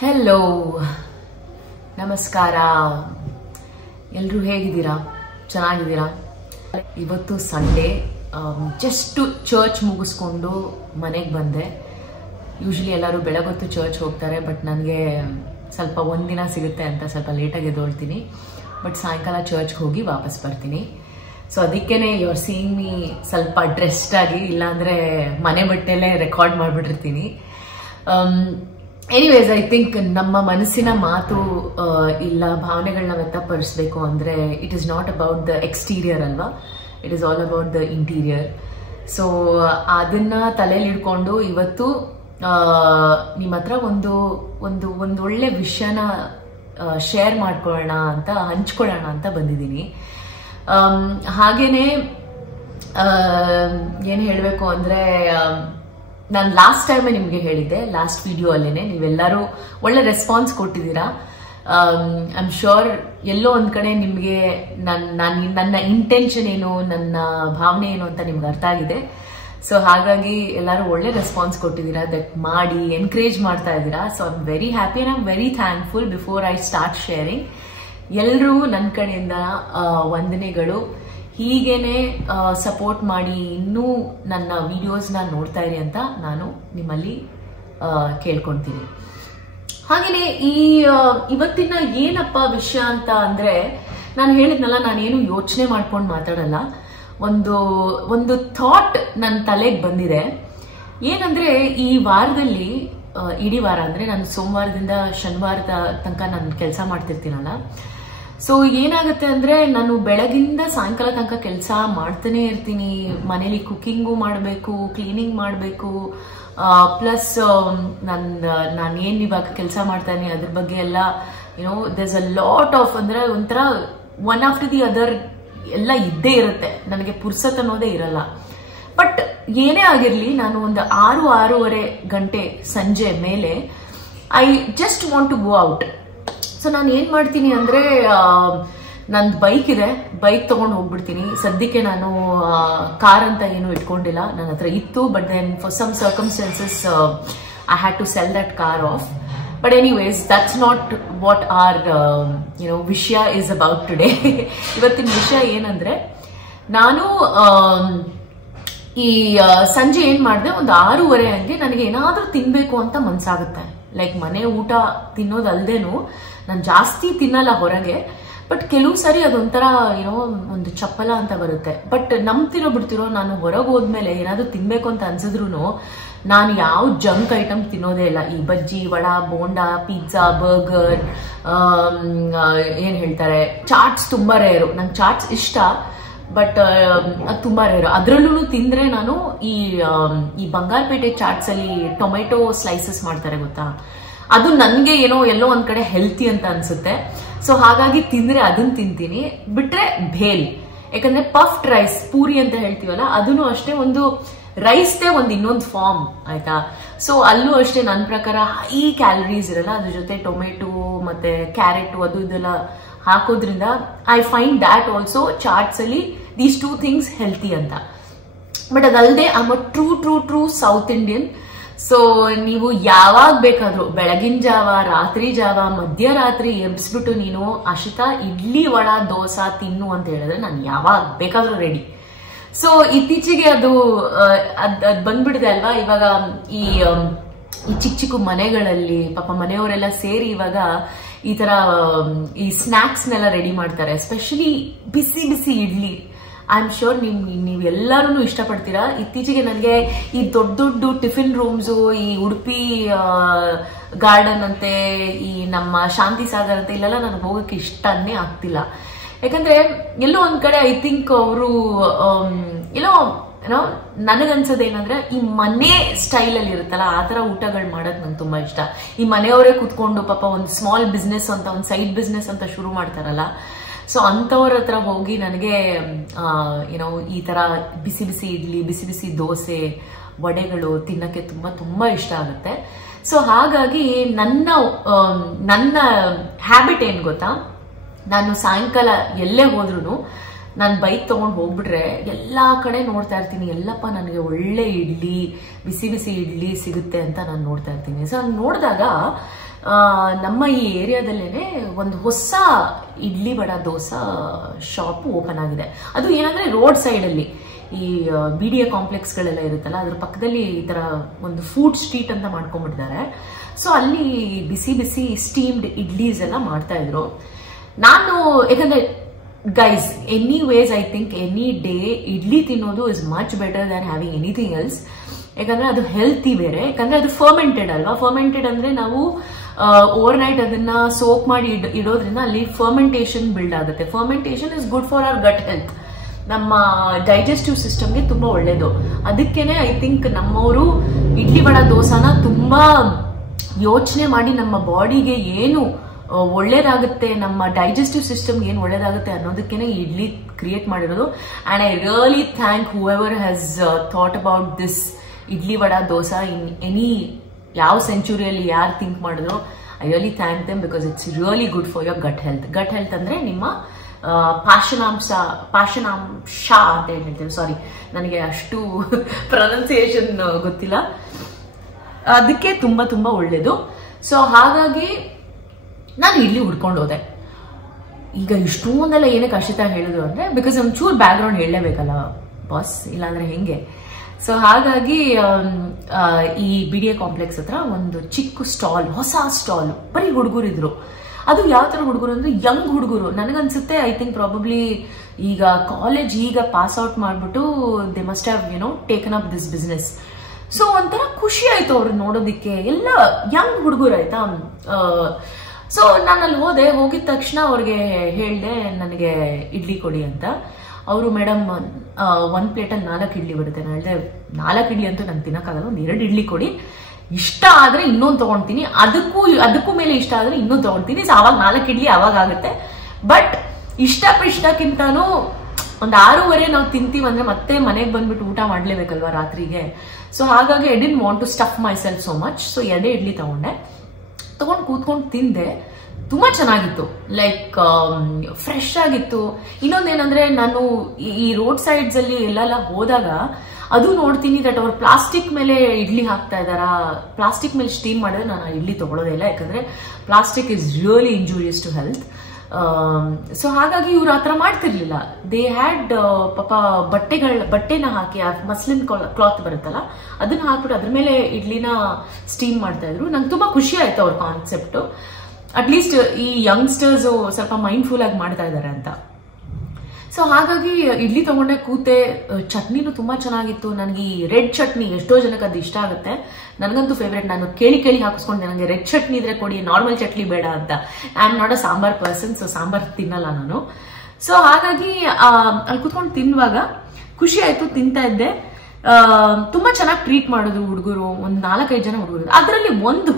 Hello, ನಮಸ್ಕಾರ. ಎಲ್ಲರೂ ಹೇಗಿದ್ದೀರಾ? ಚೆನ್ನಾಗಿದ್ದೀರಾ? ಇವತ್ತು ಸಂಡೇ, ಜಸ್ಟ್ ಚರ್ಚ್ ಮುಗಿಸ್ಕೊಂಡು ಮನೆಗೆ ಬಂದೆ. ಯೂಶಲಿ ಎಲ್ಲರೂ ಬೆಳಗೊತ್ತು ಚರ್ಚ್ ಹೋಗ್ತಾರೆ, ಬಟ್ ನನಗೆ ಸ್ವಲ್ಪ ಒಂದಿನ ಸಿಗುತ್ತೆ ಅಂತ ಸ್ವಲ್ಪ ಲೇಟಾಗಿ ಎದ್ದೊಳ್ತೀನಿ. ಬಟ್ ಸಾಯಂಕಾಲ ಚರ್ಚ್ಗೆ ಹೋಗಿ ವಾಪಸ್ ಬರ್ತೀನಿ. ಸೊ ಅದಕ್ಕೇನೆ ಯು ಆರ್ ಸೀಯಿಂಗ್ ಮೀ ಸ್ವಲ್ಪ ಡ್ರೆಸ್ಡ್ ಆಗಿ, ಇಲ್ಲಾಂದ್ರೆ ಮನೆ ಬಟ್ಟೆಲ್ಲೇ ರೆಕಾರ್ಡ್ ಮಾಡಿಬಿಟ್ಟಿರ್ತೀನಿ. ಎನಿವೇಸ್, ಐ ಥಿಂಕ್ ನಮ್ಮ ಮನಸ್ಸಿನ ಮಾತು ಇಲ್ಲ ಭಾವನೆಗಳನ್ನ ವ್ಯಕ್ತಪಡಿಸಬೇಕು ಅಂದ್ರೆ it is not about the exterior ಅಲ್ವಾ, it is all about the interior. So ಅದನ್ನ ತಲೆಯಲ್ಲಿ ಇಟ್ಕೊಂಡು ಇವತ್ತು ನಿಮ್ಮ ಹತ್ರ ಒಂದು ಒಳ್ಳೆ ವಿಷಯನ ಶೇರ್ ಮಾಡ್ಕೊಳ್ಳೋಣ ಅಂತ, ಹಂಚ್ಕೊಳ್ಳೋಣ ಅಂತ ಬಂದಿದ್ದೀನಿ. ಹಾಗೇನೆ ಏನ್ ಹೇಳಬೇಕು ಅಂದ್ರೆ, ನಾನು ಲಾಸ್ಟ್ ಟೈಮ್ ನಿಮ್ಗೆ ಹೇಳಿದ್ದೆ, ಲಾಸ್ಟ್ ವಿಡಿಯೋ ಅಲ್ಲೇನೆ ನೀವೆಲ್ಲರೂ ಒಳ್ಳೆ ರೆಸ್ಪಾನ್ಸ್ ಕೊಟ್ಟಿದ್ದೀರಾ. ಐ ಆಮ್ ಶ್ಯೂರ್ ಎಲ್ಲೋ ಒಂದ್ ಕಡೆ ನಿಮ್ಗೆ ನನ್ನ ಇಂಟೆನ್ಷನ್ ಏನು, ನನ್ನ ಭಾವನೆ ಏನು ಅಂತ ನಿಮ್ಗೆ ಅರ್ಥ ಆಗಿದೆ. ಸೊ ಹಾಗಾಗಿ ಎಲ್ಲರೂ ಒಳ್ಳೆ ರೆಸ್ಪಾನ್ಸ್ ಕೊಟ್ಟಿದ್ದೀರಾ, ದಟ್ ಮಾಡಿ ಎನ್ಕರೇಜ್ ಮಾಡ್ತಾ ಇದ್ದೀರಾ. So I am very happy and I am very thankful. Before I start sharing, ಎಲ್ಲರೂ ನನ್ನ ಕಡೆಯಿಂದ ವಂದನೆಗಳು. ಹೀಗೇನೆ ಸಪೋರ್ಟ್ ಮಾಡಿ ಇನ್ನೂ ನನ್ನ ವಿಡಿಯೋಸ್ನ ನೋಡ್ತಾ ಇರಿ ಅಂತ ನಾನು ನಿಮ್ಮಲ್ಲಿ ಕೇಳ್ಕೊಳ್ತೀನಿ. ಹಾಗೇನೆ ಇವತ್ತಿನ ಏನಪ್ಪ ವಿಷಯ ಅಂತ ಅಂದ್ರೆ, ನಾನು ಹೇಳಿದ್ನಲ್ಲ, ನಾನೇನು ಯೋಚನೆ ಮಾಡ್ಕೊಂಡು ಮಾತಾಡಲ್ಲ. ಒಂದು ಥಾಟ್ ನನ್ನ ತಲೆಗೆ ಬಂದಿದೆ. ಏನಂದ್ರೆ, ಈ ವಾರದಲ್ಲಿ ಇಡೀ ವಾರ ಅಂದ್ರೆ ನಾನು ಸೋಮವಾರದಿಂದ ಶನಿವಾರದ ತನಕ ನಾನು ಕೆಲಸ ಮಾಡ್ತಿರ್ತೀನಲ್ಲ. ಸೊ ಏನಾಗುತ್ತೆ ಅಂದ್ರೆ, ನಾನು ಬೆಳಗಿಂದ ಸಾಯಂಕಾಲ ತನಕ ಕೆಲಸ ಮಾಡ್ತಾನೆ ಇರ್ತೀನಿ. ಮನೇಲಿ ಕುಕಿಂಗು ಮಾಡಬೇಕು, ಕ್ಲೀನಿಂಗ್ ಮಾಡಬೇಕು, ಪ್ಲಸ್ ನಾನು ಏನ್ ಇವಾಗ ಕೆಲಸ ಮಾಡ್ತಾನೆ ಅದ್ರ ಬಗ್ಗೆ ಎಲ್ಲ ದೇರ್ಸ್ ಅ ಲಾಟ್ ಆಫ್, ಅಂದ್ರೆ ಒಂಥರ ಒನ್ ಆಫ್ಟರ್ ದಿ ಅದರ್ ಎಲ್ಲ ಇದ್ದೇ ಇರುತ್ತೆ. ನನಗೆ ಪುರ್ಸತ್ ಅನ್ನೋದೇ ಇರಲ್ಲ. ಬಟ್ ಏನೇ ಆಗಿರ್ಲಿ, ನಾನು ಒಂದು 6-6:30 ಗಂಟೆ ಸಂಜೆ ಮೇಲೆ I just want to go out. So ನಾನು ಏನ್ ಮಾಡ್ತೀನಿ ಅಂದ್ರೆ, ನಂದು ಬೈಕ್ ಇದೆ, ಬೈಕ್ ತಗೊಂಡು ಹೋಗ್ಬಿಡ್ತೀನಿ. ಸದ್ಯಕ್ಕೆ ನಾನು ಕಾರ್ ಅಂತ ಏನು ಇಟ್ಕೊಂಡಿಲ್ಲ, ನನ್ನ ಹತ್ರ ಇತ್ತು. But then for some circumstances I had to sell that car off. But anyways, that's not what are ವಿಷಯ ಇಸ್ ಅಬೌಟ್ ಟುಡೇ. ಇವತ್ತಿನ ವಿಷಯ ಏನಂದ್ರೆ, ನಾನು ಈ ಸಂಜೆ ಏನ್ ಮಾಡಿದೆ, ಒಂದು 6:30 ಹಂಗೆ ನನಗೆ ಏನಾದ್ರೂ ತಿನ್ಬೇಕು ಅಂತ ಮನ್ಸಾಗುತ್ತೆ. ಲೈಕ್ ಮನೆ ಊಟ ತಿನ್ನೋದಲ್ದೇನು ನಾನು ಜಾಸ್ತಿ ತಿನ್ನಲ್ಲ ಹೊರಗೆ. ಬಟ್ ಕೆಲವು ಸರಿ ಅದೊಂಥರ ಒಂದು ಚಪ್ಪಲ ಅಂತ ಬರುತ್ತೆ. ಬಟ್ ನಂಬ್ತಿರೋ ಬಿಡ್ತಿರೋ, ನಾನು ಹೊರಗೆ ಹೋದ್ಮೇಲೆ ಏನಾದ್ರು ತಿನ್ಬೇಕು ಅಂತ ಅನ್ಸಿದ್ರು ನಾನು ಯಾವ ಜಂಕ್ ಐಟಮ್ ತಿನ್ನೋದೇ ಇಲ್ಲ. ಈ ಬಜ್ಜಿ, ವಡಾ, ಬೋಂಡಾ, ಪಿಜ್ಜಾ, ಬರ್ಗರ್, ಏನ್ ಹೇಳ್ತಾರೆ, ಚಾಟ್ಸ್ ತುಂಬಾ ರೇರು. ನಂಗೆ ಚಾಟ್ಸ್ ಇಷ್ಟ, ಬಟ್ ಅದು ತುಂಬಾ ರೇರು. ಅದ್ರಲ್ಲೂ ತಿಂದ್ರೆ ನಾನು ಈ ಬಂಗಾರಪೇಟೆ ಚಾಟ್ಸ್ ಅಲ್ಲಿ ಟೊಮೆಟೊ ಸ್ಲೈಸಸ್ ಮಾಡ್ತಾರೆ ಗೊತ್ತಾ, ಅದು ನನ್ಗೆ ಎಲ್ಲೋ ಒಂದ್ ಕಡೆ ಹೆಲ್ತಿ ಅಂತ ಅನ್ಸುತ್ತೆ. ಸೊ ಹಾಗಾಗಿ ತಿಂದ್ರೆ ಅದನ್ನ ತಿಂತೀನಿ. ಬಿಟ್ರೆ ಭೇಲ್, ಯಾಕಂದ್ರೆ ಪಫ್ಡ್ ರೈಸ್, ಪೂರಿ ಅಂತ ಹೇಳ್ತೀವಲ್ಲ, ಅದನ್ನು ಅಷ್ಟೇ ಒಂದು ರೈಸ್ದೇ ಒಂದು ಇನ್ನೊಂದು ಫಾರ್ಮ್, ಆಯ್ತಾ. ಸೊ ಅಲ್ಲೂ ಅಷ್ಟೇ ನನ್ನ ಪ್ರಕಾರ ಹೈ ಕ್ಯಾಲರೀಸ್ ಇರಲ್ಲ. ಅದ್ರ ಜೊತೆ ಟೊಮೆಟೊ ಮತ್ತೆ ಕ್ಯಾರೆಟ್ ಅದು ಇದೆಲ್ಲ ಹಾಕೋದ್ರಿಂದ I find that also chaats ಅಲ್ಲಿ ದೀಸ್ 2 ಥಿಂಗ್ಸ್ ಹೆಲ್ತಿ ಅಂತ. ಬಟ್ ಅದಲ್ಲದೆ I am a true South Indian. So ನೀವು ಯಾವಾಗ ಬೇಕಾದ್ರೂ, ಬೆಳಗಿನ ಜಾವ, ರಾತ್ರಿ ಜಾವ, ಮಧ್ಯರಾತ್ರಿ ಎಬ್ಸ್ಬಿಟ್ಟು ನೀನು ಅಶಿತಾ ಇಡ್ಲಿ, ವಡಾ, ದೋಸಾ ತಿನ್ನು ಅಂತ ಹೇಳಿದ್ರೆ ನಾನು ಯಾವಾಗ ಬೇಕಾದ್ರೂ ರೆಡಿ. ಸೊ ಇತ್ತೀಚೆಗೆ ಅದು ಬಂದ್ಬಿಡಿದೆ ಅಲ್ವಾ. ಇವಾಗ ಈ ಚಿಕ್ಕ ಮನೆಗಳಲ್ಲಿ ಪಾಪ ಮನೆಯವರೆಲ್ಲ ಸೇರಿ ಇವಾಗ ಈ ತರ ಈ ಸ್ನಾಕ್ಸ್ನೆಲ್ಲ ರೆಡಿ ಮಾಡ್ತಾರೆ. ಎಸ್ಪೆಷಲಿ ಬಿಸಿ ಬಿಸಿ ಇಡ್ಲಿ. ಐ ಆಮ್ ಶ್ಯೂರ್ ನೀವೆಲ್ಲರೂ ಇಷ್ಟಪಡ್ತೀರಾ. ಇತ್ತೀಚೆಗೆ ನನಗೆ ಈ ದೊಡ್ಡ ಟಿಫಿನ್ ರೂಮ್ಸು, ಈ ಉಡುಪಿ ಗಾರ್ಡನ್ ಅಂತೆ, ಈ ನಮ್ಮ ಶಾಂತಿ ಸಾಗರ್ ಅಂತ ಇಲ್ಲೆಲ್ಲ ನನಗೆ ಹೋಗಕ್ಕೆ ಇಷ್ಟನೇ ಆಗ್ತಿಲ್ಲ. ಯಾಕಂದ್ರೆ ಎಲ್ಲೋ ಒಂದ್ ಕಡೆ ಐ ಥಿಂಕ್ ಅವರು ನನಗನ್ಸೋದೇನಂದ್ರೆ, ಈ ಮನೆ ಸ್ಟೈಲ್ ಅಲ್ಲಿ ಇರುತ್ತಲ್ಲ, ಆ ತರ ಊಟಗಳು ಮಾಡೋದು ನಂಗೆ ತುಂಬಾ ಇಷ್ಟ. ಈ ಮನೆಯವರೇ ಕುತ್ಕೊಂಡು ಪಾಪ ಒಂದು ಸ್ಮಾಲ್ ಬಿಸ್ನೆಸ್ ಅಂತ, ಒಂದು ಸೈಡ್ ಬಿಸ್ನೆಸ್ ಅಂತ ಶುರು ಮಾಡ್ತಾರಲ್ಲ. ಸೊ ಅಂತವ್ರ ಹತ್ರ ಹೋಗಿ ನನಗೆ ಈ ತರ ಬಿಸಿ ಬಿಸಿ ಇಡ್ಲಿ, ಬಿಸಿ ಬಿಸಿ ದೋಸೆ, ವಡೆಗಳು ತಿನ್ನಕ್ಕೆ ತುಂಬಾ ಇಷ್ಟ ಆಗುತ್ತೆ. ಸೊ ಹಾಗಾಗಿ ನನ್ನ ಹ್ಯಾಬಿಟ್ ಏನ್ ಗೊತ್ತಾ, ನಾನು ಸಾಯಂಕಾಲ ಎಲ್ಲೇ ಹೋದ್ರು ನಾನು ಬೈಕ್ ತಗೊಂಡು ಹೋಗ್ಬಿಟ್ರೆ ಎಲ್ಲಾ ಕಡೆ ನೋಡ್ತಾ ಇರ್ತೀನಿ, ಎಲ್ಲಪ್ಪ ನನಗೆ ಒಳ್ಳೆ ಇಡ್ಲಿ, ಬಿಸಿ ಬಿಸಿ ಇಡ್ಲಿ ಸಿಗುತ್ತೆ ಅಂತ ನಾನು ನೋಡ್ತಾ ಇರ್ತೀನಿ. ಸೊ ನೋಡಿದಾಗ ನಮ್ಮ ಈ ಏರಿಯಾದಲ್ಲೇನೆ ಒಂದು ಹೊಸ ಇಡ್ಲಿ ವಡ ದೋಸಾ ಶಾಪ್ ಓಪನ್ ಆಗಿದೆ. ಅದು ಏನಂದ್ರೆ ರೋಡ್ ಸೈಡ್ ಅಲ್ಲಿ ಈ BDA ಕಾಂಪ್ಲೆಕ್ಸ್ ಗಳೆಲ್ಲ ಇರುತ್ತಲ್ಲ, ಅದ್ರ ಪಕ್ಕದಲ್ಲಿ ಈ ತರ ಒಂದು ಫುಡ್ ಸ್ಟ್ರೀಟ್ ಅಂತ ಮಾಡ್ಕೊಂಡ್ಬಿಟ್ಟಿದ್ದಾರೆ. ಸೊ ಅಲ್ಲಿ ಬಿಸಿ ಬಿಸಿ ಸ್ಟೀಮ್ಡ್ ಇಡ್ಲೀಸ್ ಎಲ್ಲ ಮಾಡ್ತಾ ಇದ್ರು. ನಾನು ಯಾಕಂದ್ರೆ guys, anyways I think any day idli ತಿನ್ನೋದು is much better than having anything else. ಯಾಕಂದ್ರೆ ಅದು ಹೆಲ್ತಿ ಬೇರೆ, ಯಾಕಂದ್ರೆ ಅದು ಫರ್ಮೆಂಟೆಡ್ ಅಲ್ವಾ. ಫರ್ಮೆಂಟೆಡ್ ಅಂದ್ರೆ ನಾವು ಓವರ್ ನೈಟ್ ಅದನ್ನ ಸೋಕ್ ಮಾಡಿ ಇಡೋದ್ರಿಂದ ಅಲ್ಲಿ ಫರ್ಮೆಂಟೇಷನ್ ಬಿಲ್ಡ್ ಆಗುತ್ತೆ. Fermentation is good for our gut health, ನಮ್ಮ ಡೈಜೆಸ್ಟಿವ್ ಸಿಸ್ಟಮ್ಗೆ ತುಂಬಾ ಒಳ್ಳೇದು. ಅದಕ್ಕೇನೆ ಐ ಥಿಂಕ್ ನಮ್ಮವರು ಇಡ್ಲಿ ವಡ ದೋಸಾನ ತುಂಬಾ ಯೋಚನೆ ಮಾಡಿ ನಮ್ಮ ಬಾಡಿಗೆ ಏನು ಒಳ್ಳೇದಾಗುತ್ತೆ, ನಮ್ಮ ಡೈಜೆಸ್ಟಿವ್ ಸಿಸ್ಟಮ್ಗೆ ಏನು ಒಳ್ಳೇದಾಗುತ್ತೆ ಅನ್ನೋದಕ್ಕೇನೆ ಇಡ್ಲಿ ಕ್ರಿಯೇಟ್ ಮಾಡಿರೋದು. And I really thank whoever has thought about this idli vada dosa in any ಯಾವ ಸೆಂಚುರಿಯಲ್ಲಿ ಯಾರು ಥಿಂಕ್ ಮಾಡಿದ್ರು. I really thank them because it's really good for your gut health. Gut health ಅಂದ್ರೆ ನಿಮ್ಮ ಪಾಷಾಣಾಂಶ ಅಂತ ಹೇಳ್ತೇವೆ. ಸಾರಿ, ನನಗೆ ಅಷ್ಟು ಪ್ರೊನೌನ್ಸಿಯೇಷನ್ ಗೊತ್ತಿಲ್ಲ. ಅದಕ್ಕೆ ತುಂಬಾ ತುಂಬಾ ಒಳ್ಳೇದು. ಸೊ ಹಾಗಾಗಿ ನಾನು ಇಡ್ಲಿ ಹುಡ್ಕೊಂಡು ಹೋದೆ. ಈಗ ಇಷ್ಟೊಂದೆಲ್ಲ ಏನಕ್ಕೆ ಅರ್ಷಿತಾ ಹೇಳಿದ್ರು ಅಂದ್ರೆ ಬಿಕಾಸ್ ಒಂಚೂರು ಬ್ಯಾಕ್ ಗ್ರೌಂಡ್ ಹೇಳಲೇಬೇಕಲ್ಲ ಬಾಸ್, ಇಲ್ಲಾಂದ್ರೆ ಹೆಂಗೆ. ಸೊ ಹಾಗಾಗಿ ಈ BDA ಕಾಂಪ್ಲೆಕ್ಸ್ ಹತ್ರ ಒಂದು ಚಿಕ್ಕ ಸ್ಟಾಲ್, ಹೊಸ ಸ್ಟಾಲ್, ಬರೀ ಹುಡುಗರಿದ್ರು. ಅದು ಯಾವ ತರ ಹುಡುಗರು ಅಂದ್ರೆ ಯಂಗ್ ಹುಡುಗರು. ನನಗನ್ಸುತ್ತೆ ಐ ಥಿಂಕ್ ಪ್ರಾಬಬ್ಲಿ ಈಗ ಕಾಲೇಜ್ ಈಗ ಪಾಸ್ ಔಟ್ ಮಾಡ್ಬಿಟ್ಟು they must have taken up this business. So ಒಂಥರ ಖುಷಿ ಆಯ್ತು ಅವ್ರು ನೋಡೋದಿಕ್ಕೆ, ಎಲ್ಲ ಯಂಗ್ ಹುಡುಗರು ಆಯ್ತಾ. ಸೊ ನಾನು ಅಲ್ಲಿ ಹೋಗಿದ ತಕ್ಷಣ ಅವ್ರಿಗೆ ಹೇಳ್ದೆ ನನಗೆ ಇಡ್ಲಿ ಕೊಡಿ ಅಂತ. ಅವರು ಮೇಡಮ್ 1 ಪ್ಲೇಟಲ್ಲಿ 4 ಇಡ್ಲಿ ಬರುತ್ತೆ. ನಾನು ಹೇಳಿದೆ 4 ಇಡ್ಲಿ ಅಂತೂ ನಂಗೆ ತಿನ್ನಕ್ಕಾಗಲ್ಲ, 1 2 ಇಡ್ಲಿ ಕೊಡಿ, ಇಷ್ಟ ಆದ್ರೆ ಇನ್ನೊಂದು ತಗೊಳ್ತೀನಿ, ಅದಕ್ಕೂ ಮೇಲೆ ಇಷ್ಟ ಆದ್ರೆ ಇನ್ನೊಂದು ತಗೊಳ್ತೀನಿ. ಸೊ ಅವಾಗ 4 ಇಡ್ಲಿ ಅವಾಗ ಆಗುತ್ತೆ. ಬಟ್ ಇಷ್ಟಕ್ಕಿಂತಾನು ಒಂದು 6:30 ನಾವು ತಿಂತೀವಿ ಅಂದ್ರೆ ಮತ್ತೆ ಮನೆಗೆ ಬಂದ್ಬಿಟ್ಟು ಊಟ ಮಾಡ್ಲೇಬೇಕಲ್ವಾ ರಾತ್ರಿಗೆ. ಸೊ ಹಾಗಾಗಿ I didn't want to stuff myself so much. So 2 idli ತಗೊಂಡು ಕೂತ್ಕೊಂಡು ತಿಂದೆ. ತುಂಬಾ ಚೆನ್ನಾಗಿತ್ತು, ಲೈಕ್ ಫ್ರೆಶ್ ಆಗಿತ್ತು. ಇನ್ನೊಂದೇನಂದ್ರೆ ನಾನು ಈ ರೋಡ್ ಸೈಡ್ಸ್ ಅಲ್ಲಿ ಎಲ್ಲೆಲ್ಲ ಹೋದಾಗ ಅದು ನೋಡ್ತೀನಿ ದಟ್ ಅವ್ರು ಪ್ಲಾಸ್ಟಿಕ್ ಮೇಲೆ ಇಡ್ಲಿ ಹಾಕ್ತಾ ಇದಾರಾ, ಪ್ಲಾಸ್ಟಿಕ್ ಮೇಲೆ ಸ್ಟೀಮ್ ಮಾಡಿದ್ರೆ ನಾನು ಆ ಇಡ್ಲಿ ತಗೊಳ್ಳೋದೇ ಇಲ್ಲ, ಯಾಕಂದ್ರೆ plastic is really injurious to health. So ಹಾಗಾಗಿ ಇವ್ರು ಆತರ ಮಾಡ್ತಿರ್ಲಿಲ್ಲ. ದೇ ಹ್ಯಾಡ್ ಪಾಪ ಬಟ್ಟೆನ ಹಾಕಿ, ಮಸ್ಲಿನ್ ಕ್ಲಾತ್ ಬರುತ್ತಲ್ಲ ಅದನ್ನ ಹಾಕ್ಬಿಟ್ಟು ಅದ್ರ ಮೇಲೆ ಇಡ್ಲಿನ ಸ್ಟೀಮ್ ಮಾಡ್ತಾ ಇದ್ರು. ನಂಗೆ ತುಂಬಾ ಖುಷಿ ಆಯ್ತು ಅವ್ರ ಕಾನ್ಸೆಪ್ಟ್. ಅಟ್ಲೀಸ್ಟ್ ಈ ಯಂಗ್ಸ್ಟರ್ಸ್ ಸ್ವಲ್ಪ ಮೈಂಡ್ಫುಲ್ ಆಗಿ ಮಾಡ್ತಾ ಇದಾರೆ ಅಂತ. ಸೊ ಹಾಗಾಗಿ ಇಡ್ಲಿ ತಗೊಂಡೆ ಕೂತೆ. ಚಟ್ನಿನೂ ತುಂಬಾ ಚೆನ್ನಾಗಿತ್ತು. ನನಗೆ ಈ ರೆಡ್ ಚಟ್ನಿ ಎಷ್ಟೋ ಜನಕ್ಕೆ ಅದು ಇಷ್ಟ ಆಗುತ್ತೆ, ನನಗಂತೂ ಫೇವ್ರೇಟ್. ನಾನು ಕೇಳಿ ಹಾಕಿಸ್ಕೊಂಡೆ ನನಗೆ ರೆಡ್ ಚಟ್ನಿ ಇದ್ರೆ ಕೊಡಿ, ನಾರ್ಮಲ್ ಚಟ್ನಿ ಬೇಡ ಅಂತ. I am not a sambar person, so sambar ತಿನ್ನಲ್ಲ ನಾನು. ಸೊ ಹಾಗಾಗಿ ಅಲ್ಲಿ ಕೂತ್ಕೊಂಡು ತಿನ್ನುವಾಗ ಖುಷಿ ಆಯ್ತು, ತಿಂತಾ ಇದ್ದೆ. ತುಂಬಾ ಚೆನ್ನಾಗಿ ಟ್ರೀಟ್ ಮಾಡಿದ್ರು ಹುಡುಗರು. ಒಂದು 4-5 ಜನ ಹುಡುಗರು. ಅದರಲ್ಲಿ ಒಂದು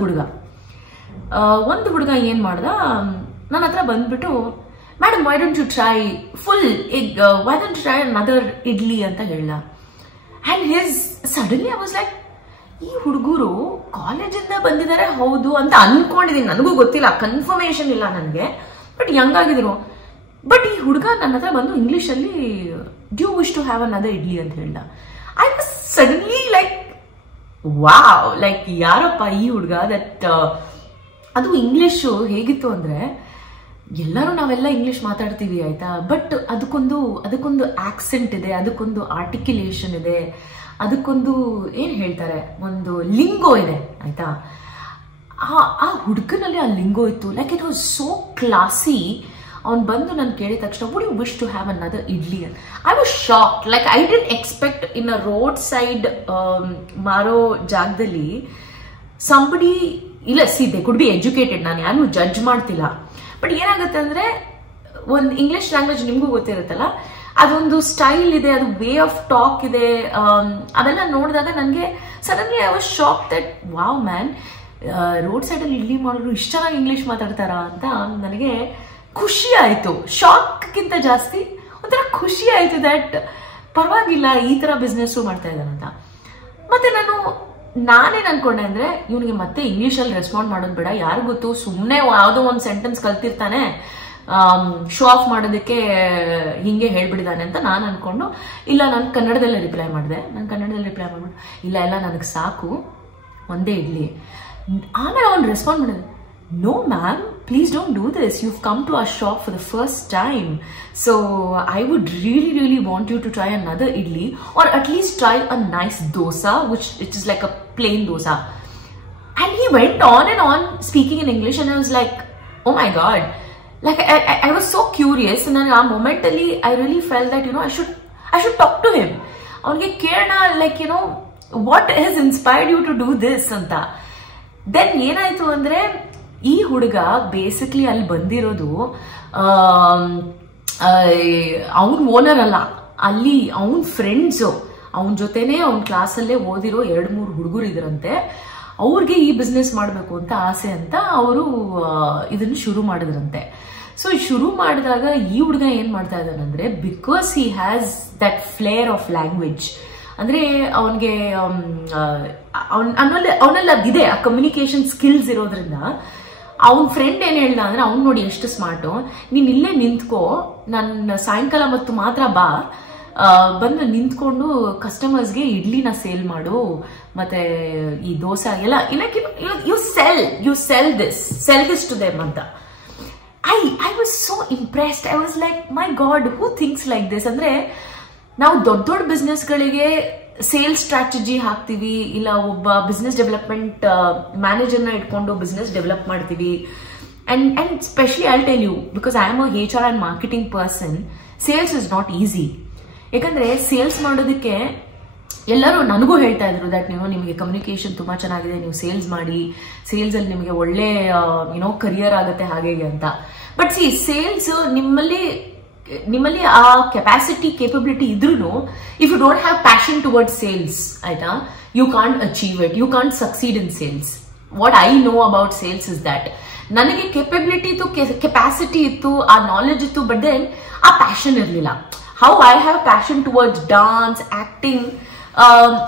ಹುಡುಗ ಏನ್ ಮಾಡ್ದ, ನನ್ನ ಹತ್ರ ಬಂದ್ಬಿಟ್ಟು madam why don't you try full egg, why don't you try another idli ಅಂತ ಹೇಳ್ದ. And suddenly I was like, ಈ ಹುಡುಗರು ಕಾಲೇಜಿಂದ ಬಂದಿದ್ದಾರೆ ಹೌದು ಅಂತ ಅನ್ಕೊಂಡಿದೀನಿ, ನನಗೂ ಗೊತ್ತಿಲ್ಲ, ಕನ್ಫರ್ಮೇಶನ್ ಇಲ್ಲ ನನಗೆ, ಬಟ್ ಯಂಗ್ ಆಗಿದ್ರು. ಬಟ್ ಈ ಹುಡುಗ ನನ್ನ ಹತ್ರ ಬಂದು ಇಂಗ್ಲಿಷ್ ಅಲ್ಲಿ d'you wish to have another idli ಅಂತ ಹೇಳ್ದ. I was suddenly like wow, like ಯಾರಪ್ಪ ಈ ಹುಡುಗ. ದಟ್ ಅದು ಇಂಗ್ಲಿಷು ಹೇಗಿತ್ತು ಅಂದ್ರೆ, ಎಲ್ಲರೂ ನಾವೆಲ್ಲ ಇಂಗ್ಲಿಷ್ ಮಾತಾಡ್ತೀವಿ ಆಯ್ತಾ, ಬಟ್ ಅದಕ್ಕೊಂದು ಆಕ್ಸೆಂಟ್ ಇದೆ, ಅದಕ್ಕೊಂದು ಆರ್ಟಿಕ್ಯುಲೇಷನ್ ಇದೆ, ಅದಕ್ಕೊಂದು ಏನ್ ಹೇಳ್ತಾರೆ, ಒಂದು ಲಿಂಗೋ ಇದೆ ಆಯ್ತಾ. ಆ ಹುಡುಗನಲ್ಲಿ ಆ ಲಿಂಗೋ ಇತ್ತು. Like it was so classy. ಅವ್ನು ಬಂದು ನಾನು ಕೇಳಿದ ತಕ್ಷಣ would you wish to have another idli ಅಂತ. I was shocked. Like I didn't expect in a road side ಮಾರೋ ಜಾಗದಲ್ಲಿ ಸಂಬಡಿ ಇಲ್ಲ. See they could be educated, ನಾನು ಯಾರನ್ನೂ ಜಡ್ಜ್ ಮಾಡ್ತಿಲ್ಲ. ಬಟ್ ಏನಾಗುತ್ತೆ ಅಂದ್ರೆ, ಒಂದು ಇಂಗ್ಲಿಷ್ ಲ್ಯಾಂಗ್ವೇಜ್ ನಿಮ್ಗೂ ಗೊತ್ತಿರುತ್ತಲ್ಲ, ಅದೊಂದು ಸ್ಟೈಲ್ ಇದೆ, ಅದು ವೇ ಆಫ್ ಟಾಕ್ ಇದೆ. ಅದೆಲ್ಲ ನೋಡಿದಾಗ ನನಗೆ suddenly I was shock that wow man, road side ಅಲ್ಲಿ ಇಡ್ಲಿ ಮಾಡೋರು ಇಷ್ಟ ಚೆನ್ನಾಗಿ ಇಂಗ್ಲಿಷ್ ಮಾತಾಡ್ತಾರ ಅಂತ ನನಗೆ ಖುಷಿ ಆಯ್ತು. ಶಾಕ್ಗಿಂತ ಜಾಸ್ತಿ ಒಂಥರ ಖುಷಿ ಆಯ್ತು ದಟ್ ಪರವಾಗಿಲ್ಲ, ಈ ತರ ಬಿಸ್ನೆಸ್ ಮಾಡ್ತಾ ಇದ್ದಾನಂತ. ಮತ್ತೆ ನಾನೇನ್ ಅನ್ಕೊಂಡೆ ಅಂದ್ರೆ, ಇವನಿಗೆ ಮತ್ತೆ ಇಂಗ್ಲಿಷ್ ಅಲ್ಲಿ ರೆಸ್ಪಾಂಡ್ ಮಾಡೋದು ಬೇಡ, ಯಾರು ಗೊತ್ತು ಸುಮ್ನೆ ಯಾವ್ದೋ ಒಂದು ಸೆಂಟೆನ್ಸ್ ಕಲ್ತಿರ್ತಾನೆ, ಶೋ ಆಫ್ ಮಾಡೋದಕ್ಕೆ ಹಿಂಗೆ ಹೇಳ್ಬಿಡಿದಾನೆ ಅಂತ ನಾನು ಅನ್ಕೊಂಡು, ಇಲ್ಲ ನಾನು ಕನ್ನಡದಲ್ಲೇ ರಿಪ್ಲೈ ಮಾಡಿದೆ. ಇಲ್ಲ ನನಗೆ ಸಾಕು ಒಂದೇ ಇಡ್ಲಿ. ಆಮೇಲೆ ಅವ್ನು ರೆಸ್ಪಾಂಡ್ ಮಾಡಿದೆ, no ma'am, please don't do this. You've come to our shop for the first time. So I would really want you to try another idli, or at least try a nice dosa, which it is like a plain dosa. And he went on and on speaking in English, and I was like, oh my God. Like I was so curious, and then momentally I really felt that, I should talk to him. Avange kelna, like, what has inspired you to do this anta. Then ಏನಾಯ್ತು ಅಂದ್ರೆ, ಈ ಹುಡುಗ basically ಅಲ್ಲಿ ಬಂದಿರೋದು ಅವನ್ owner ಅಲ್ಲ, ಅಲ್ಲಿ ಅವನ್ ಫ್ರೆಂಡ್ಸ್, ಅವನ್ ಜೊತೆನೆ ಅವನ್ ಕ್ಲಾಸಲ್ಲೇ ಓದಿರೋ 2-3 ಹುಡುಗರು ಇದ್ರಂತೆ. ಅವ್ರಿಗೆ ಈ ಬಿಸ್ನೆಸ್ ಮಾಡಬೇಕು ಅಂತ ಆಸೆ ಅಂತ ಅವರು ಇದನ್ನ ಶುರು ಮಾಡಿದ್ರಂತೆ. ಸೊ ಶುರು ಮಾಡಿದಾಗ ಈ ಹುಡುಗ ಏನ್ ಮಾಡ್ತಾ ಇದ್ದಾನಂದ್ರೆ, because he has that flair of language, ಅಂದ್ರೆ ಅವನಿಗೆ ಅವನಲ್ಲಿ ಅದಿದೆ, ಆ ಕಮ್ಯುನಿಕೇಶನ್ ಸ್ಕಿಲ್ಸ್ ಇರೋದ್ರಿಂದ ಅವನ್ ಫ್ರೆಂಡ್ ಏನ್ ಹೇಳ್ದ ಅಂದ್ರೆ, ಅವ್ನ್ ನೋಡಿ ಎಷ್ಟು ಸ್ಮಾರ್ಟು, ನೀನ್ ಇಲ್ಲೇ ನಿಂತ್ಕೋ, ನನ್ನ ಸಾಯಂಕಾಲ ಮತ್ತು ಮಾತ್ರ ಬಾ, ಬಂದು ನಿಂತ್ಕೊಂಡು ಕಸ್ಟಮರ್ಸ್ಗೆ ಇಡ್ಲಿನ ಸೇಲ್ ಮಾಡು, ಮತ್ತೆ ಈ ದೋಸೆ ಎಲ್ಲ you sell this to them ಅಂತ. I was so impressed. I was like, my God, who thinks like this? ಅಂದ್ರೆ ನಾವು ದೊಡ್ಡ ಬಿಸ್ನೆಸ್ ಗಳಿಗೆ ಸೇಲ್ಸ್ ಸ್ಟ್ರಾಟಜಿ ಹಾಕ್ತಿವಿ, ಇಲ್ಲ ಒಬ್ಬ ಬಿಸ್ನೆಸ್ ಡೆವಲಪ್ಮೆಂಟ್ ಮ್ಯಾನೇಜರ್ನ ಇಟ್ಕೊಂಡು ಬಿಸ್ನೆಸ್ ಡೆವಲಪ್ ಮಾಡ್ತೀವಿ. And specially I tell you, because I am a HR and marketing person, sales is not easy. ಯಾಕಂದ್ರೆ ಸೇಲ್ಸ್ ಮಾಡೋದಕ್ಕೆ ಎಲ್ಲರೂ ನನಗೂ ಹೇಳ್ತಾ ಇದ್ರು ದಟ್ ನಿಮಗೆ ಕಮ್ಯುನಿಕೇಶನ್ ತುಂಬಾ ಚೆನ್ನಾಗಿದೆ, ನೀವು ಸೇಲ್ಸ್ ಮಾಡಿ, ಸೇಲ್ಸ್ ಅಲ್ಲಿ ನಿಮಗೆ ಒಳ್ಳೆ ಕರಿಯರ್ ಆಗುತ್ತೆ ಹಾಗೆ ಅಂತ. ಬಟ್ ಸಿ, ಸೇಲ್ಸ್ ನಿಮ್ಮಲ್ಲಿ ಆ ಕೆಪಾಸಿಟಿ ಕೇಪಬಿಲಿಟಿ ಇದ್ರೂ, if you don't have passion towards sales, ಆಯ್ತಾ, you can't achieve it, you can't succeed in sales. What I know about sales is that ನನಗೆ ಕೇಪಬಿಲಿಟಿ ಇತ್ತು, ಕೆಪಾಸಿಟಿ ಇತ್ತು, ಆ ನಾಲೆಜ್ ಇತ್ತು, but then ಆ ಪ್ಯಾಷನ್ ಇರಲಿಲ್ಲ. How I have passion towards dance, acting,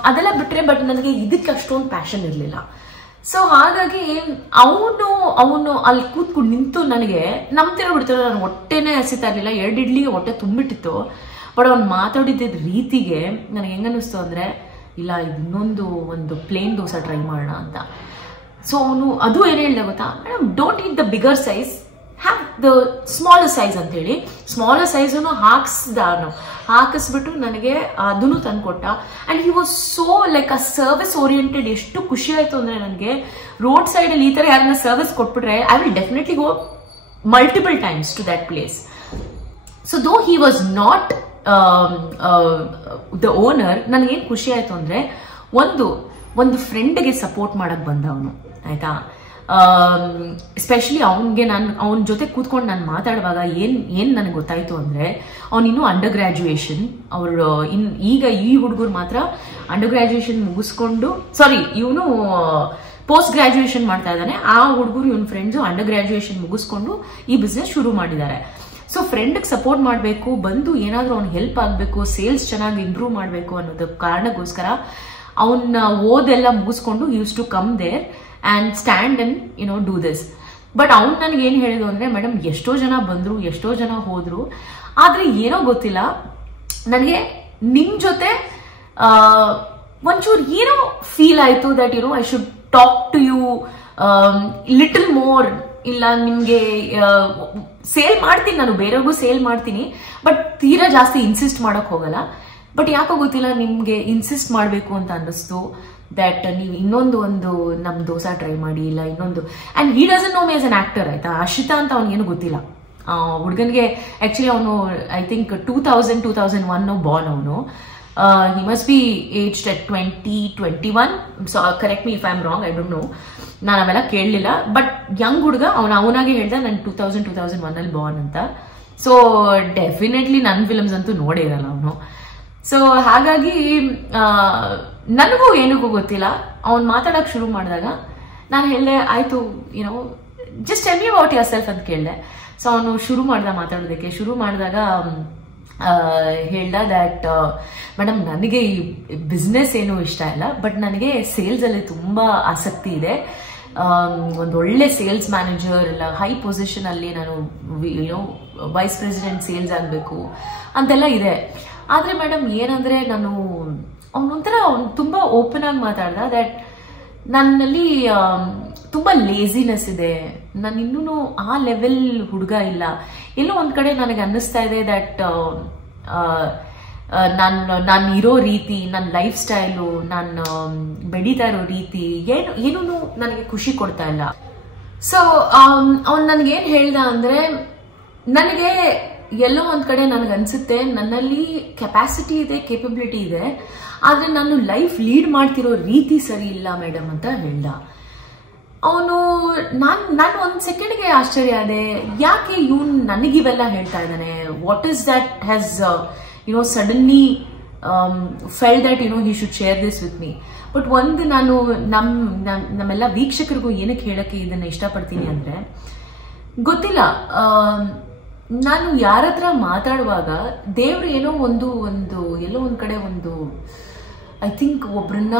ಅದೆಲ್ಲ ಬಿಟ್ರೆ, ಬಟ್ ನನಗೆ ಇದಕ್ಕೆ ಅಷ್ಟೊಂದು ಪ್ಯಾಷನ್ ಇರಲಿಲ್ಲ. ಸೊ ಹಾಗಾಗಿ ಅವನು ಅಲ್ಲಿ ಕೂತ್ಕೊಂಡು ನಿಂತು ನನಗೆ ನಂಬ್ತಿರೋ ಬಿಡ್ತಾರೆ, ನಾನು ಹೊಟ್ಟೆನೇ ಹಸಿತಾ ಇರಲಿಲ್ಲ, 2 ಇಡ್ಲಿಗೆ ಹೊಟ್ಟೆ ತುಂಬಿಟ್ಟಿತ್ತು. ಬಟ್ ಅವ್ನು ಮಾತಾಡಿದ್ದ ರೀತಿಗೆ ನನಗೆ ಹೆಂಗನ್ನಿಸ್ತು ಅಂದ್ರೆ, ಇಲ್ಲ ಇನ್ನೊಂದು ಪ್ಲೇನ್ ದೋಸೆ ಟ್ರೈ ಮಾಡೋಣ ಅಂತ. ಸೊ ಅವನು ಅದು ಏನ್ ಹೇಳ್ದೆ ಗೊತ್ತಾ, madam don't eat the bigger size, have the smaller size ಅಂತ ಹೇಳಿ ಸ್ಮಾಲರ್ ಸೈಜನ್ನು ಹಾಕಿಸ್ಬಿಟ್ಟು ನನಗೆ ಅದನ್ನು ತಂದ್ಕೊಟ್ಟ. And he was so like a service oriented. ಎಷ್ಟು ಖುಷಿ ಆಯ್ತು ಅಂದ್ರೆ ನನಗೆ, ರೋಡ್ ಸೈಡ್ ಅಲ್ಲಿ ಈ ತರ ಯಾರನ್ನ ಸರ್ವಿಸ್ ಕೊಟ್ಬಿಟ್ರೆ I will definitely go multiple times to that place. So though he was not the owner, ನನಗೇನು ಖುಷಿ ಆಯ್ತು ಅಂದ್ರೆ, ಒಂದು ಫ್ರೆಂಡ್ಗೆ ಸಪೋರ್ಟ್ ಮಾಡಕ್ ಬಂದ ಅವನು, ಆಯ್ತಾ. ಎಸ್ಪೆಷಲಿ ಅವನ ಜೊತೆ ಕೂತ್ಕೊಂಡು ನಾನು ಮಾತಾಡುವಾಗ ಏನ್ ನನಗೆ ಗೊತ್ತಾಯ್ತು ಅಂದ್ರೆ, ಅವನಿನ್ನೂ ಅಂಡರ್ ಗ್ರಾಜುಯೇಷನ್, ಅವರು ಈಗ ಈ ಹುಡುಗರು ಮಾತ್ರ ಅಂಡರ್ ಗ್ರಾಜುಯೇಷನ್ ಮುಗಿಸ್ಕೊಂಡು, ಸಾರಿ ಇವನು ಪೋಸ್ಟ್ ಗ್ರಾಜುಯೇಷನ್ ಮಾಡ್ತಾ ಇದ್ದಾನೆ, ಆ ಹುಡುಗರು ಇವನ್ ಫ್ರೆಂಡ್ಸು ಅಂಡರ್ ಗ್ರಾಜುಯೇಷನ್ ಮುಗಿಸ್ಕೊಂಡು ಈ ಬಿಸ್ನೆಸ್ ಶುರು ಮಾಡಿದ್ದಾರೆ. ಸೊ ಫ್ರೆಂಡ್ಗೆ ಸಪೋರ್ಟ್ ಮಾಡಬೇಕು, ಬಂದು ಏನಾದ್ರೂ ಅವ್ನಿಗೆ ಹೆಲ್ಪ್ ಆಗಬೇಕು, ಸೇಲ್ಸ್ ಚೆನ್ನಾಗಿ ಇಂಪ್ರೂವ್ ಮಾಡಬೇಕು ಅನ್ನೋದ ಕಾರಣಕ್ಕೋಸ್ಕರ ಅವನ್ನ ಓದೆಲ್ಲ ಮುಗಿಸ್ಕೊಂಡು use to come there and stand and do this. But ಅವ್ನು ನನಗೆ ಏನ್ ಹೇಳಿದ್ರು ಅಂದ್ರೆ, ಮೇಡಮ್ ಎಷ್ಟೋ ಜನ ಬಂದ್ರು, ಎಷ್ಟೋ ಜನ ಹೋದ್ರು, ಆದ್ರೆ ಏನೋ ಗೊತ್ತಿಲ್ಲ ನನಗೆ ನಿಮ್ ಜೊತೆ ಒಂಚೂರು ಏನೋ ಫೀಲ್ ಆಯ್ತು that I should talk to you little more. ಇಲ್ಲ ನಿಮ್ಗೆ ಸೇಲ್ ಮಾಡ್ತೀನಿ, ನಾನು ಬೇರೆಯವ್ರಿಗೂ ಸೇಲ್ ಮಾಡ್ತೀನಿ, ಬಟ್ ತೀರಾ ಜಾಸ್ತಿ ಇನ್ಸಿಸ್ಟ್ ಮಾಡಕ್ ಹೋಗಲ್ಲ. ಬಟ್ ಯಾಕೋ ಗೊತ್ತಿಲ್ಲ ನಿಮ್ಗೆ ಇನ್ಸಿಸ್ಟ್ ಮಾಡ್ಬೇಕು ಅಂತ ಅನ್ನಿಸ್ತು ದಟ್ ನೀವು ಇನ್ನೊಂದು ನಮ್ ದೋಸೆ ಟ್ರೈ ಮಾಡಿ, ಇಲ್ಲ ಇನ್ನೊಂದು. And he doesn't know me as an actor, ಆಯ್ತಾ. ಅರ್ಷಿತಾ ಅಂತ ಅವ್ನಿಗೇನು ಗೊತ್ತಿಲ್ಲ. ಹುಡುಗನ್ಗೆ ಆಕ್ಚುಲಿ ಅವನು ಐ ಥಿಂಕ್ 2001 ಬಾರ್ನ್ ಅವನು. He must be aged at 20-21. So correct me if I am wrong, I don't know, ನಾನು ಅವೆಲ್ಲ ಕೇಳಲಿಲ್ಲ. ಬಟ್ ಯಂಗ್ ಹುಡುಗ ಅವನಾಗೆ ಹೇಳ್ದ ನಾನು 2001 ಬಾರ್ನ್ ಅಂತ. ಸೊ ಡೆಫಿನೆಟ್ಲಿ ನನ್ನ ಫಿಲ್ಮ್ಸ್ ಅಂತೂ ನೋಡೇ ಇರಲ್ಲ ಅವನು. ಸೊ ಹಾಗಾಗಿ ನನಗೂ ಏನಕ್ಕೂ ಗೊತ್ತಿಲ್ಲ. ಅವ್ನು ಮಾತಾಡಕ್ ಶುರು ಮಾಡಿದಾಗ ನಾನು ಹೇಳಿದೆ, ಆಯ್ತು just tell me about your self ಅಂತ ಕೇಳಿದೆ. ಸೊ ಅವನು ಶುರು ಮಾತಾಡೋದಕ್ಕೆ ಶುರು ಮಾಡಿದಾಗ ಹೇಳ್ದ ದಟ್ ಮೇಡಮ್ ನನಗೆ ಈ ಬಿಸ್ನೆಸ್ ಏನೂ ಇಷ್ಟ ಇಲ್ಲ, ಬಟ್ ನನಗೆ ಸೇಲ್ಸ್ ಅಲ್ಲಿ ತುಂಬಾ ಆಸಕ್ತಿ ಇದೆ. ಒಂದು ಒಳ್ಳೆ ಸೇಲ್ಸ್ ಮ್ಯಾನೇಜರ್ ಇಲ್ಲ ಹೈ ಪೊಸಿಷನ್ ಅಲ್ಲಿ ನಾನು ವೈಸ್ ಪ್ರೆಸಿಡೆಂಟ್ ಸೇಲ್ಸ್ ಆಗಬೇಕು ಅಂತೆಲ್ಲ ಇದೆ. ಆದ್ರೆ ಮೇಡಮ್ ಏನಂದ್ರೆ, ಅವನೊಂಥರ ತುಂಬಾ ಓಪನ್ ಆಗಿ ಮಾತಾಡ್ದ ದಟ್ ನನ್ನಲ್ಲಿ ತುಂಬಾ ಲೇಸಿನೆಸ್ ಇದೆ, ನಾನು ಇನ್ನೂ ಆ ಲೆವೆಲ್ ಹುಡುಗ ಇಲ್ಲ. ಎಲ್ಲೋ ಒಂದ್ ಕಡೆ ನನಗೆ ಅನ್ನಿಸ್ತಾ ಇದೆ ದಟ್ ನಾನು ಇರೋ ರೀತಿ, ನನ್ನ ಲೈಫ್ ಸ್ಟೈಲು, ನಾನು ಬೆಳೀತಾ ಇರೋ ರೀತಿ ಏನೂ ನನಗೆ ಖುಷಿ ಕೊಡ್ತಾ ಇಲ್ಲ. ಸೊ ಅವ್ನು ನನಗೇನು ಹೇಳ್ದ ಅಂದ್ರೆ, ನನಗೆ ಎಲ್ಲೋ ಒಂದ್ ಕಡೆ ನನಗನ್ಸುತ್ತೆ ನನ್ನಲ್ಲಿ ಕೆಪಾಸಿಟಿ ಇದೆ, ಕೇಪಬಿಲಿಟಿ ಇದೆ, ಆದ್ರೆ ನಾನು ಲೈಫ್ ಲೀಡ್ ಮಾಡ್ತಿರೋ ರೀತಿ ಸರಿ ಇಲ್ಲ ಮೇಡಮ್ ಅಂತ ಹೇಳ್ದ ಅವನು. ನಾನು ಒಂದ್ ಸೆಕೆಂಡ್ಗೆ ಆಶ್ಚರ್ಯ ಆದೆ, ಯಾಕೆ ಇವನ್ ನನಗಿವೆಲ್ಲ ಹೇಳ್ತಾ ಇದ್ದಾನೆ? What is that has suddenly fell that he should share this with me. But ಒಂದು ನಾನು ನಮ್ಮೆಲ್ಲ ವೀಕ್ಷಕರಿಗೂ ಏನಕ್ಕೆ ಹೇಳಕ್ಕೆ ಇದನ್ನ ಇಷ್ಟಪಡ್ತೀನಿ ಅಂದ್ರೆ, ಗೊತ್ತಿಲ್ಲ, ನಾನು ಯಾರ ಹತ್ರ ಮಾತಾಡುವಾಗ ದೇವ್ರು ಎಲ್ಲೋ ಒಂದ್ ಕಡೆ ಐ ಥಿಂಕ್ ಒಬ್ರನ್ನ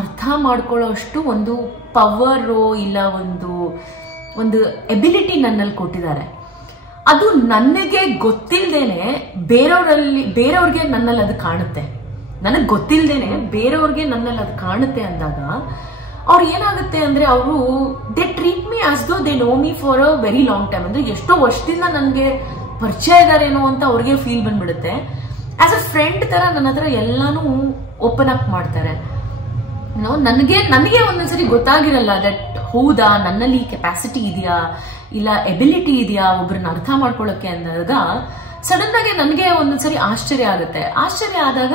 ಅರ್ಥ ಮಾಡ್ಕೊಳ್ಳೋ ಅಷ್ಟು ಒಂದು ಪವರು ಇಲ್ಲ ಒಂದು ಎಬಿಲಿಟಿ ನನ್ನಲ್ಲಿ ಕೊಟ್ಟಿದ್ದಾರೆ. ಅದು ನನಗೆ ಗೊತ್ತಿಲ್ದೇನೆ ಬೇರೆಯವ್ರಿಗೆ ನನ್ನಲ್ಲಿ ಅದು ಕಾಣುತ್ತೆ. ನನಗೆ ಗೊತ್ತಿಲ್ದೇನೆ ಬೇರೆಯವ್ರಿಗೆ ನನ್ನಲ್ಲಿ ಅದು ಕಾಣುತ್ತೆ ಅಂದಾಗ ಅವ್ರು ಏನಾಗುತ್ತೆ ಅಂದ್ರೆ, ಅವರು they treat me as though they know me for a very long time. ಅಂದ್ರೆ ಎಷ್ಟೋ ವರ್ಷದಿಂದ ನನಗೆ ಪರಿಚಯ ಇದಾರೇನೋ ಅಂತ ಅವ್ರಿಗೆ ಫೀಲ್ ಬಂದ್ಬಿಡುತ್ತೆ. ಆಸ್ ಅ ಫ್ರೆಂಡ್ ತರ ನನ್ನ ಹತ್ರ ಎಲ್ಲಾನು ಓಪನ್ ಅಪ್ ಮಾಡ್ತಾರೆ. ನನಗೆ ಒಂದೊಂದ್ಸರಿ ಗೊತ್ತಾಗಿರಲ್ಲ ದಟ್ ಹೌದಾ ನನ್ನಲ್ಲಿ ಕೆಪಾಸಿಟಿ ಇದೆಯಾ ಇಲ್ಲ ಎಬಿಲಿಟಿ ಇದೆಯಾ ಒಬ್ರನ್ನ ಅರ್ಥ ಮಾಡ್ಕೊಳ್ಳೋಕೆ ಅಂದಾಗ ಸಡನ್ ಆಗಿ ನನಗೆ ಒಂದೊಂದ್ಸರಿ ಆಶ್ಚರ್ಯ ಆಗುತ್ತೆ. ಆಶ್ಚರ್ಯ ಆದಾಗ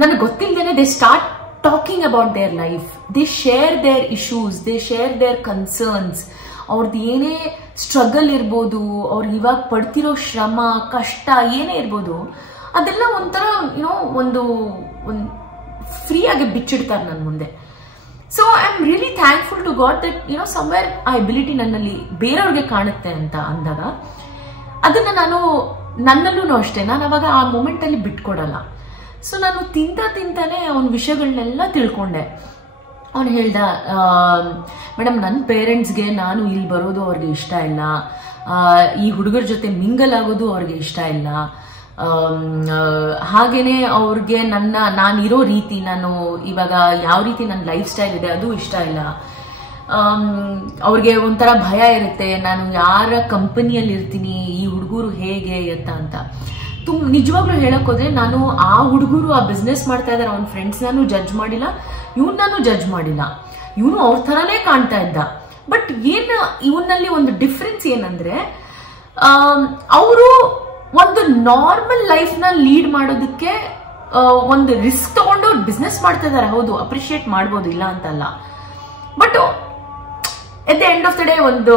ನನಗೆ ಗೊತ್ತಿಲ್ಲದೇನೆ they start talking about their life. They share their issues, they share their concerns. ಅವ್ರದ್ದು ಏನೇ ಸ್ಟ್ರಗಲ್ ಇರ್ಬೋದು, ಅವ್ರು ಇವಾಗ ಪಡ್ತಿರೋ ಶ್ರಮ ಕಷ್ಟ ಏನೇ ಇರ್ಬೋದು, ಅದೆಲ್ಲ ಒಂಥರ ಒಂದು ಫ್ರೀ ಆಗಿ ಬಿಚ್ಚಿಡ್ತಾರೆ ನನ್ನ ಮುಂದೆ. So I am really thankful to God that somewhere ಆ ಎಬಿಲಿಟಿ ನನ್ನಲ್ಲಿ ಬೇರೆಯವ್ರಿಗೆ ಕಾಣುತ್ತೆ ಅಂತ ಅಂದಾಗ ಅದನ್ನ ನನ್ನಲ್ಲೂ ಅಷ್ಟೇ, ನಾನು ಅವಾಗ ಆ ಮೂಮೆಂಟ್ ಅಲ್ಲಿ ಬಿಟ್ಕೊಡಲ್ಲ. ಸೊ ನಾನು ತಿಂತಾನೆ ಅವನ ವಿಷಯಗಳನ್ನೆಲ್ಲ ತಿಳ್ಕೊಂಡೆ. ಅವನು ಹೇಳ್ದ, ಮೇಡಮ್ ನನ್ನ ಪೇರೆಂಟ್ಸ್ಗೆ ನಾನು ಇಲ್ಲಿ ಬರೋದು ಅವ್ರಿಗೆ ಇಷ್ಟ ಇಲ್ಲ, ಈ ಹುಡುಗರ ಜೊತೆ ಮಿಂಗಲ್ ಆಗೋದು ಅವ್ರಿಗೆ ಇಷ್ಟ ಇಲ್ಲ, ಹಾಗೇನೆ ಅವ್ರಿಗೆ ನಾನಿರೋ ರೀತಿ, ನಾನು ಇವಾಗ ಯಾವ ರೀತಿ ನನ್ನ ಲೈಫ್ ಸ್ಟೈಲ್ ಇದೆ ಅದು ಇಷ್ಟ ಇಲ್ಲ, ಅವ್ರಿಗೆ ಒಂಥರ ಭಯ ಇರುತ್ತೆ ನಾನು ಯಾರ ಕಂಪನಿಯಲ್ಲಿ ಇರ್ತೀನಿ, ಈ ಹುಡುಗರು ಹೇಗೆ ಅಂತ. ನಿಜವಾಗ್ಲೂ ಹೇಳಕ್ ಹೋದ್ರೆ ನಾನು ಆ ಹುಡುಗರು ಆ ಬಿಸ್ನೆಸ್ ಮಾಡ್ತಾ ಇದಾರೆ ಅವ್ನ ಫ್ರೆಂಡ್ಸ್ ನಾನು ಜಡ್ಜ್ ಮಾಡಿಲ್ಲ, ನಾನು ಜಡ್ಜ್ ಮಾಡಿಲ್ಲ, ಇವನು ಅವ್ರ ತರಾನೇ ಕಾಣ್ತಾ ಇದ್ದ. ಬಟ್ ಇವನಲ್ಲಿ ಒಂದು ಡಿಫ್ರೆನ್ಸ್ ಏನಂದ್ರೆ, ಅವರು ಒಂದು ನಾರ್ಮಲ್ ಲೈಫ್ ನ ಲೀಡ್ ಮಾಡೋದಕ್ಕೆ ಒಂದು ರಿಸ್ಕ್ ತಗೊಂಡು ಬಿಸ್ನೆಸ್ ಮಾಡ್ತಾ ಇದಾರೆ. ಹೌದು, ಅಪ್ರಿಶಿಯೇಟ್ ಮಾಡ್ಬೋದು, ಇಲ್ಲ ಅಂತಲ್ಲ. But at the end of the day ಒಂದು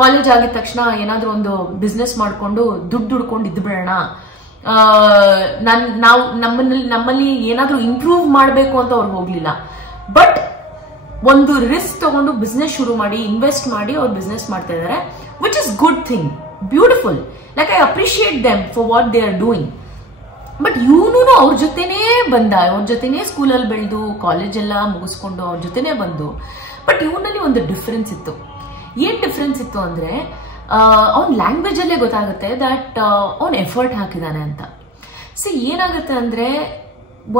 ಕಾಲೇಜ್ ಆಗಿದ ತಕ್ಷಣ ಏನಾದ್ರೂ ಒಂದು ಬಿಸ್ನೆಸ್ ಮಾಡ್ಕೊಂಡು ದುಡ್ಡು ದುಡ್ಕೊಂಡು ಇದ್ದು ಬಿಡೋಣ, ನಮ್ಮಲ್ಲಿ ಏನಾದ್ರೂ ಇಂಪ್ರೂವ್ ಮಾಡಬೇಕು ಅಂತ ಅವ್ರು ಹೋಗ್ಲಿಲ್ಲ. ಬಟ್ ಒಂದು ರಿಸ್ಕ್ ತಗೊಂಡು ಬಿಸ್ನೆಸ್ ಶುರು ಮಾಡಿ ಇನ್ವೆಸ್ಟ್ ಮಾಡಿ ಅವ್ರು ಬಿಸ್ನೆಸ್ ಮಾಡ್ತಾ ಇದಾರೆ, which is good thing, beautiful. Like I appreciate them for what they are doing. But ಇವನು ಅವ್ರ ಜೊತೆನೇ ಬಂದ, ಅವ್ರ ಜೊತೆನೇ ಸ್ಕೂಲಲ್ಲಿ ಬೆಳೆದು ಕಾಲೇಜ್ ಎಲ್ಲ ಮುಗಿಸ್ಕೊಂಡು ಅವ್ರ ಜೊತೆನೇ ಬಂದು. ಬಟ್ ಇವನಲ್ಲಿ ಒಂದು ಡಿಫ್ರೆನ್ಸ್ ಇತ್ತು. ಏನ್ ಡಿಫ್ರೆನ್ಸ್ ಇತ್ತು ಅಂದ್ರೆ, ಅವ್ನ ಲ್ಯಾಂಗ್ವೇಜ್ ಅಲ್ಲೇ ಗೊತ್ತಾಗುತ್ತೆ ದಟ್ ಅವ್ನ್ ಎಫರ್ಟ್ ಹಾಕಿದಾನೆ ಅಂತ. ಸಿ ಏನಾಗುತ್ತೆ ಅಂದ್ರೆ,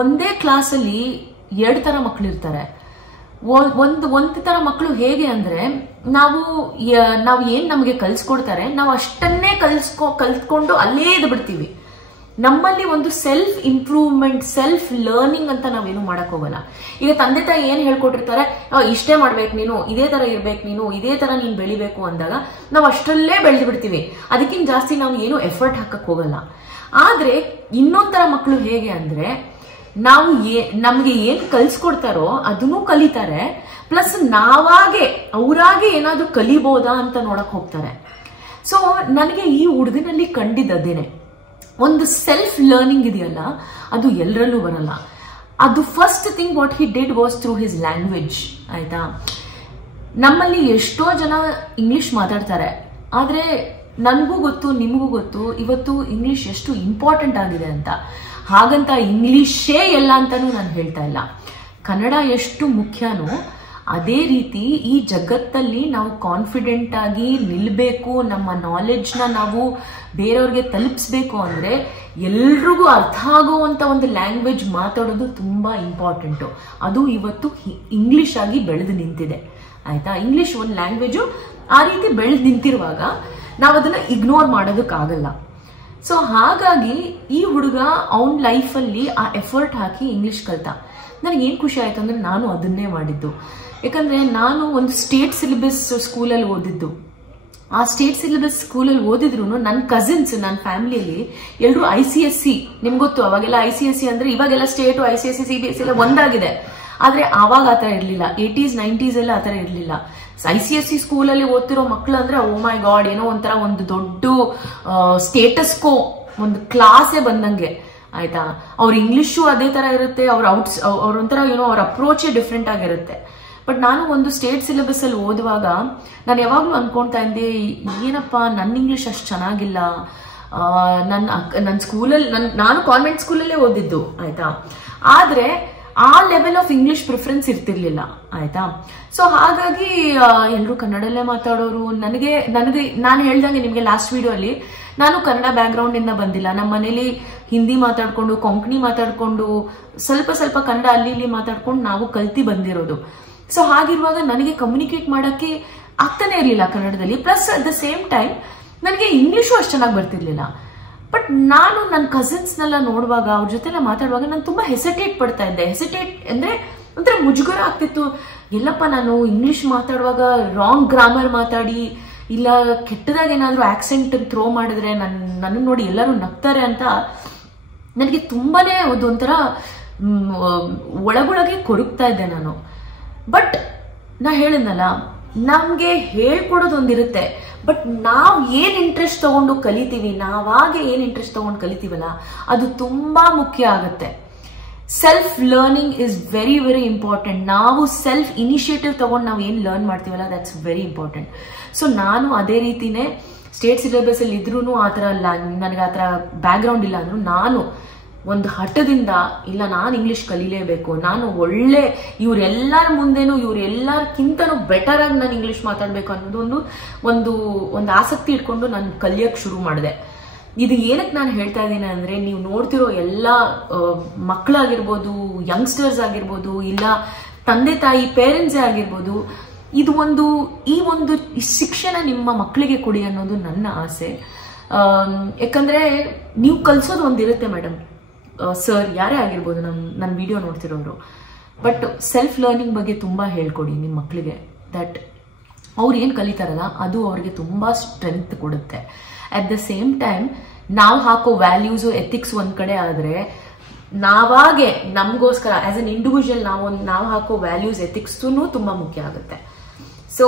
ಒಂದೇ ಕ್ಲಾಸಲ್ಲಿ 2 ತರ ಮಕ್ಳು ಇರ್ತಾರೆ. ಒಂದು ತರ ಮಕ್ಕಳು ಹೇಗೆ ಅಂದ್ರೆ, ನಾವು ಏನ್ ನಮ್ಗೆ ಕಲ್ಸ್ಕೊಡ್ತಾರೆ ನಾವು ಅಷ್ಟನ್ನೇ ಕಲ್ತ್ಕೊಂಡು ಅಲ್ಲೇ ಇದ್ ಬಿಡ್ತೀವಿ. ನಮ್ಮಲ್ಲಿ ಒಂದು ಸೆಲ್ಫ್ ಇಂಪ್ರೂವ್ಮೆಂಟ್, ಸೆಲ್ಫ್ ಲರ್ನಿಂಗ್ ಅಂತ ನಾವೇನು ಮಾಡಕ್ ಹೋಗಲ್ಲ. ಈಗ ತಂದೆ ತಾಯಿ ಏನ್ ಹೇಳ್ಕೊಟ್ಟಿರ್ತಾರೆ, ಇಷ್ಟೇ ಮಾಡ್ಬೇಕು ನೀನು, ಇದೇ ತರ ಇರ್ಬೇಕು ನೀನು, ಇದೇ ತರ ನೀನ್ ಬೆಳಿಬೇಕು ಅಂದಾಗ ನಾವು ಅಷ್ಟರಲ್ಲೇ ಬೆಳೆದು ಬಿಡ್ತೀವಿ. ಅದಕ್ಕಿಂತ ಜಾಸ್ತಿ ನಾವು ಏನು ಎಫರ್ಟ್ ಹಾಕಕ್ ಹೋಗಲ್ಲ. ಆದ್ರೆ ಇನ್ನೊಂದರ ಮಕ್ಕಳು ಹೇಗೆ ಅಂದ್ರೆ, ನಮ್ಗೆ ಏನ್ ಕಲ್ಸ್ಕೊಡ್ತಾರೋ ಅದನ್ನು ಕಲಿತಾರೆ, ಪ್ಲಸ್ ಅವರಾಗೆ ಏನಾದ್ರೂ ಕಲಿಬೋದಾ ಅಂತ ನೋಡಕ್ ಹೋಗ್ತಾರೆ. ಸೊ ನನಗೆ ಈ ಹುಡುಗನಲ್ಲಿ ಕಂಡಿದ್ದೇನೆ, ಒಂದು ಸೆಲ್ಫ್ ಲರ್ನಿಂಗ್ ಇದೆಯಲ್ಲ ಅದು ಎಲ್ಲರಲ್ಲೂ ಬರಲ್ಲ. ಅದು first thing what he did was through his language. ಆಯ್ತಾ, ನಮ್ಮಲ್ಲಿ ಎಷ್ಟೋ ಜನ ಇಂಗ್ಲಿಷ್ ಮಾತಾಡ್ತಾರೆ, ಆದ್ರೆ ನನ್ಗೂ ಗೊತ್ತು ನಿಮಗೂ ಗೊತ್ತು ಇವತ್ತು ಇಂಗ್ಲಿಷ್ ಎಷ್ಟು ಇಂಪಾರ್ಟೆಂಟ್ ಆಗಿದೆ ಅಂತ. ಹಾಗಂತ ಇಂಗ್ಲಿಷೇ ಎಲ್ಲ ಅಂತಾನೂ ನಾನು ಹೇಳ್ತಾ ಇಲ್ಲ. ಕನ್ನಡ ಎಷ್ಟು ಮುಖ್ಯನೋ ಅದೇ ರೀತಿ ಈ ಜಗತ್ತಲ್ಲಿ ನಾವು ಕಾನ್ಫಿಡೆಂಟ್ ಆಗಿ ನಿಲ್ಬೇಕು, ನಮ್ಮ ನಾಲೆಡ್ಜ್ನ ನಾವು ಬೇರೆಯವ್ರಿಗೆ ತಲುಪಿಸ್ಬೇಕು ಅಂದ್ರೆ ಎಲ್ರಿಗೂ ಅರ್ಥ ಆಗುವಂತ ಒಂದು ಲ್ಯಾಂಗ್ವೇಜ್ ಮಾತಾಡೋದು ತುಂಬಾ ಇಂಪಾರ್ಟೆಂಟು. ಅದು ಇವತ್ತು ಇಂಗ್ಲಿಷ್ ಆಗಿ ಬೆಳೆದು ನಿಂತಿದೆ. ಆಯ್ತಾ. ಇಂಗ್ಲಿಷ್ ಒಂದು ಲ್ಯಾಂಗ್ವೇಜು ಆ ರೀತಿ ಬೆಳೆದು ನಿಂತಿರುವಾಗ ನಾವು ಅದನ್ನ ಇಗ್ನೋರ್ ಮಾಡೋದಕ್ಕಾಗಲ್ಲ. ಸೊ ಹಾಗಾಗಿ ಈ ಹುಡುಗ ಅವನ ಲೈಫಲ್ಲಿ ಆ ಎಫರ್ಟ್ ಹಾಕಿ ಇಂಗ್ಲಿಷ್ ಕಲ್ತ. ನನಗೇನು ಖುಷಿ ಆಯ್ತು ಅಂದ್ರೆ ನಾನು ಅದನ್ನೇ ಮಾಡಿದ್ದು. ಯಾಕಂದ್ರೆ ನಾನು ಒಂದು ಸ್ಟೇಟ್ ಸಿಲೆಬಸ್ ಸ್ಕೂಲಲ್ಲಿ ಓದಿದ್ದು. ಆ ಸ್ಟೇಟ್ ಸಿಲೆಬಸ್ ಸ್ಕೂಲಲ್ಲಿ ಓದಿದ್ರು ನನ್ನ ಕಸಿನ್ಸ್, ನನ್ನ ಫ್ಯಾಮಿಲಿಯಲ್ಲಿ ಎಲ್ಲರೂ ICSE, ನಿಮ್ಗೆ ಗೊತ್ತು ಅವಾಗೆಲ್ಲ ICSE ಅಂದ್ರೆ ಇವಾಗೆಲ್ಲ ಸ್ಟೇಟು ICSE CBSE ಎಲ್ಲ ಒಂದಾಗಿದೆ. ಆದ್ರೆ ಆವಾಗ ಆತರ ಇರ್ಲಿಲ್ಲ. 80s 90s ಎಲ್ಲ ಆತರ ಇರ್ಲಿಲ್ಲ. ICSE ಸ್ಕೂಲಲ್ಲಿ ಓದ್ತಿರೋ ಮಕ್ಳು ಅಂದ್ರೆ ಓ ಮೈ ಗಾಡ್, ಏನೋ ಒಂಥರ ಒಂದು ದೊಡ್ಡ ಸ್ಟೇಟಸ್ಕೋ ಒಂದು ಕ್ಲಾಸೇ ಬಂದಂಗೆ ಆಯ್ತಾ. ಅವ್ರ ಇಂಗ್ಲಿಷು ಅದೇ ತರ ಇರುತ್ತೆ, ಅವ್ರ ಒಂಥರ ಏನೋ ಅವ್ರ ಅಪ್ರೋಚೇ ಡಿಫ್ರೆಂಟ್ ಆಗಿರುತ್ತೆ. ಬಟ್ ನಾನು ಒಂದು ಸ್ಟೇಟ್ ಸಿಲೆಬಸ್ ಅಲ್ಲಿ ಓದುವಾಗ ನಾನು ಯಾವಾಗ್ಲೂ ಅನ್ಕೊಂತಾ ಇದ್ದೆ, ಏನಪ್ಪಾ ನನ್ನ ಇಂಗ್ಲಿಷ್ ಅಷ್ಟು ಚೆನ್ನಾಗಿಲ್ಲ. ನನ್ನ ಸ್ಕೂಲಲ್ಲಿ ನಾನು ಕಾನ್ವೆಂಟ್ ಸ್ಕೂಲಲ್ಲೇ ಓದಿದ್ದು ಆಯ್ತಾ. ಆದ್ರೆ ಆ ಲೆವೆಲ್ ಆಫ್ ಇಂಗ್ಲಿಷ್ ಪ್ರಿಫರೆನ್ಸ್ ಇರ್ತಿರ್ಲಿಲ್ಲ ಆಯ್ತಾ. ಸೊ ಹಾಗಾಗಿ ಎಲ್ಲರೂ ಕನ್ನಡಲ್ಲೇ ಮಾತಾಡೋರು. ನನಗೆ ನಾನು ಹೇಳ್ದಂಗೆ ನಿಮ್ಗೆ ಲಾಸ್ಟ್ ವಿಡಿಯೋ ಅಲ್ಲಿ, ನಾನು ಕನ್ನಡ ಬ್ಯಾಕ್ ಗ್ರೌಂಡ್ ಇಂದ ಬಂದಿಲ್ಲ. ನಮ್ಮ ಮನೇಲಿ ಹಿಂದಿ ಮಾತಾಡ್ಕೊಂಡು, ಕೊಂಕಣಿ ಮಾತಾಡ್ಕೊಂಡು, ಸ್ವಲ್ಪ ಸ್ವಲ್ಪ ಕನ್ನಡ ಅಲ್ಲಿ ಇಲ್ಲಿ ಮಾತಾಡ್ಕೊಂಡು ನಾವು ಕಲ್ತಿ ಬಂದಿರೋದು. ಸೊ ಹಾಗಿರುವಾಗ ನನಗೆ ಕಮ್ಯುನಿಕೇಟ್ ಮಾಡಕ್ಕೆ ಆಗ್ತಾನೆ ಇರ್ಲಿಲ್ಲ ಕನ್ನಡದಲ್ಲಿ. Plus at the same time ನನಗೆ ಇಂಗ್ಲಿಷು ಅಷ್ಟು ಚೆನ್ನಾಗಿ ಬರ್ತಿರ್ಲಿಲ್ಲ. ಬಟ್ ನಾನು ನನ್ನ ಕಸಿನ್ಸ್ನೆಲ್ಲ ನೋಡುವಾಗ, ಅವ್ರ ಜೊತೆಲ್ಲ ಮಾತಾಡುವಾಗ ನಾನು ತುಂಬಾ ಹೆಸಿಟೇಟ್ ಪಡ್ತಾ ಇದ್ದೆ. ಹೆಸಿಟೇಟ್ ಅಂದ್ರೆ ಒಂಥರ ಮುಜುಗರ ಆಗ್ತಿತ್ತು. ಎಲ್ಲಪ್ಪ ನಾನು ಇಂಗ್ಲಿಷ್ ಮಾತಾಡುವಾಗ ರಾಂಗ್ ಗ್ರಾಮರ್ ಮಾತಾಡಿ, ಇಲ್ಲ ಕೆಟ್ಟದಾಗ ಏನಾದ್ರು ಆಕ್ಸೆಂಟ್ ಥ್ರೋ ಮಾಡಿದ್ರೆ ನನ್ನ ನೋಡಿ ಎಲ್ಲರೂ ನಗ್ತಾರೆ ಅಂತ ನನಗೆ ತುಂಬಾನೇ ಒಂಥರ ಒಳಗೊಳಗೆ ಕೊರಗ್ತಾ ಇದ್ದೆ ನಾನು. ಬಟ್ ನಾ ಹೇಳಿದ್ನಲ್ಲ, ನಮ್ಗೆ ಹೇಳ್ಕೊಡೋದೊಂದಿರುತ್ತೆ, ಬಟ್ ನಾವ್ ಏನ್ ಇಂಟ್ರೆಸ್ಟ್ ತಗೊಂಡು ಕಲಿತೀವಿ, ನಾವಾಗೆ ಏನ್ ಇಂಟ್ರೆಸ್ಟ್ ತಗೊಂಡು ಕಲಿತೀವಲ್ಲ, ಅದು ತುಂಬಾ ಮುಖ್ಯ ಆಗುತ್ತೆ. Self learning is very very important. ನಾವು ಸೆಲ್ಫ್ ಇನಿಷಿಯೇಟಿವ್ ತಗೊಂಡು ನಾವು ಏನ್ ಲರ್ನ್ ಮಾಡ್ತೀವಲ್ಲ, ದಟ್ಸ್ ವೆರಿ ಇಂಪಾರ್ಟೆಂಟ್. ಸೊ ನಾನು ಅದೇ ರೀತಿನೇ ಸ್ಟೇಟ್ ಸಿಲೆಬಸ್ ಅಲ್ಲಿ ಇದ್ರೂ ಆತರ ನನಗೆ ಆತರ ಬ್ಯಾಕ್ ಗ್ರೌಂಡ್ ಇಲ್ಲ ಅಂದ್ರೂ ನಾನು ಒಂದು ಹಠದಿಂದ, ಇಲ್ಲ ನಾನು ಇಂಗ್ಲಿಷ್ ಕಲೀಲೇಬೇಕು, ನಾನು ಒಳ್ಳೆ ಇವರೆಲ್ಲರ ಮುಂದೆನೂ ಇವರೆಲ್ಲರ್ಕಿಂತನೂ ಬೆಟರ್ ಆಗಿ ನಾನು ಇಂಗ್ಲಿಷ್ ಮಾತಾಡ್ಬೇಕು ಅನ್ನೋದು ಒಂದು ಆಸಕ್ತಿ ಇಟ್ಕೊಂಡು ನಾನು ಕಲಿಯಕ್ ಶುರು ಮಾಡಿದೆ. ಇದು ಏನಕ್ಕೆ ನಾನು ಹೇಳ್ತಾ ಇದ್ದೀನಿ ಅಂದ್ರೆ, ನೀವು ನೋಡ್ತಿರೋ ಎಲ್ಲ ಮಕ್ಕಳಾಗಿರ್ಬೋದು, ಯಂಗ್ಸ್ಟರ್ಸ್ ಆಗಿರ್ಬೋದು, ಇಲ್ಲ ತಂದೆ ತಾಯಿ ಪೇರೆಂಟ್ಸೇ ಆಗಿರ್ಬೋದು, ಈ ಒಂದು ಶಿಕ್ಷಣ ನಿಮ್ಮ ಮಕ್ಕಳಿಗೆ ಕೊಡಿ ಅನ್ನೋದು ನನ್ನ ಆಸೆ. ಯಾಕಂದ್ರೆ ನೀವು ಕಲ್ಸೋದು ಒಂದಿರುತ್ತೆ ಮೇಡಮ್, ಸರ್ ಯಾರೇ ಆಗಿರ್ಬೋದು, ನನ್ನ ವಿಡಿಯೋ ನೋಡ್ತಿರೋರು. ಬಟ್ ಸೆಲ್ಫ್ ಲರ್ನಿಂಗ್ ಬಗ್ಗೆ ತುಂಬಾ ಹೇಳ್ಕೊಡಿ ನಿಮ್ಮ ಮಕ್ಕಳಿಗೆ. ದಟ್ ಅವ್ರು ಏನ್ ಕಲಿತಾರಲ್ಲ ಅದು ಅವ್ರಿಗೆ ತುಂಬಾ ಸ್ಟ್ರೆಂತ್ ಕೊಡುತ್ತೆ. ಅಟ್ ದ ಸೇಮ್ ಟೈಮ್ ನಾವು ಹಾಕೋ ವ್ಯಾಲ್ಯೂಸು ಎಥಿಕ್ಸ್ ಒಂದ್ ಕಡೆ ಆದ್ರೆ, ನಾವಾಗೆ ನಮಗೋಸ್ಕರ ಆಸ್ ಅನ್ ಇಂಡಿವಿಜುವಲ್ ನಾವು ಹಾಕೋ ವ್ಯಾಲ್ಯೂಸ್ ಎಥಿಕ್ಸೂ ತುಂಬಾ ಮುಖ್ಯ ಆಗುತ್ತೆ. ಸೊ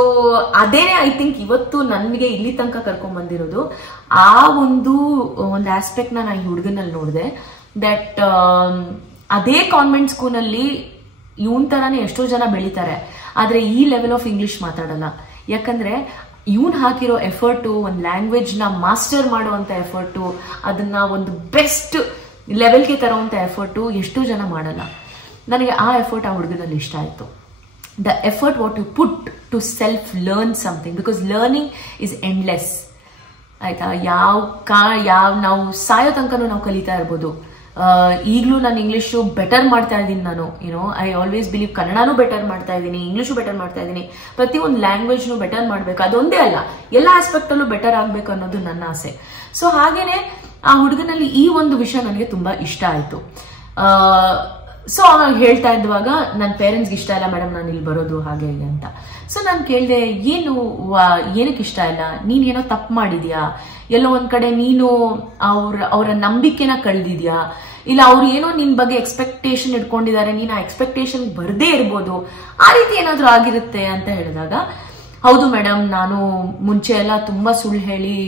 ಅದೇ ಐ ಥಿಂಕ್ ಇವತ್ತು ನನಗೆ ಇಲ್ಲಿ ತನಕ ಕರ್ಕೊಂಡ್ ಬಂದಿರೋದು. ಆ ಒಂದು ಆಸ್ಪೆಕ್ಟ್ ನಾನು ಈ ಹುಡುಗನಲ್ಲಿ ನೋಡಿದೆ. ದಟ್ ಅದೇ ಕಾನ್ವೆಂಟ್ ಸ್ಕೂಲಲ್ಲಿ ಇವನ್ ತರಾನೇ ಎಷ್ಟೋ ಜನ ಬೆಳಿತಾರೆ, ಆದ್ರೆ ಈ ಲೆವೆಲ್ ಆಫ್ ಇಂಗ್ಲಿಷ್ ಮಾತಾಡಲ್ಲ. ಯಾಕಂದ್ರೆ ಇವನ್ ಹಾಕಿರೋ ಎಫರ್ಟು, ಒಂದು ಲ್ಯಾಂಗ್ವೇಜ್ ನ ಮಾಸ್ಟರ್ ಮಾಡುವಂತ ಎಫರ್ಟು, ಅದನ್ನ ಒಂದು ಬೆಸ್ಟ್ ಲೆವೆಲ್ಗೆ ತರುವಂತ ಎಫರ್ಟು ಎಷ್ಟೋ ಜನ ಮಾಡಲ್ಲ. ನನಗೆ ಆ ಎಫರ್ಟ್ ಆ ಹುಡುಗನಲ್ಲಿ ಇಷ್ಟ ಆಯ್ತು. the effort what you put to self learn something, because learning is endless ಆಯ್ತಾ. ಯಾವ ನಾವು ಸಾಯೋ ತನಕನೂ ನಾವು ಕಲಿತಾ ಇರ್ಬೋದು. ಈಗಲೂ ನಾನು ಇಂಗ್ಲಿಷು ಬೆಟರ್ ಮಾಡ್ತಾ ಇದ್ದೀನಿ. ನಾನು ಐ ಆಲ್ವೇಸ್ ಬಿಲೀವ್ ಕನ್ನಡನೂ ಬೆಟರ್ ಮಾಡ್ತಾ ಇದ್ದೀನಿ, ಇಂಗ್ಲಿಷು ಬೆಟರ್ ಮಾಡ್ತಾ ಇದ್ದೀನಿ. ಪ್ರತಿಯೊಂದು ಲ್ಯಾಂಗ್ವೇಜ್ನು ಬೆಟರ್ ಮಾಡ್ಬೇಕು. ಅದೊಂದೇ ಅಲ್ಲ, ಎಲ್ಲ ಆಸ್ಪೆಕ್ಟ್ ಅಲ್ಲೂ ಬೆಟರ್ ಆಗ್ಬೇಕು ಅನ್ನೋದು ನನ್ನ ಆಸೆ. ಸೊ ಹಾಗೇನೆ ಆ ಹುಡುಗನಲ್ಲಿ ಈ ಒಂದು ವಿಷಯ ನನಗೆ ತುಂಬಾ ಇಷ್ಟ ಆಯ್ತು. ಸೊ ಅವಾಗ ಹೇಳ್ತಾ ಇದ್ದಾಗ ನನ್ನ ಪೇರೆಂಟ್ಸ್ಗೆ ಇಷ್ಟ ಇಲ್ಲ ಮೇಡಮ್ ನಾನು ಇಲ್ಲಿ ಬರೋದು ಹಾಗೆ ಹೀಗೆ ಅಂತ. ಸೊ ನಾನು ಕೇಳಿದೆ, ಏನಕ್ಕೆ ಇಷ್ಟ ಇಲ್ಲ, ನೀನೇನೋ ತಪ್ಪು ಮಾಡಿದ್ಯಾ, ಎಲ್ಲೋ ಒಂದ್ ಕಡೆ ನೀನು ಅವರ ನಂಬಿಕೆನ ಕಳೆದಿದ್ಯಾ, ಇಲ್ಲ ಅವ್ರು ಏನೋ ನಿನ್ ಬಗ್ಗೆ ಎಕ್ಸ್ಪೆಕ್ಟೇಷನ್ ಇಟ್ಕೊಂಡಿದ್ದಾರೆ, ನೀನು ಆ ಎಕ್ಸ್ಪೆಕ್ಟೇಷನ್ ಬರ್ದೇ ಇರ್ಬೋದು, ಆ ರೀತಿ ಏನಾದ್ರು ಆಗಿರುತ್ತೆ ಅಂತ ಹೇಳಿದಾಗ, ಹೌದು ಮೇಡಮ್, ನಾನು ಮುಂಚೆ ಎಲ್ಲ ತುಂಬಾ ಸುಳ್ಳು ಹೇಳಿ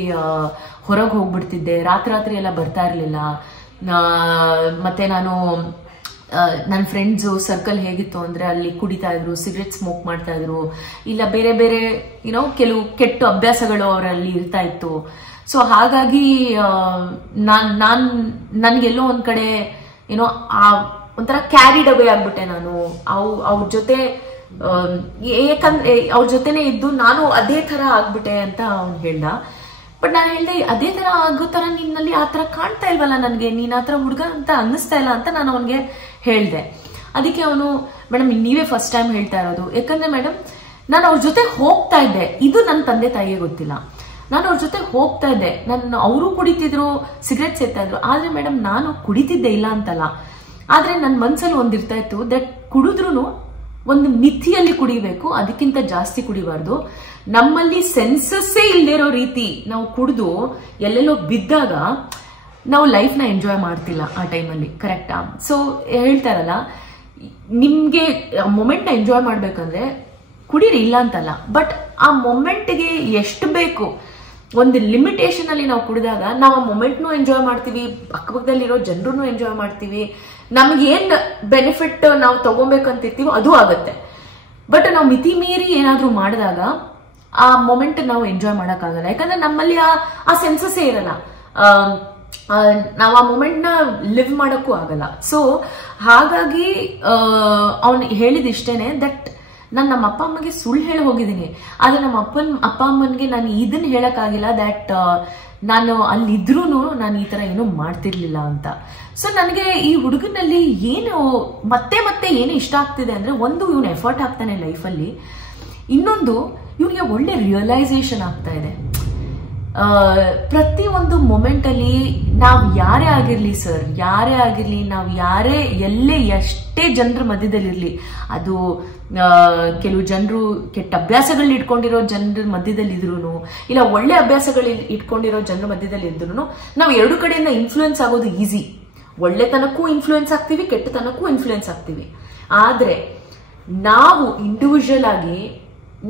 ಹೊರಗೆ ಹೋಗ್ಬಿಡ್ತಿದ್ದೆ, ರಾತ್ರಿ ಎಲ್ಲ ಬರ್ತಾ ಇರ್ಲಿಲ್ಲ. ಮತ್ತೆ ನಾನು ನನ್ನ ಫ್ರೆಂಡ್ಸು ಸರ್ಕಲ್ ಹೇಗಿತ್ತು ಅಂದ್ರೆ, ಅಲ್ಲಿ ಕುಡಿತಾ ಇದ್ರು, ಸಿಗರೆಟ್ ಸ್ಮೋಕ್ ಮಾಡ್ತಾ ಇದ್ರು, ಇಲ್ಲ ಬೇರೆ ಬೇರೆ ಕೆಲವು ಕೆಟ್ಟ ಅಭ್ಯಾಸಗಳು ಅವರಲ್ಲಿ ಇರ್ತಾ ಇತ್ತು. ಸೊ ಹಾಗಾಗಿ ನನ್ಗೆಲ್ಲೋ ಒಂದ್ ಕಡೆ ಆ ಒಂಥರ ಕ್ಯಾರಿಡ್ ಅವೇ ಆಗ್ಬಿಟ್ಟೆ ನಾನು. ಅವ್ರ ಜೊತೆ ಯಾಕಂದ್ರೆ ಅವ್ರ ಜೊತೆನೆ ಇದ್ದು ನಾನು ಅದೇ ತರ ಆಗ್ಬಿಟ್ಟೆ ಅಂತ ಅವ್ನು ಹೇಳ್ದ. ಬಟ್ ನಾನು ಹೇಳ್ದೆ, ಅದೇ ತರ ಆಗೋ ತರ ನಿನ್ನಲ್ಲಿ ಆ ತರ ಕಾಣ್ತಾ ಇಲ್ವಲ್ಲ ನನ್ಗೆ, ನೀನ್ ಆ ತರ ಹುಡುಗ ಅಂತ ಅನ್ನಿಸ್ತಾ ಇಲ್ಲ ಅಂತ ನಾನು ಅವನ್ಗೆ ಹೇಳ್ದೆ. ಅದಕ್ಕೆ ಅವನು, ಮೇಡಮ್ ನೀವೇ ಫಸ್ಟ್ ಟೈಮ್ ಹೇಳ್ತಾ ಇರೋದು, ಯಾಕಂದ್ರೆ ಮೇಡಮ್ ನಾನು ಅವ್ರ ಜೊತೆ ಹೋಗ್ತಾ ಇದ್ದೆ, ಇದು ನನ್ನ ತಂದೆ ತಾಯಿಗೆ ಗೊತ್ತಿಲ್ಲ. ನಾನು ಅವ್ರ ಜೊತೆ ಹೋಗ್ತಾ ಇದ್ದೆ, ಅವರು ಕುಡಿತಿದ್ರು, ಸಿಗರೆಟ್ ಸೇರ್ತಾ ಇದ್ರು. ಆದ್ರೆ ಮೇಡಮ್ ನಾನು ಕುಡಿತಿದ್ದೆ, ಇಲ್ಲ ಅಂತಲ್ಲ. ಆದ್ರೆ ನನ್ನ ಮನ್ಸಲ್ಲಿ ಒಂದಿರ್ತಾ ಇತ್ತು, ದಟ್ ಕುಡಿದ್ರು ಒಂದು ಮಿತಿಯಲ್ಲಿ ಕುಡಿಬೇಕು, ಅದಕ್ಕಿಂತ ಜಾಸ್ತಿ ಕುಡಿಬಾರ್ದು. ನಮ್ಮಲ್ಲಿ ಸೆನ್ಸಸ್ಸೇ ಇಲ್ದಿರೋ ರೀತಿ ನಾವು ಕುಡಿದು ಎಲ್ಲೆಲ್ಲೋ ಬಿದ್ದಾಗ ನಾವು ಲೈಫ್ನ ಎಂಜಾಯ್ ಮಾಡ್ತಿಲ್ಲ ಆ ಟೈಮಲ್ಲಿ. ಕರೆಕ್ಟಾ? ಸೊ ಹೇಳ್ತಾರಲ್ಲ, ನಿಮ್ಗೆ ಮೊಮೆಂಟ್ನ ಎಂಜಾಯ್ ಮಾಡ್ಬೇಕಂದ್ರೆ ಕುಡೀರಿ, ಇಲ್ಲ ಅಂತಲ್ಲ. ಬಟ್ ಆ ಮೊಮೆಂಟ್ಗೆ ಎಷ್ಟು ಬೇಕು, ಒಂದು ಲಿಮಿಟೇಷನ್ ಅಲ್ಲಿ ನಾವು ಕುಡಿದಾಗ ನಾವು ಆ ಮೊಮೆಂಟ್ನು ಎಂಜಾಯ್ ಮಾಡ್ತೀವಿ, ಅಕ್ಕಪಕ್ಕದಲ್ಲಿರೋ ಜನರನ್ನು ಎಂಜಾಯ್ ಮಾಡ್ತೀವಿ, ನಮ್ಗೆ ಏನ್ ಬೆನಿಫಿಟ್ ನಾವು ತಗೋಬೇಕಂತಿರ್ತೀವೋ ಅದು ಆಗತ್ತೆ. ಬಟ್ ನಾವು ಮಿತಿ ಮೀರಿ ಏನಾದ್ರೂ ಮಾಡಿದಾಗ ಆ ಮೊಮೆಂಟ್ ನಾವು ಎಂಜಾಯ್ ಮಾಡಕ್ಕಾಗಲ್ಲ, ಯಾಕಂದ್ರೆ ನಮ್ಮಲ್ಲಿ ಆ ಸೆನ್ಸಸ್ಸೇ ಇರಲ್ಲ, ನಾವು ಆ ಮೊಮೆಂಟ್ ನ ಲಿವ್ ಮಾಡಕ್ಕೂ ಆಗಲ್ಲ. ಸೊ ಹಾಗಾಗಿ ಅವ್ನು ಹೇಳಿದಿಷ್ಟೇನೆ, ದಟ್ ನಾನು ನಮ್ಮ ಅಪ್ಪ ಅಮ್ಮಗೆ ಸುಳ್ಳು ಹೇಳಿ ಹೋಗಿದ್ದೀನಿ. ಆದ್ರೆ ನಮ್ಮ ಅಪ್ಪ ಅಮ್ಮನ್ಗೆ ನಾನು ಇದನ್ನ ಹೇಳಕ್ಕಾಗಿಲ್ಲ, ದಟ್ ನಾನು ಅಲ್ಲಿದ್ರೂ ನಾನು ಈ ತರ ಏನೂ ಮಾಡ್ತಿರ್ಲಿಲ್ಲ ಅಂತ. ಸೊ ನನಗೆ ಈ ಹುಡುಗನಲ್ಲಿ ಏನು ಮತ್ತೆ ಮತ್ತೆ ಏನು ಇಷ್ಟ ಆಗ್ತಿದೆ ಅಂದ್ರೆ, ಒಂದು ಇವನು ಎಫರ್ಟ್ ಆಗ್ತಾನೆ ಲೈಫಲ್ಲಿ, ಇನ್ನೊಂದು ಇವನಿಗೆ ಒಳ್ಳೆ ರಿಯಲೈಸೇಷನ್ ಆಗ್ತಾ ಇದೆ. ಪ್ರತಿ ಒಂದು ಮೊಮೆಂಟ್ ಅಲ್ಲಿ ನಾವು ಯಾರೇ ಆಗಿರ್ಲಿ ಸರ್, ಯಾರೇ ಆಗಿರ್ಲಿ, ನಾವು ಯಾರೇ ಎಲ್ಲೇ ಎಷ್ಟೇ ಜನರ ಮಧ್ಯದಲ್ಲಿರ್ಲಿ, ಅದು ಕೆಲವು ಜನರು ಕೆಟ್ಟ ಅಭ್ಯಾಸಗಳನ್ನ ಇಟ್ಕೊಂಡಿರೋ ಜನರ ಮಧ್ಯದಲ್ಲಿ ಇದ್ರು, ಇಲ್ಲ ಒಳ್ಳೆ ಅಭ್ಯಾಸಗಳು ಇಟ್ಕೊಂಡಿರೋ ಜನರ ಮಧ್ಯದಲ್ಲಿ ಇದ್ರು, ನಾವು ಎರಡು ಕಡೆಯಿಂದ ಇನ್ಫ್ಲೂಯೆನ್ಸ್ ಆಗೋದು ಈಸಿ. ಒಳ್ಳೆತನಕ್ಕೂ ಇನ್ಫ್ಲೂಯೆನ್ಸ್ ಆಗ್ತೀವಿ, ಕೆಟ್ಟತನಕ್ಕೂ ಇನ್ಫ್ಲೂಯೆನ್ಸ್ ಆಗ್ತೀವಿ. ಆದ್ರೆ ನಾವು ಇಂಡಿವಿಜುವಲ್ ಆಗಿ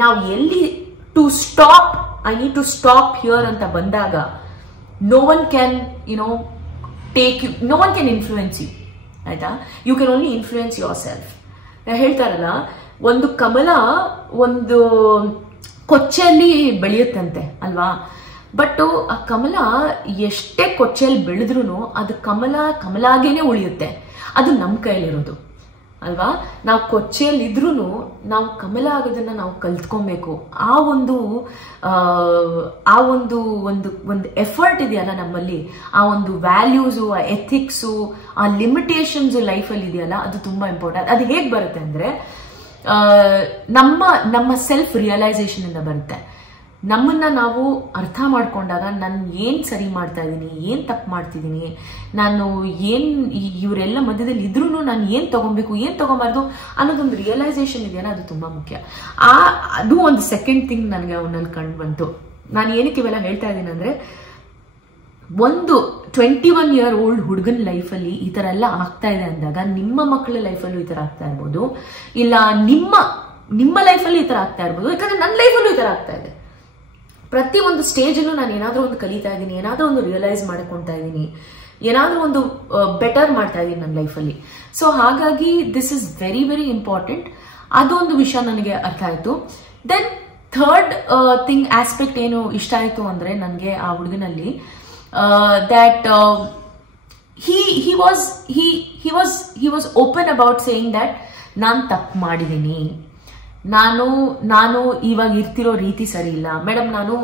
ನಾವು ಎಲ್ಲಿ to stop, I need to stop here ಅಂತ ಬಂದಾಗ, no one can take you, no one can influence you. ಆಯ್ತಾ? You can only influence yourself. ಹೇಳ್ತಾರಲ್ಲ, ಒಂದು ಕಮಲ ಒಂದು ಕೊಚ್ಚೆಯಲ್ಲಿ ಬೆಳೆಯುತ್ತಂತೆ ಅಲ್ವಾ? ಬಟ್ ಆ ಕಮಲ ಎಷ್ಟೇ ಕೊಚ್ಚೆಯಲ್ಲಿ ಬೆಳೆದ್ರು ಅದು ಕಮಲಾಗೇನೆ ಉಳಿಯುತ್ತೆ. ಅದು ನಮ್ಮ ಕೈಲಿರೋದು ಅಲ್ವಾ? ನಾವು ಕೊಚ್ಚೆಯಲ್ಲಿ ಇದ್ರೂ ನಾವು ಕಮಲ ಆಗೋದನ್ನ ನಾವು ಕಲ್ತ್ಕೊಬೇಕು. ಆ ಒಂದು ಎಫರ್ಟ್ ಇದೆಯಲ್ಲ ನಮ್ಮಲ್ಲಿ, ಆ ಒಂದು ವ್ಯಾಲ್ಯೂಸು, ಆ ಎಥಿಕ್ಸು, ಆ ಲಿಮಿಟೇಷನ್ಸ್ ಲೈಫಲ್ಲಿ ಇದೆಯಲ್ಲ, ಅದು ತುಂಬಾ ಇಂಪಾರ್ಟೆಂಟ್. ಅದು ಹೇಗೆ ಬರುತ್ತೆ ಅಂದ್ರೆ, ನಮ್ಮ ಸೆಲ್ಫ್ ರಿಯಲೈಸೇಷನ್ ಇಂದ ಬರುತ್ತೆ. ನಮ್ಮನ್ನ ನಾವು ಅರ್ಥ ಮಾಡ್ಕೊಂಡಾಗ, ನಾನು ಏನ್ ಸರಿ ಮಾಡ್ತಾ ಇದ್ದೀನಿ, ಏನ್ ತಪ್ಪು ಮಾಡ್ತಿದ್ದೀನಿ, ನಾನು ಇವರೆಲ್ಲ ಮಧ್ಯದಲ್ಲಿ ಇದ್ರೂ ನಾನು ಏನ್ ತಗೊಬೇಕು, ಏನ್ ತಗೊಬಾರ್ದು ಅನ್ನೋದೊಂದು ರಿಯಲೈಸೇಷನ್ ಇದೆಯಲ್ಲ, ಅದು ತುಂಬಾ ಮುಖ್ಯ. ಅದು ಒಂದು ಸೆಕೆಂಡ್ ಥಿಂಗ್ ನನಗೆ ಅವನಲ್ಲಿ ಕಂಡು ಬಂತು. ನಾನು ಏನಕ್ಕೆ ಇವೆಲ್ಲ ಹೇಳ್ತಾ ಇದ್ದೀನಿ ಅಂದ್ರೆ, ಒಂದು 21 year old ಹುಡುಗನ ಲೈಫಲ್ಲಿ ಈ ತರ ಎಲ್ಲ ಆಗ್ತಾ ಇದೆ ಅಂದಾಗ, ನಿಮ್ಮ ಮಕ್ಕಳ ಲೈಫಲ್ಲೂ ಈ ತರ ಆಗ್ತಾ ಇರ್ಬೋದು, ಇಲ್ಲ ನಿಮ್ಮ ಲೈಫಲ್ಲಿ ಈ ತರ ಆಗ್ತಾ ಇರ್ಬೋದು. ಯಾಕಂದ್ರೆ ನನ್ನ ಲೈಫಲ್ಲೂ ಈ ತರ ಆಗ್ತಾ ಇದೆ. ಪ್ರತಿ ಒಂದು ಸ್ಟೇಜಲ್ಲೂ ನಾನು ಏನಾದ್ರೂ ಒಂದು ಕಲಿತಾ ಇದ್ದೀನಿ, ಏನಾದ್ರೂ ಒಂದು ರಿಯಲೈಸ್ ಮಾಡ್ಕೊಳ್ತಾ ಇದ್ದೀನಿ, ಏನಾದ್ರೂ ಒಂದು ಬೆಟರ್ ಮಾಡ್ತಾ ಇದ್ದೀನಿ ನನ್ನ ಲೈಫಲ್ಲಿ. ಸೊ ಹಾಗಾಗಿ this is very very important. ಅದೊಂದು ವಿಷಯ ನನಗೆ ಅರ್ಥ ಆಯ್ತು. ದೆನ್ ಥರ್ಡ್ ಥಿಂಗ್, ಆಸ್ಪೆಕ್ಟ್ ಏನು ಇಷ್ಟ ಆಯ್ತು ಅಂದ್ರೆ ನನಗೆ ಆ ಹುಡುಗನಲ್ಲಿ, that he was open about saying that ನಾನು ತಪ್ಪು ಮಾಡಿದ್ದೀನಿ, ನಾನು ಇವಾಗ ಇರ್ತಿರೋ ರೀತಿ ಸರಿ ಇಲ್ಲ ಮೇಡಮ್, ನಾನು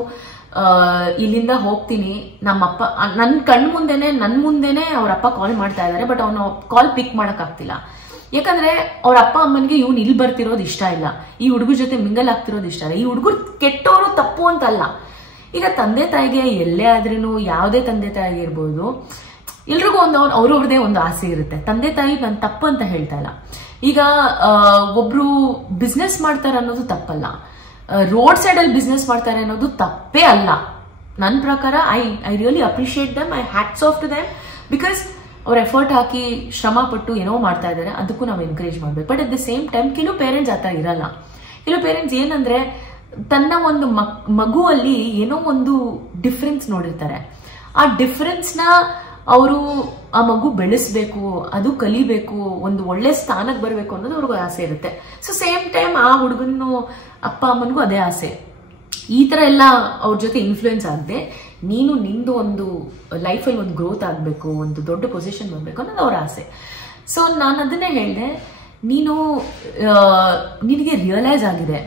ಇಲ್ಲಿಂದ ಹೋಗ್ತೀನಿ, ನಮ್ಮಪ್ಪ ನನ್ನ ಮುಂದೆನೆ ಅವ್ರ ಅಪ್ಪ ಕಾಲ್ ಮಾಡ್ತಾ ಇದ್ದಾರೆ, ಬಟ್ ಅವನು ಕಾಲ್ ಪಿಕ್ ಮಾಡಕ್ ಆಗ್ತಿಲ್ಲ. ಯಾಕಂದ್ರೆ ಅವ್ರ ಅಪ್ಪ ಅಮ್ಮನಿಗೆ ಇವ್ನು ಇಲ್ಲಿ ಬರ್ತಿರೋದು ಇಷ್ಟ ಇಲ್ಲ, ಈ ಹುಡುಗರ ಜೊತೆ ಮಿಂಗಲ್ ಆಗ್ತಿರೋದು ಇಷ್ಟ ಇಲ್ಲ. ಈ ಹುಡುಗರು ಕೆಟ್ಟವರು ತಪ್ಪು ಅಂತಲ್ಲ. ಈಗ ತಂದೆ ತಾಯಿಗೆ ಎಲ್ಲೇ ಆದ್ರೂ, ಯಾವುದೇ ತಂದೆ ತಾಯಿ ಇರ್ಬೋದು, ಎಲ್ರಿಗೂ ಅವ್ರವ್ರದೇ ಒಂದು ಆಸೆ ಇರುತ್ತೆ. ತಂದೆ ತಾಯಿ ನಾನು ತಪ್ಪು ಅಂತ ಹೇಳ್ತಾ ಇಲ್ಲ. ಈಗ ಒಬ್ರು ಬಿಸ್ನೆಸ್ ಮಾಡ್ತಾರೆ ಅನ್ನೋದು ತಪ್ಪಲ್ಲ, ರೋಡ್ ಸೈಡ್ ಅಲ್ಲಿ ಬಿಸ್ನೆಸ್ ಮಾಡ್ತಾರೆ ಅನ್ನೋದು ತಪ್ಪೇ ಅಲ್ಲ. ನನ್ನ ಪ್ರಕಾರ I really appreciate them, I hats off to them, because ಅವ್ರ ಎಫರ್ಟ್ ಹಾಕಿ ಶ್ರಮ ಪಟ್ಟು ಏನೋ ಮಾಡ್ತಾ ಇದ್ದಾರೆ, ಅದಕ್ಕೂ ನಾವು ಎನ್ಕರೇಜ್ ಮಾಡ್ಬೇಕು. But at the same time ಕೆಲವು ಪೇರೆಂಟ್ಸ್ ಆತ ಇರಲ್ಲ. ಕೆಲವು ಪೇರೆಂಟ್ಸ್ ಏನಂದ್ರೆ, ತನ್ನ ಒಂದು ಮಗುವಲ್ಲಿ ಏನೋ ಒಂದು ಡಿಫ್ರೆನ್ಸ್ ನೋಡಿರ್ತಾರೆ. ಆ ಡಿಫ್ರೆನ್ಸ್ ನ ಅವರು ಆ ಮಗು ಬೆಳೆಸ್ಬೇಕು, ಅದು ಕಲಿಬೇಕು, ಒಂದು ಒಳ್ಳೆ ಸ್ಥಾನಕ್ಕೆ ಬರಬೇಕು ಅನ್ನೋದು ಅವ್ರಿಗೂ ಆಸೆ ಇರುತ್ತೆ. ಸೊ ಸೇಮ್ ಟೈಮ್ ಆ ಹುಡುಗನು ಅಪ್ಪ ಅಮ್ಮನಿಗೂ ಅದೇ ಆಸೆ. ಈ ತರ ಎಲ್ಲ ಅವ್ರ ಜೊತೆ ಇನ್ಫ್ಲೂಯೆನ್ಸ್ ಆಗದೆ, ನೀನು ನಿಂದು ಒಂದು ಲೈಫಲ್ಲಿ ಒಂದು ಗ್ರೋತ್ ಆಗಬೇಕು, ಒಂದು ದೊಡ್ಡ ಪೊಸಿಷನ್ ಬರಬೇಕು ಅನ್ನೋದು ಅವ್ರ ಆಸೆ. ಸೊ ನಾನು ಅದನ್ನೇ ಹೇಳಿದೆ, ನಿನಗೆ ರಿಯಲೈಸ್ ಆಗಿದೆ,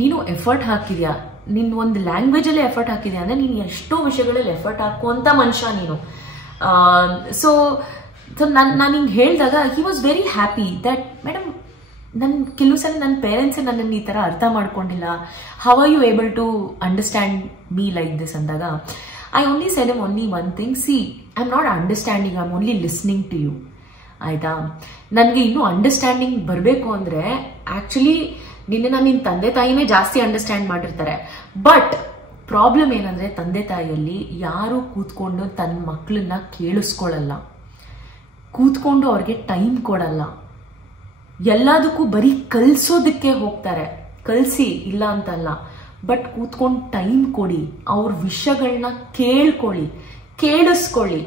ನೀನು ಎಫರ್ಟ್ ಹಾಕಿದ್ಯಾ, ನಿನ್ನ ಒಂದು ಲ್ಯಾಂಗ್ವೇಜ್ ಅಲ್ಲೇ ಎಫರ್ಟ್ ಹಾಕಿದ್ಯಾ ಅಂದ್ರೆ ನೀನು ಎಷ್ಟೋ ವಿಷಯಗಳಲ್ಲಿ ಎಫರ್ಟ್ ಹಾಕುವಂತ ಮನುಷ್ಯ ನೀನು. ಸೊ ನಾನು ಹಿಂಗೆ ಹೇಳಿದಾಗ he was very happy that madam ಕೆಲವು ಸಲ ನನ್ನ ಪೇರೆಂಟ್ಸ್ ನನ್ನನ್ನು ಈ ತರ ಅರ್ಥ ಮಾಡ್ಕೊಂಡಿಲ್ಲ, how are you able to understand me like this ಅಂದಾಗ I only said him only one thing, see I am not understanding, I am only listening to you. ಆಯ್ತಾ, ನನಗೆ ಇನ್ನೂ ಅಂಡರ್ಸ್ಟ್ಯಾಂಡಿಂಗ್ ಬರಬೇಕು ಅಂದ್ರೆ ಆಕ್ಚುಲಿ ನಿನ್ನ ತಂದೆ ತಾಯಿನೇ ಜಾಸ್ತಿ ಅಂಡರ್ಸ್ಟ್ಯಾಂಡ್ ಮಾಡಿರ್ತಾರೆ. ಬಟ್ ಪ್ರಾಬ್ಲಮ್ ಏನಂದ್ರೆ ತಂದೆ ತಾಯಿಯಲ್ಲಿ ಯಾರು ಕೂತ್ಕೊಂಡು ತನ್ನ ಮಕ್ಕಳನ್ನ ಕೇಳಿಸ್ಕೊಳ್ಳಲ್ಲ, ಕೂತ್ಕೊಂಡು ಅವ್ರಿಗೆ ಟೈಮ್ ಕೊಡಲ್ಲ, ಎಲ್ಲದಕ್ಕೂ ಬರೀ ಕಲ್ಸೋದಕ್ಕೆ ಹೋಗ್ತಾರೆ. ಕಲ್ಸಿ ಇಲ್ಲ ಅಂತಲ್ಲ, ಬಟ್ ಕೂತ್ಕೊಂಡು ಟೈಮ್ ಕೊಡಿ, ಅವ್ರ ವಿಷಯಗಳನ್ನ ಕೇಳ್ಕೊಳ್ಳಿ, ಕೇಳಿಸ್ಕೊಳ್ಳಿ.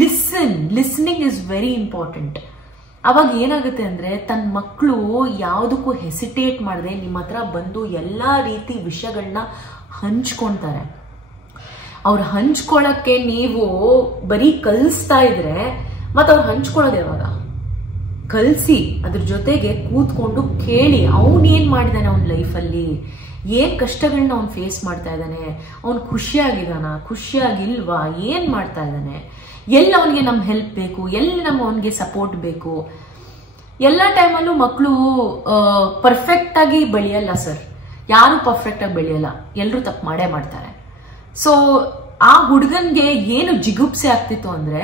Listening is very important. ಅವಾಗ ಏನಾಗುತ್ತೆ ಅಂದ್ರೆ ತನ್ನ ಮಕ್ಕಳು ಯಾವುದಕ್ಕೂ ಹೆಸಿಟೇಟ್ ಮಾಡದೆ ನಿಮ್ಮ ಹತ್ರ ಬಂದು ಎಲ್ಲಾ ರೀತಿ ವಿಷಯಗಳನ್ನ ಹಂಚ್ಕೊಳ್ತಾರೆ. ಅವ್ರು ಹಂಚ್ಕೊಳಕ್ಕೆ ನೀವು ಬರೀ ಕಲಿಸ್ತಾ ಇದ್ರೆ ಮತ್ತೆ ಅವ್ರು ಹಂಚ್ಕೊಳ್ಳೋದು ಯಾವಾಗ? ಕಲಿಸಿ, ಅದ್ರ ಜೊತೆಗೆ ಕೂತ್ಕೊಂಡು ಕೇಳಿ, ಅವನ್ ಏನ್ ಮಾಡಿದಾನೆ ಅವನ ಲೈಫಲ್ಲಿ, ಏನ್ ಕಷ್ಟಗಳನ್ನ ಅವ್ನು ಫೇಸ್ ಮಾಡ್ತಾ ಇದ್ದಾನೆ, ಅವ್ನು ಖುಷಿಯಾಗಿದ್ದಾನ, ಖುಷಿಯಾಗಿಲ್ವಾ, ಏನ್ ಮಾಡ್ತಾ ಇದ್ದಾನೆ, ಎಲ್ಲಿ ಅವನಿಗೆ ನಮ್ಮ ಹೆಲ್ಪ್ ಬೇಕು, ಎಲ್ಲಿ ಅವನಿಗೆ ಸಪೋರ್ಟ್ ಬೇಕು. ಎಲ್ಲ ಟೈಮಲ್ಲೂ ಮಕ್ಕಳು ಪರ್ಫೆಕ್ಟ್ ಆಗಿ ಬೆಳೆಯಲ್ಲ ಸರ್, ಯಾರು ಪರ್ಫೆಕ್ಟ್ ಆಗಿ ಬೆಳೆಯಲ್ಲ, ಎಲ್ಲರೂ ತಪ್ಪು ಮಾಡೇ ಮಾಡ್ತಾರೆ. ಸೊ ಆ ಹುಡುಗನ್ಗೆ ಏನು ಜಿಗುಪ್ಸೆ ಆಗ್ತಿತ್ತು ಅಂದ್ರೆ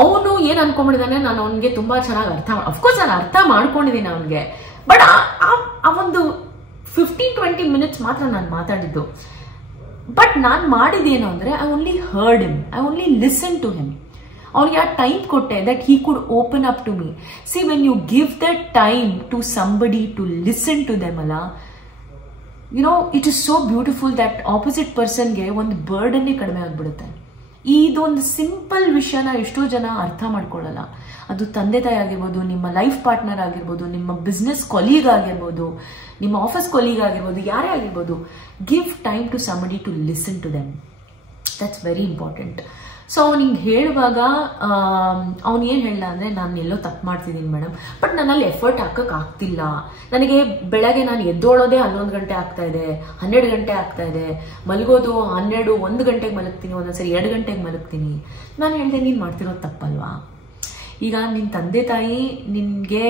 ಅವನು ಏನ್ ಅನ್ಕೊಂಡ್ಬಿಟ್ಟಿದ್ದಾನೆ, ನಾನು ಅವನಿಗೆ ತುಂಬಾ ಚೆನ್ನಾಗಿ ಅಫ್ಕೋರ್ಸ್ ನಾನು ಅರ್ಥ ಮಾಡ್ಕೊಂಡಿದ್ದೀನಿ ಅವನಿಗೆ, ಬಟ್ ಆ ಒಂದು 15-20 ಮಿನಿಟ್ಸ್ ಮಾತ್ರ ನಾನು ಮಾತಾಡಿದ್ದು. ಬಟ್ ನಾನು ಮಾಡಿದೇನು ಅಂದ್ರೆ I only heard him, I only listen to him. ಅವ್ರಿಗೆ ಆ ಟೈಮ್ ಕೊಟ್ಟೆ that he could open up to me. See when you give that time to somebody to listen to them ಅಲ್ಲ, you know it is so beautiful that opposite ಪರ್ಸನ್ಗೆ ಒಂದು ಬರ್ಡನ್ನೇ ಕಡಿಮೆ ಆಗ್ಬಿಡುತ್ತೆ. ಇದೊಂದು ಸಿಂಪಲ್ ವಿಷಯನ ಎಷ್ಟೋ ಜನ ಅರ್ಥ ಮಾಡ್ಕೊಳ್ಳಲ್ಲ. ಅದು ತಂದೆ ತಾಯಿ ಆಗಿರ್ಬೋದು, ನಿಮ್ಮ ಲೈಫ್ ಪಾರ್ಟ್ನರ್ ಆಗಿರ್ಬೋದು, ನಿಮ್ಮ ಬಿಸ್ನೆಸ್ ಕೊಲೀಗ್ ಆಗಿರ್ಬೋದು, ನಿಮ್ಮ ಆಫೀಸ್ ಕೊಲೀಗ್ ಆಗಿರ್ಬೋದು, ಯಾರೇ ಆಗಿರ್ಬೋದು, give time to somebody to listen to them. That's very important. So ಅವ್ನಿಗೆ ಹೇಳುವಾಗ ಅವ್ನು ಏನು ಹೇಳ್ದ ಅಂದರೆ, ನಾನು ಎಲ್ಲೋ ತಪ್ಪು ಮಾಡ್ತಿದ್ದೀನಿ ಮೇಡಮ್, ಬಟ್ ನನ್ನಲ್ಲಿ ಎಫರ್ಟ್ ಹಾಕಕ್ಕೆ ಆಗ್ತಿಲ್ಲ. ನನಗೆ ಬೆಳಗ್ಗೆ ನಾನು ಎದ್ದೋಳೋದೇ 11 ಗಂಟೆ ಆಗ್ತಾ ಇದೆ, 12 ಗಂಟೆ ಆಗ್ತಾ ಇದೆ, ಮಲಗೋದು 1 ಗಂಟೆಗೆ ಮಲಗ್ತೀನಿ, ಒಂದೊಂದ್ಸರಿ 2 ಗಂಟೆಗೆ ಮಲಗ್ತೀನಿ. ನಾನು ಹೇಳಿದೆ, ನೀನು ಮಾಡ್ತಿರೋದು ತಪ್ಪಲ್ವಾ? ಈಗ ನಿನ್ನ ತಂದೆ ತಾಯಿ ನಿನಗೆ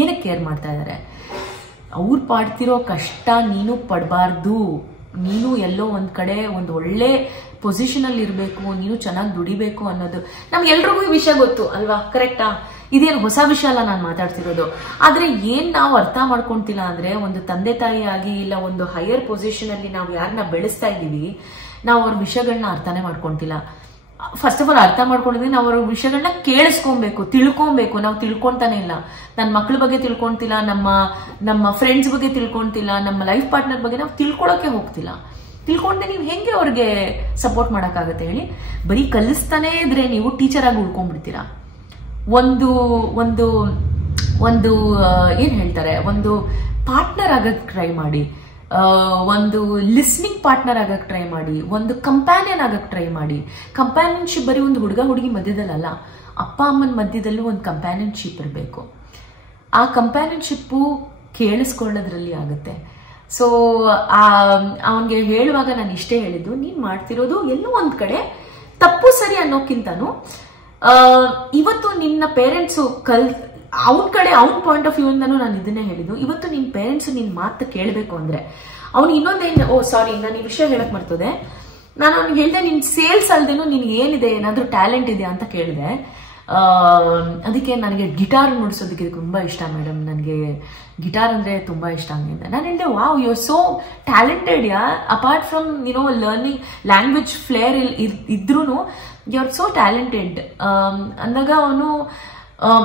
ಏನಕ್ಕೆ ಕೇರ್ ಮಾಡ್ತಾ ಇದ್ದಾರೆ? ಅವ್ರು ಪಾಡ್ತಿರೋ ಕಷ್ಟ ನೀನು ಪಡಬಾರ್ದು. ನೀನು ಎಲ್ಲೋ ಒಂದು ಕಡೆ ಒಂದು ಒಳ್ಳೆ ಪೊಸಿಷನಲ್ಲಿ ಇರಬೇಕು, ನೀನು ಚೆನ್ನಾಗಿ ದುಡಿಬೇಕು ಅನ್ನೋದು ನಮ್ಗೆಲ್ರಿಗೂ ಈ ವಿಷಯ ಗೊತ್ತು ಅಲ್ವಾ? ಕರೆಕ್ಟಾ? ಇದೇನು ಹೊಸ ವಿಷಯ ಅಲ್ಲ ನಾನು ಮಾತಾಡ್ತಿರೋದು. ಆದ್ರೆ ಏನ್ ನಾವು ಅರ್ಥ ಮಾಡ್ಕೊಂತಿಲ್ಲ ಅಂದ್ರೆ, ಒಂದು ತಂದೆ ತಾಯಿ ಆಗಿ ಇಲ್ಲ ಒಂದು ಹೈಯರ್ ಪೊಸಿಷನ್ ಅಲ್ಲಿ ನಾವು ಯಾರನ್ನ ಬೆಳೆಸ್ತಾ ಇದ್ದೀವಿ, ನಾವು ಅವ್ರ ವಿಷಯಗಳನ್ನ ಅರ್ಥನೇ ಮಾಡ್ಕೊಂತಿಲ್ಲ. ಫಸ್ಟ್ ಆಫ್ ಆಲ್ ಅರ್ಥ ಮಾಡ್ಕೊಂಡಿದ್ರೆ ನಾವು ಅವ್ರ ವಿಷಯಗಳನ್ನ ಕೇಳಿಸ್ಕೊಬೇಕು, ತಿಳ್ಕೊಬೇಕು. ನಾವು ತಿಳ್ಕೊಂತಾನೆ ಇಲ್ಲ. ನನ್ನ ಮಕ್ಳ ಬಗ್ಗೆ ತಿಳ್ಕೊಂತಿಲ್ಲ, ನಮ್ಮ ಫ್ರೆಂಡ್ಸ್ ಬಗ್ಗೆ ತಿಳ್ಕೊಂತಿಲ್ಲ, ನಮ್ಮ ಲೈಫ್ ಪಾರ್ಟ್ನರ್ ಬಗ್ಗೆ ನಾವು ತಿಳ್ಕೊಳಕ್ಕೆ ಹೋಗ್ತಿಲ್ಲ. ತಿಳ್ಕೊಂಡೆ ನೀವು ಹೆಂಗೆ ಅವ್ರಿಗೆ ಸಪೋರ್ಟ್ ಮಾಡಕ್ಕಾಗತ್ತೆ ಹೇಳಿ? ಬರೀ ಕಲಿಸ್ತಾನೆ ಇದ್ರೆ ನೀವು ಟೀಚರ್ ಆಗಿ ಉಳ್ಕೊಂಡ್ಬಿಡ್ತೀರಾ. ಒಂದು ಒಂದು ಒಂದು ಏನ್ ಹೇಳ್ತಾರೆ, ಒಂದು ಪಾರ್ಟ್ನರ್ ಆಗಕ್ಕೆ ಟ್ರೈ ಮಾಡಿ, ಒಂದು ಲಿಸ್ನಿಂಗ್ ಪಾರ್ಟ್ನರ್ ಆಗಕ್ಕೆ ಟ್ರೈ ಮಾಡಿ, ಒಂದು ಕಂಪ್ಯಾನಿಯನ್ ಆಗಕ್ಕೆ ಟ್ರೈ ಮಾಡಿ. ಕಂಪ್ಯಾನಿಯನ್ಶಿಪ್ ಬರೀ ಒಂದು ಹುಡುಗ ಹುಡುಗಿ ಮಧ್ಯದಲ್ಲ, ಅಪ್ಪ ಅಮ್ಮನ ಮಧ್ಯದಲ್ಲೂ ಒಂದು ಕಂಪ್ಯಾನಿಯನ್ಶಿಪ್ ಇರಬೇಕು. ಆ ಕಂಪ್ಯಾನಿಯನ್ಶಿಪ್ಪು ಕೇಳಿಸ್ಕೊಳ್ಳೋದ್ರಲ್ಲಿ ಆಗುತ್ತೆ. ಸೊ ಅವನಿಗೆ ಹೇಳುವಾಗ ನಾನು ಇಷ್ಟೇ ಹೇಳಿದ್ದು, ನೀನ್ ಮಾಡ್ತಿರೋದು ಎಲ್ಲೋ ಒಂದ್ ಕಡೆ ತಪ್ಪು ಸರಿ ಅನ್ನೋಕ್ಕಿಂತನೂ ಇವತ್ತು ನಿನ್ನ ಪೇರೆಂಟ್ಸು ಅವನ ಕಡೆ ಅವನ ಪಾಯಿಂಟ್ ಆಫ್ ವ್ಯೂ ಇಂದನೂ ನಾನು ಇದನ್ನೇ ಹೇಳಿದ್ದು. ಇವತ್ತು ನಿನ್ನ ಪೇರೆಂಟ್ಸ್ ನಿನ್ ಮಾತು ಕೇಳಬೇಕು ಅಂದ್ರೆ ಅವ್ನು ಇನ್ನೊಂದೇನು, ಸಾರಿ ನಾನು ಈ ವಿಷಯ ಹೇಳಕ್ ಮರ್ತದೆ. ನಾನು ಅವ್ನಿಗೆ ಹೇಳ್ದೆ, ನಿನ್ ಸೇಲ್ಸ್ ಅಲ್ದೇನು ನಿನ್ಗೆ ಏನಿದೆ, ಏನಾದ್ರೂ ಟ್ಯಾಲೆಂಟ್ ಇದೆಯಾ ಅಂತ ಕೇಳಿದೆ. ಅದಕ್ಕೆ ನನಗೆ ಗಿಟಾರ್ ನುಡಿಸೋದಕ್ಕೆ ತುಂಬಾ ಇಷ್ಟ ಮೇಡಮ್, ನನಗೆ ಗಿಟಾರ್ ಅಂದ್ರೆ ತುಂಬಾ ಇಷ್ಟ ಅಂಗಿದ್ದೆ. ನಾನು ಹೇಳಿದೆ, wow, you are so talented ಯಾ, apart from learning language flair ಇದ್ರೂ ಯು ಆರ್ ಸೋ ಟ್ಯಾಲೆಂಟೆಡ್ ಅಂದಾಗ ಅವನು,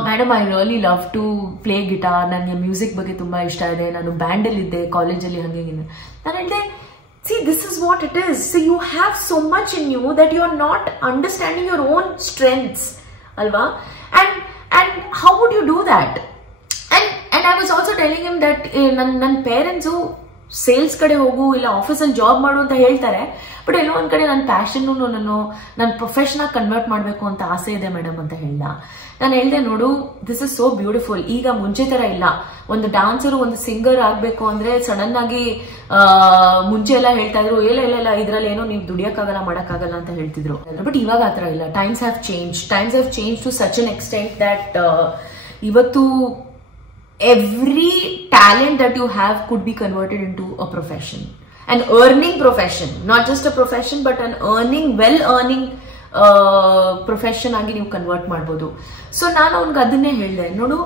madam I really love to play guitar, ನನಗೆ ಮ್ಯೂಸಿಕ್ ಬಗ್ಗೆ ತುಂಬಾ ಇಷ್ಟ ಇದೆ, ನಾನು ಬ್ಯಾಂಡಲ್ಲಿ ಇದ್ದೆ ಕಾಲೇಜಲ್ಲಿ, ಹಂಗೆ ನಾನು ಹೇಳಿದೆ, see, this is what it is. See, you have so much in you that you are not understanding your own strengths, alva? And how would you do that? And I was also telling him that ನನ್ನ parents sales ಕಡೆ ಹೋಗು ಇಲ್ಲ ಆಫೀಸಲ್ಲಿ job ಮಾಡು ಅಂತ ಹೇಳ್ತಾರೆ, but ಎಲ್ಲೋ ಒಂದ್ ಕಡೆ ನನ್ನ ಪ್ಯಾಷನ್ ನನ್ನ ಪ್ರೊಫೆಷನ್ ಆಗಿ ಕನ್ವರ್ಟ್ ಮಾಡಬೇಕು ಅಂತ ಆಸೆ ಇದೆ ಮೇಡಮ್ ಅಂತ ಹೇಳ್ದ. ನಾನು ಹೇಳ್ದೆ, ನೋಡು, ದಿಸ್ ಇಸ್ ಸೋ ಬ್ಯೂಟಿಫುಲ್. ಈಗ ಮುಂಚೆ ತರ ಇಲ್ಲ, ಒಂದು ಡಾನ್ಸರ್ ಒಂದು ಸಿಂಗರ್ ಆಗ್ಬೇಕು ಅಂದ್ರೆ ಸಡನ್ ಆಗಿ ಮುಂಚೆ ಎಲ್ಲ ಹೇಳ್ತಾ ಇದ್ರು, ಇಲ್ಲ ಇದ್ರಲ್ಲಿ ಏನೋ ನೀವು ದುಡಿಯಕ್ಕಾಗಲ್ಲ ಮಾಡಕ್ಕಾಗಲ್ಲ ಅಂತ ಹೇಳ್ತಿದ್ರು. ಬಟ್ ಇವಾಗ ಆತರ ಇಲ್ಲ. Times have change to such an extent that ಇವತ್ತು every talent that you have could be converted into a profession, an earning profession, not just a profession but an earning, well earning profession ಆಗಿ ನೀವು convert ಮಾಡ್ಬೋದು. So ನಾನು ಅವ್ನಿಗೆ ಅದನ್ನೇ ಹೇಳಿದೆ, ನೋಡು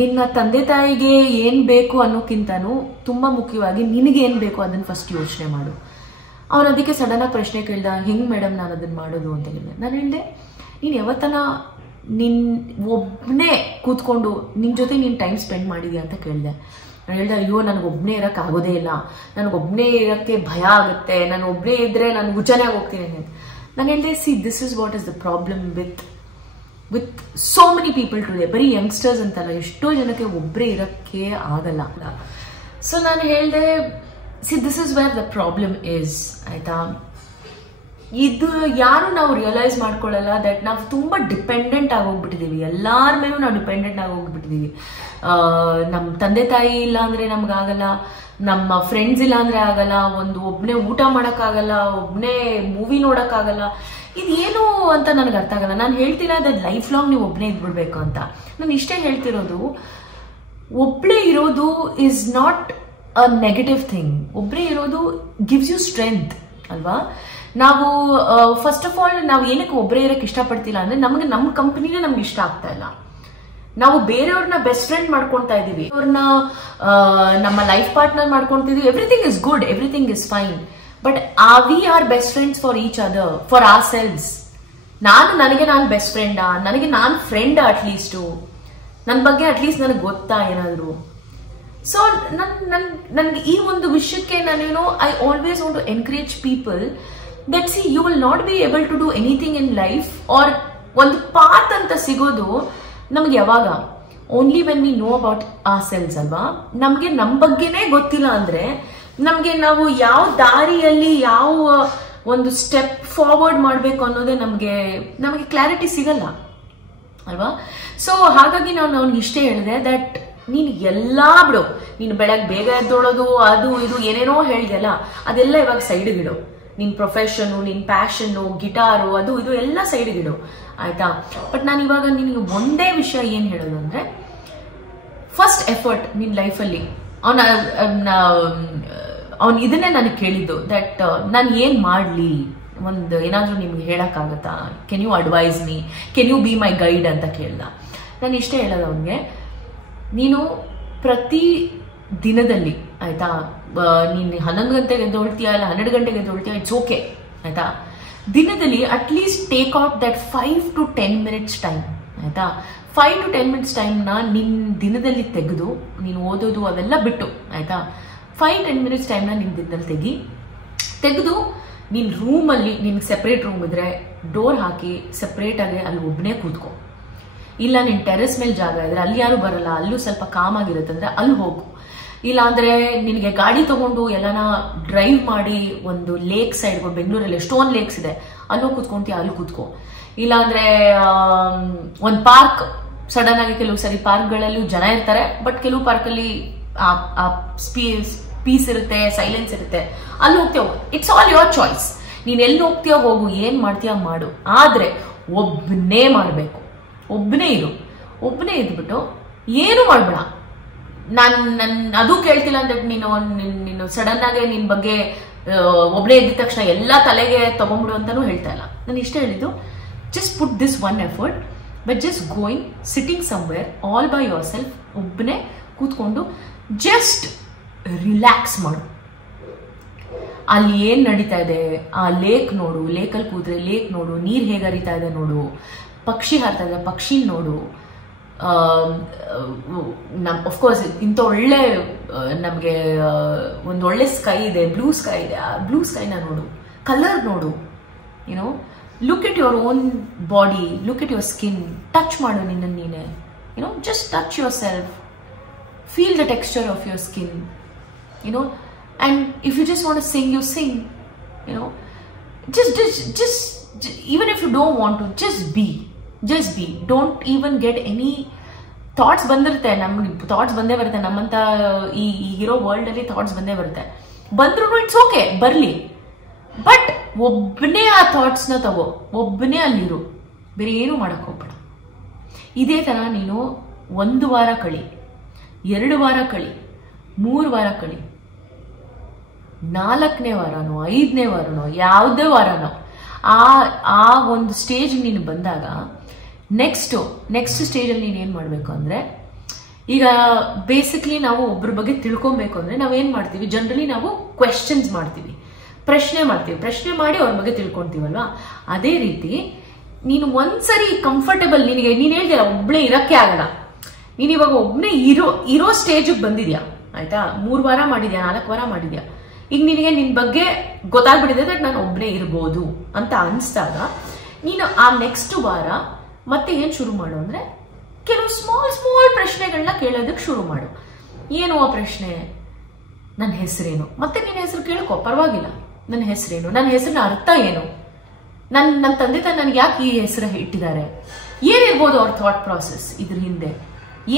ನಿನ್ನ ತಂದೆ ತಾಯಿಗೆ ಏನ್ ಬೇಕು ಅನ್ನೋಕ್ಕಿಂತನೂ ತುಂಬಾ ಮುಖ್ಯವಾಗಿ ನಿನಗೆ ಏನ್ ಬೇಕು ಅದನ್ನ ಫಸ್ಟ್ ಯೋಚನೆ ಮಾಡು. ಅವನು ಅದಕ್ಕೆ ಸಡನ್ ಆಗಿ ಪ್ರಶ್ನೆ ಕೇಳ್ದ, ಹೆಂಗ್ ಮೇಡಮ್ ನಾನು ಅದನ್ನ ಮಾಡೋದು ಅಂತ ಹೇಳಿದೆ. ನಾನು ಹೇಳಿದೆ, ನೀನ್ ಯಾವತ್ತನ ನಿನ್ ಒಬ್ನೇ ಕೂತ್ಕೊಂಡು ನಿನ್ ಜೊತೆ ನೀನ್ ಟೈಮ್ ಸ್ಪೆಂಡ್ ಮಾಡಿದ್ಯಾ ಅಂತ ಕೇಳಿದೆ. ನಾನು ಹೇಳ್ದೆ, ಅಯ್ಯೋ ನನಗೊಬ್ಬನೇ ಇರಕ್ಕೆ ಆಗೋದೇ ಇಲ್ಲ, ನನಗೊಬ್ಬನೇ ಇರಕ್ಕೆ ಭಯ ಆಗುತ್ತೆ, ನಾನು ಒಬ್ಬನೇ ಇದ್ರೆ ನಾನು ಹುಚ್ಚನೇ ಹೋಗ್ತೀನಿ ಅಂತ. ನಾನು ಹೇಳಿದೆ, see this is what is the problem with so many people today. ಬರೀ ಯಂಗ್ಸ್ಟರ್ಸ್ ಅಂತಲ್ಲ, ಎಷ್ಟೋ ಜನಕ್ಕೆ ಒಬ್ಬರೇ ಇರಕ್ಕೆ ಆಗಲ್ಲ. ಸೊ ನಾನು ಹೇಳಿದೆ, see this is where the problem is, ಆಯ್ತಾ. ಇದು ಯಾರು ನಾವು ರಿಯಲೈಸ್ ಮಾಡ್ಕೊಳ್ಳಲ್ಲ ದಟ್ ನಾವು ತುಂಬಾ ಡಿಪೆಂಡೆಂಟ್ ಆಗೋಗ್ಬಿಟ್ಟಿದೀವಿ, ಎಲ್ಲಾರ ಮೇಲೂ ನಾವು ಡಿಪೆಂಡೆಂಟ್ ಆಗೋಗ್ಬಿಟ್ಟಿದೀವಿ. ನಮ್ಮ ತಂದೆ ತಾಯಿ ಇಲ್ಲ ಅಂದ್ರೆ ನಮ್ಗಾಗಲ್ಲ, ನಮ್ಮ ಫ್ರೆಂಡ್ಸ್ ಇಲ್ಲ ಅಂದ್ರೆ ಆಗಲ್ಲ, ಒಬ್ನೇ ಊಟ ಮಾಡಕ್ಕಾಗಲ್ಲ, ಒಬ್ನೇ ಮೂವಿ ನೋಡಕ್ಕಾಗಲ್ಲ. ಇದೇನು ಅಂತ ನನಗೆ ಅರ್ಥ ಆಗಲ್ಲ. ನಾನು ಹೇಳ್ತಿಲ್ಲ ದಟ್ ಲೈಫ್ ಲಾಂಗ್ ನೀವು ಒಬ್ನೇ ಇದ್ಬಿಡ್ಬೇಕು ಅಂತ. ನಾನು ಇಷ್ಟೇ ಹೇಳ್ತಿರೋದು, ಒಬ್ಳೇ ಇರೋದು is not a negative thing. ಒಬ್ರೇ ಇರೋದು ಗಿವ್ಸ್ ಯು ಸ್ಟ್ರೆಂತ್ ಅಲ್ವಾ. ನಾವು ಫಸ್ಟ್ ಆಫ್ ಆಲ್ ನಾವು ಏನಕ್ಕೆ ಒಬ್ಬರೇ ಇರಕ್ಕೆ ಇಷ್ಟಪಡ್ತಿಲ್ಲ ಅಂದ್ರೆ ನಮಗೆ ನಮ್ಮ ಕಂಪನಿನೇ ನಮ್ಗೆ ಇಷ್ಟ ಆಗ್ತಾ ಇಲ್ಲ. ನಾವು ಬೇರೆಯವ್ರನ್ನ ಬೆಸ್ಟ್ ಫ್ರೆಂಡ್ ಮಾಡ್ಕೊಳ್ತಾ ಇದೀವಿ, ಅವ್ರನ್ನ ನಮ್ಮ ಲೈಫ್ ಪಾರ್ಟ್ನರ್ ಮಾಡ್ಕೊಳ್ತಿದೀವಿ. Everything is good, everything is fine, but we are best friends for each other, for ourselves. ನನಗೆ ನಾನು ಬೆಸ್ಟ್ ಫ್ರೆಂಡಾ, ನನಗೆ ನಾನು ಫ್ರೆಂಡ್ ಅಟ್ಲೀಸ್ಟು, ನನ್ನ ಬಗ್ಗೆ ಅಟ್ಲೀಸ್ಟ್ ನನಗೆ ಗೊತ್ತಾ ಏನಾದ್ರು. ಸೊ ನನ್ಗೆ ಈ ಒಂದು ವಿಷಯಕ್ಕೆ ನಾನೇನೋ I always want to encourage people that see you will not be able to do anything in life or ಒಂದು ಪಾತ್ ಅಂತ ಸಿಗೋದು ನಮ್ಗೆ ಯಾವಾಗ, only when we know about ourselves ಅಲ್ವಾ. ನಮ್ಗೆ ನಮ್ ಬಗ್ಗೆನೇ ಗೊತ್ತಿಲ್ಲ ಅಂದ್ರೆ ನಮ್ಗೆ ನಾವು ಯಾವ ದಾರಿಯಲ್ಲಿ ಯಾವ ಒಂದು ಸ್ಟೆಪ್ ಫಾರ್ವರ್ಡ್ ಮಾಡ್ಬೇಕು ಅನ್ನೋದೇ ನಮ್ಗೆ ಕ್ಲಾರಿಟಿ ಸಿಗಲ್ಲ ಅಲ್ವಾ. ಸೊ ಹಾಗಾಗಿ ನಾನು ಅವ್ನಿಗೆ ಇಷ್ಟೇ ಹೇಳಿದೆ ದಟ್ ನೀನು ಎಲ್ಲಾ ಬಿಡು, ನೀನು ಬೆಳಗ್ಗೆ ಬೇಗ ಎದ್ದೋಳೋದು ಅದು ಇದು ಏನೇನೋ ಹೇಳಿದೆಲ್ಲ ಅದೆಲ್ಲ ಇವಾಗ ಸೈಡ್ಗಿಡು. ನಿನ್ ಪ್ರೊಫೆಷನು, ನಿನ್ ಪ್ಯಾಷನ್ನು, ಗಿಟಾರು ಅದು ಇದು ಎಲ್ಲ ಸೈಡ್ಗಿಡು ಆಯ್ತಾ. ಬಟ್ ನಾನು ಇವಾಗ ನಿನಗೆ ಒಂದೇ ವಿಷಯ ಏನ್ ಹೇಳೋದು ಅಂದ್ರೆ, ಫಸ್ಟ್ ಎಫರ್ಟ್ ನಿನ್ ಲೈಫಲ್ಲಿ ಅವನ್ ಇದನ್ನೇ ನನಗೆ ಕೇಳಿದ್ದು ದಟ್ ನಾನು ಏನ್ ಮಾಡ್ಲಿ, ಏನಾದ್ರೂ ನಿಮ್ಗೆ ಹೇಳಕ್ಕಾಗತ್ತಾ, can you advise me, can you be my guide ಅಂತ ಕೇಳ್ದ. ನಾನು ಇಷ್ಟೇ ಹೇಳೋದು ಅವನ್ಗೆ, ನೀನು ಪ್ರತಿ ದಿನದಲ್ಲಿ ಆಯ್ತಾ, ನೀನ್ 11 ಗಂಟೆಗೆ ಎದ್ದೊಳ್ತೀಯ ಇಲ್ಲ 12 ಗಂಟೆಗೆ ಎದ್ದೊಳ್ತೀಯ, ಇಟ್ಸ್ ಓಕೆ ಆಯ್ತಾ. ದಿನದಲ್ಲಿ at least take out that 5 to 10 minutes time ಆಯ್ತಾ. 5 to 10 minutes ಟೈಮ್ನ ನಿನ್ ದಿನದಲ್ಲಿ ತೆಗೆದು, ನೀನು ಓದೋದು ಅವೆಲ್ಲ ಬಿಟ್ಟು ಆಯ್ತಾ, 5-10 minutes ಟೈಮ್ನ ನಿನ್ ದಿನದಲ್ಲಿ ತೆಗೆದು ನಿನ್ ರೂಮಲ್ಲಿ, ನಿನ್ಗೆ ಸೆಪರೇಟ್ ರೂಮ್ ಇದ್ರೆ ಡೋರ್ ಹಾಕಿ ಸೆಪರೇಟ್ ಆಗಿ ಅಲ್ಲಿ ಒಬ್ಬನೇ ಕೂತ್ಕೋ. ಇಲ್ಲ ನಿನ್ ಟೆರೆಸ್ ಮೇಲೆ ಜಾಗ ಇದ್ರೆ ಅಲ್ಲಿ ಯಾರು ಬರಲ್ಲ, ಅಲ್ಲೂ ಸ್ವಲ್ಪ ಕಾಮ್ ಆಗಿರುತ್ತಂದ್ರೆ ಅಲ್ಲಿ ಹೋಗು. ಇಲ್ಲ ಅಂದ್ರೆ ನಿನಗೆ ಗಾಡಿ ತಗೊಂಡು ಎಲ್ಲಾನ ಡ್ರೈವ್ ಮಾಡಿ ಒಂದು ಲೇಕ್ ಸೈಡ್, ಬೆಂಗಳೂರಲ್ಲಿ ಎಷ್ಟೊಂದು ಲೇಕ್ಸ್ ಇದೆ, ಅಲ್ಲೂ ಕೂತ್ಕೊಂತೀಯ ಅಲ್ಲಿ ಕೂತ್ಕೋ. ಇಲ್ಲ ಅಂದ್ರೆ ಒಂದು ಪಾರ್ಕ್, ಸಡನ್ ಆಗಿ ಕೆಲವು ಸರಿ ಪಾರ್ಕ್ಗಳಲ್ಲೂ ಜನ ಇರ್ತಾರೆ, ಬಟ್ ಕೆಲವು ಪಾರ್ಕಲ್ಲಿ ಪೀಸ್ ಇರುತ್ತೆ, ಸೈಲೆನ್ಸ್ ಇರುತ್ತೆ, ಅಲ್ಲಿ ಹೋಗ್ತೀಯ. It's all your choice. ನೀನ್ ಎಲ್ಲಿ ಹೋಗ್ತೀಯ ಹೋಗು, ಏನ್ ಮಾಡ್ತೀಯ ಮಾಡು, ಆದ್ರೆ ಒಬ್ಬನೇ ಮಾಡ್ಬೇಕು, ಒಬ್ಬನೇ ಇರು. ಒಬ್ಬನೇ ಇದ್ಬಿಟ್ಟು ಏನು ಮಾಡ್ಬೇಡ. ನನ್ ಅದು ಕೇಳ್ತಿಲ್ಲ ಅಂದ್ರೆ ನೀನು ಸಡನ್ ಆಗಿ ನಿನ್ ಬಗ್ಗೆ ಒಬ್ಬನೇ ಇದ್ದ ತಕ್ಷಣ ಎಲ್ಲಾ ತಲೆಗೆ ತಗೊಂಡ್ಬಿಡು ಅಂತಾನು ಹೇಳ್ತಾ ಇಲ್ಲ. ನಾನು ಇಷ್ಟ ಹೇಳಿದ್ದು, just put this one effort but just going, sitting somewhere all by your self, ಒಬ್ಬನೇ ಕೂತ್ಕೊಂಡು ಜಸ್ಟ್ ರಿಲ್ಯಾಕ್ಸ್ ಮಾಡು. ಅಲ್ಲಿ ಏನ್ ನಡೀತಾ ಇದೆ, ಆ ಲೇಕ್ ನೋಡು, ಲೇಕಲ್ಲಿ ಕೂತ್ರೆ ಲೇಕ್ ನೋಡು, ನೀರ್ ಹೇಗೆ ಹರಿತಾ ಇದೆ ನೋಡು, ಪಕ್ಷಿ ಹಾರ್ತಾ ಇದೆ ಪಕ್ಷಿ ನೋಡು. ಅಫ್ಕೋರ್ಸ್ ಇಂಥ ಒಳ್ಳೆ ನಮಗೆ ಒಂದು ಒಳ್ಳೆ ಸ್ಕೈ ಇದೆ, ಬ್ಲೂ ಸ್ಕೈ ಇದೆ, ಆ ಬ್ಲೂ ಸ್ಕೈನ ನೋಡು, ಕಲರ್ ನೋಡು. YONO, look at your own body, look at your skin, touch ಮಾಡು ನಿನ್ನನ್ನು ನೀನೆ. YONO, just touch your self, feel the texture of your skin. YONO, and if you just want to sing, you sing. You know, just even if you don't want to, just be. Don't even get any thoughts ಬಂದಿರುತ್ತೆ. ನಮ್ಗೆ thoughts ಬಂದೇ ಬರುತ್ತೆ, ನಮ್ಮಂತ ಈಗಿರೋ world ಅಲ್ಲಿ thoughts ಬಂದೇ ಬರುತ್ತೆ. ಬಂದ್ರು ಇಟ್ಸ್ ಓಕೆ, ಬರ್ಲಿ, ಬಟ್ ಒಬ್ಬನೇ ಆ ಥಾಟ್ಸ್ ನ ತಗೋ, ಒಬ್ಬನೇ ಅಲ್ಲಿರು, ಬೇರೆ ಏನು ಮಾಡಕ್ ಹೋಗ್ಬೇಡ. ಇದೇ ತರ ನೀನು 1 ವಾರ ಕಳಿ. 2 ವಾರ ಕಳಿ, 3 ವಾರ ಕಳಿ, 4ನೇ ವಾರನೋ 5ನೇ ವಾರನೋ ಯಾವುದೇ ವಾರನೋ ಆ ಒಂದು ಸ್ಟೇಜ್ ನೀನು ಬಂದಾಗ ನೆಕ್ಸ್ಟ್ ಸ್ಟೇಜಲ್ಲಿ ನೀನು ಏನು ಮಾಡಬೇಕು ಅಂದರೆ, ಈಗ ಬೇಸಿಕ್ಲಿ ನಾವು ಒಬ್ಬರ ಬಗ್ಗೆ ತಿಳ್ಕೊಬೇಕು ಅಂದರೆ ನಾವೇನು ಮಾಡ್ತೀವಿ, ಜನರಲಿ ನಾವು ಕ್ವೆಶ್ಚನ್ಸ್ ಮಾಡ್ತೀವಿ, ಪ್ರಶ್ನೆ ಮಾಡಿ ಅವ್ರ ಬಗ್ಗೆ ತಿಳ್ಕೊತೀವಲ್ವಾ. ಅದೇ ರೀತಿ ನೀನು ಒಂದ್ಸರಿ ಕಂಫರ್ಟಬಲ್, ನೀನು ಹೇಳ್ತೀರ ಒಬ್ಳೆ ಇರಕ್ಕೆ ಆಗಲ್ಲ, ನೀನು ಇವಾಗ ಒಬ್ನೇ ಇರೋ ಸ್ಟೇಜಿಗೆ ಬಂದಿದ್ಯಾ ಆಯ್ತಾ, 3 ವಾರ ಮಾಡಿದ್ಯಾ, 4 ವಾರ ಮಾಡಿದ್ಯಾ, ಈಗ ನಿನಗೆ ನಿನ್ ಬಗ್ಗೆ ಗೊತ್ತಾಗ್ಬಿಟ್ಟಿದೆ ದಟ್ ನಾನು ಒಬ್ನೇ ಇರ್ಬೋದು ಅಂತ ಅನ್ಸ್ದಾಗ ನೀನು ಆ ನೆಕ್ಸ್ಟ್ ವಾರ ಮತ್ತೆ ಏನ್ ಶುರು ಮಾಡು ಅಂದ್ರೆ ಕೆಲವು ಸ್ಮಾಲ್ ಪ್ರಶ್ನೆಗಳನ್ನ ಕೇಳೋದಕ್ಕೆ ಶುರು ಮಾಡು. ಏನು ಆ ಪ್ರಶ್ನೆ? ನನ್ನ ಹೆಸರೇನು? ಮತ್ತೆ ನಿನ್ನ ಹೆಸರು ಕೇಳ್ಕೊ, ಪರವಾಗಿಲ್ಲ. ನನ್ನ ಹೆಸರೇನು, ನನ್ನ ಹೆಸರಿನ ಅರ್ಥ ಏನು, ನನ್ನ ತಂದೆ ತಾಯಿ ನನ್ಗೆ ಯಾಕೆ ಈ ಹೆಸರು ಇಟ್ಟಿದ್ದಾರೆ, ಏನಿರ್ಬೋದು ಅವ್ರ ಥಾಟ್ ಪ್ರಾಸೆಸ್, ಇದ್ರ ಹಿಂದೆ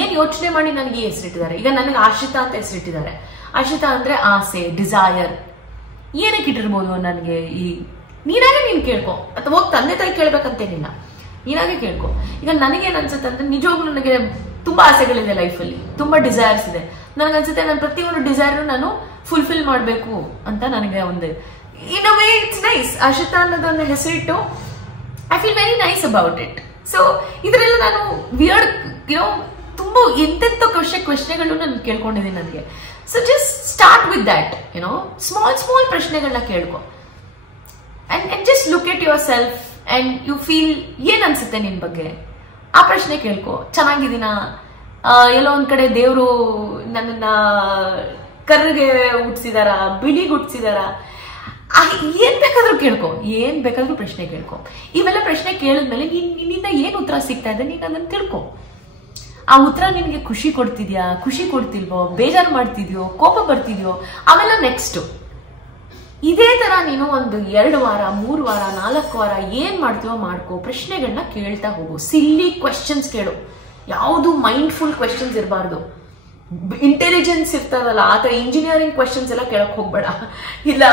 ಏನ್ ಯೋಚನೆ ಮಾಡಿ ನನಗೆ ಈ ಹೆಸರಿಟ್ಟಿದ್ದಾರೆ. ಈಗ ನನಗೆ ಆಶ್ರಿತಾ ಅಂತ ಹೆಸರಿಟ್ಟಿದ್ದಾರೆ. ಆಶ್ರಿತಾ ಅಂದ್ರೆ ಆಸೆ, ಡಿಸೈರ್. ಏನಕ್ಕೆ ಇಟ್ಟಿರ್ಬೋದು ನನಗೆ? ನೀನಾಗೆ ನೀನ್ ಕೇಳ್ಕೊ, ಅಥವಾ ಹೋಗಿ ತಂದೆ ತಾಯಿ ಕೇಳ್ಬೇಕಂತೇನಿಲ್ಲ, ನೀನಾಗೆ ಕೇಳ್ಕೊ. ಈಗ ನನಗೇನ್ ಅನ್ಸುತ್ತೆ ಅಂದ್ರೆ, ನಿಜವಾಗ್ಲೂ ನನಗೆ ತುಂಬಾ ಆಸೆಗಳಿದೆ ಲೈಫಲ್ಲಿ, ತುಂಬಾ ಡಿಸೈರ್ಸ್ ಇದೆ. ನನಗನ್ಸುತ್ತೆ ನಾನು ಪ್ರತಿಯೊಂದು ಡಿಸೈರ್ ನಾನು ಫುಲ್ಫಿಲ್ ಮಾಡಬೇಕು ಅಂತ ನನಗೆ ಒಂದು in a way it's nice. Ashrita ಅನ್ನೋದೊಂದು ಹೆಸರಿಟ್ಟು I feel very nice about it. So ಇದರೆಲ್ಲ ನಾನು ವಿಯರ್ಡ್ ತುಂಬಾ ಎಂತೆಂತ ಪ್ರಶ್ನೆಗಳು ನಾನು ಕೇಳ್ಕೊಂಡಿದ್ದೀನಿ ನನಗೆ. So just start with that, small ಪ್ರಶ್ನೆಗಳನ್ನ ಕೇಳ್ಕೊ. And just look at yourself and you feel ಏನ್ ಅನ್ಸುತ್ತೆ ನಿನ್ ಬಗ್ಗೆ. ಆ ಪ್ರಶ್ನೆ ಕೇಳ್ಕೊ. ಚೆನ್ನಾಗಿದ್ದೀನಾ? ಎಲ್ಲೋ ಒಂದ್ ಕಡೆ ದೇವ್ರು ನನ್ನನ್ನ ಕರ್ರಿಗೆ ಹುಟ್ಸಿದಾರ, ಬಿಳಿಗೆ ಹುಟ್ಸಿದಾರ? ಏನ್ ಬೇಕಾದ್ರೂ ಪ್ರಶ್ನೆ ಕೇಳ್ಕೊ. ಇವೆಲ್ಲ ಪ್ರಶ್ನೆ ಕೇಳಿದ್ಮೇಲೆ ನಿನ್ನಿಂದ ಏನ್ ಉತ್ತರ ಸಿಗ್ತಾ ಇದೆ ನೀನ್ ಅದನ್ನ ತಿಳ್ಕೊ. ಆ ಉತ್ತರ ನಿನ್ಗೆ ಖುಷಿ ಕೊಡ್ತಿದ್ಯಾ, ಖುಷಿ ಕೊಡ್ತಿಲ್ವೋ, ಬೇಜಾರು ಮಾಡ್ತಿದ್ಯೋ, ಕೋಪ ಬರ್ತಿದ್ಯೋ, ಅವೆಲ್ಲ ನೆಕ್ಸ್ಟ್. ಇದೇ ತರ ನೀನು ಒಂದು 2 ವಾರ, 3 ವಾರ, 4 ವಾರ ಏನ್ ಮಾಡ್ತೀವೋ ಮಾಡ್ಕೋ. ಪ್ರಶ್ನೆಗಳನ್ನ ಕೇಳ್ತಾ ಹೋಗು. ಸಿಲ್ಲಿ ಕ್ವೆಶ್ಚನ್ಸ್ ಕೇಳು. ಯಾವುದು ಮೈಂಡ್ಫುಲ್ ಕ್ವೆಶ್ಚನ್ಸ್ ಇರಬಾರ್ದು. ಇಂಟೆಲಿಜೆನ್ಸ್ ಇರ್ತದಲ್ಲ ಆ ತರ ಇಂಜಿನಿಯರಿಂಗ್ ಕ್ವೆಶ್ಚನ್ಸ್ ಎಲ್ಲ ಕೇಳಕ್ ಹೋಗ್ಬೇಡ, ಇಲ್ಲ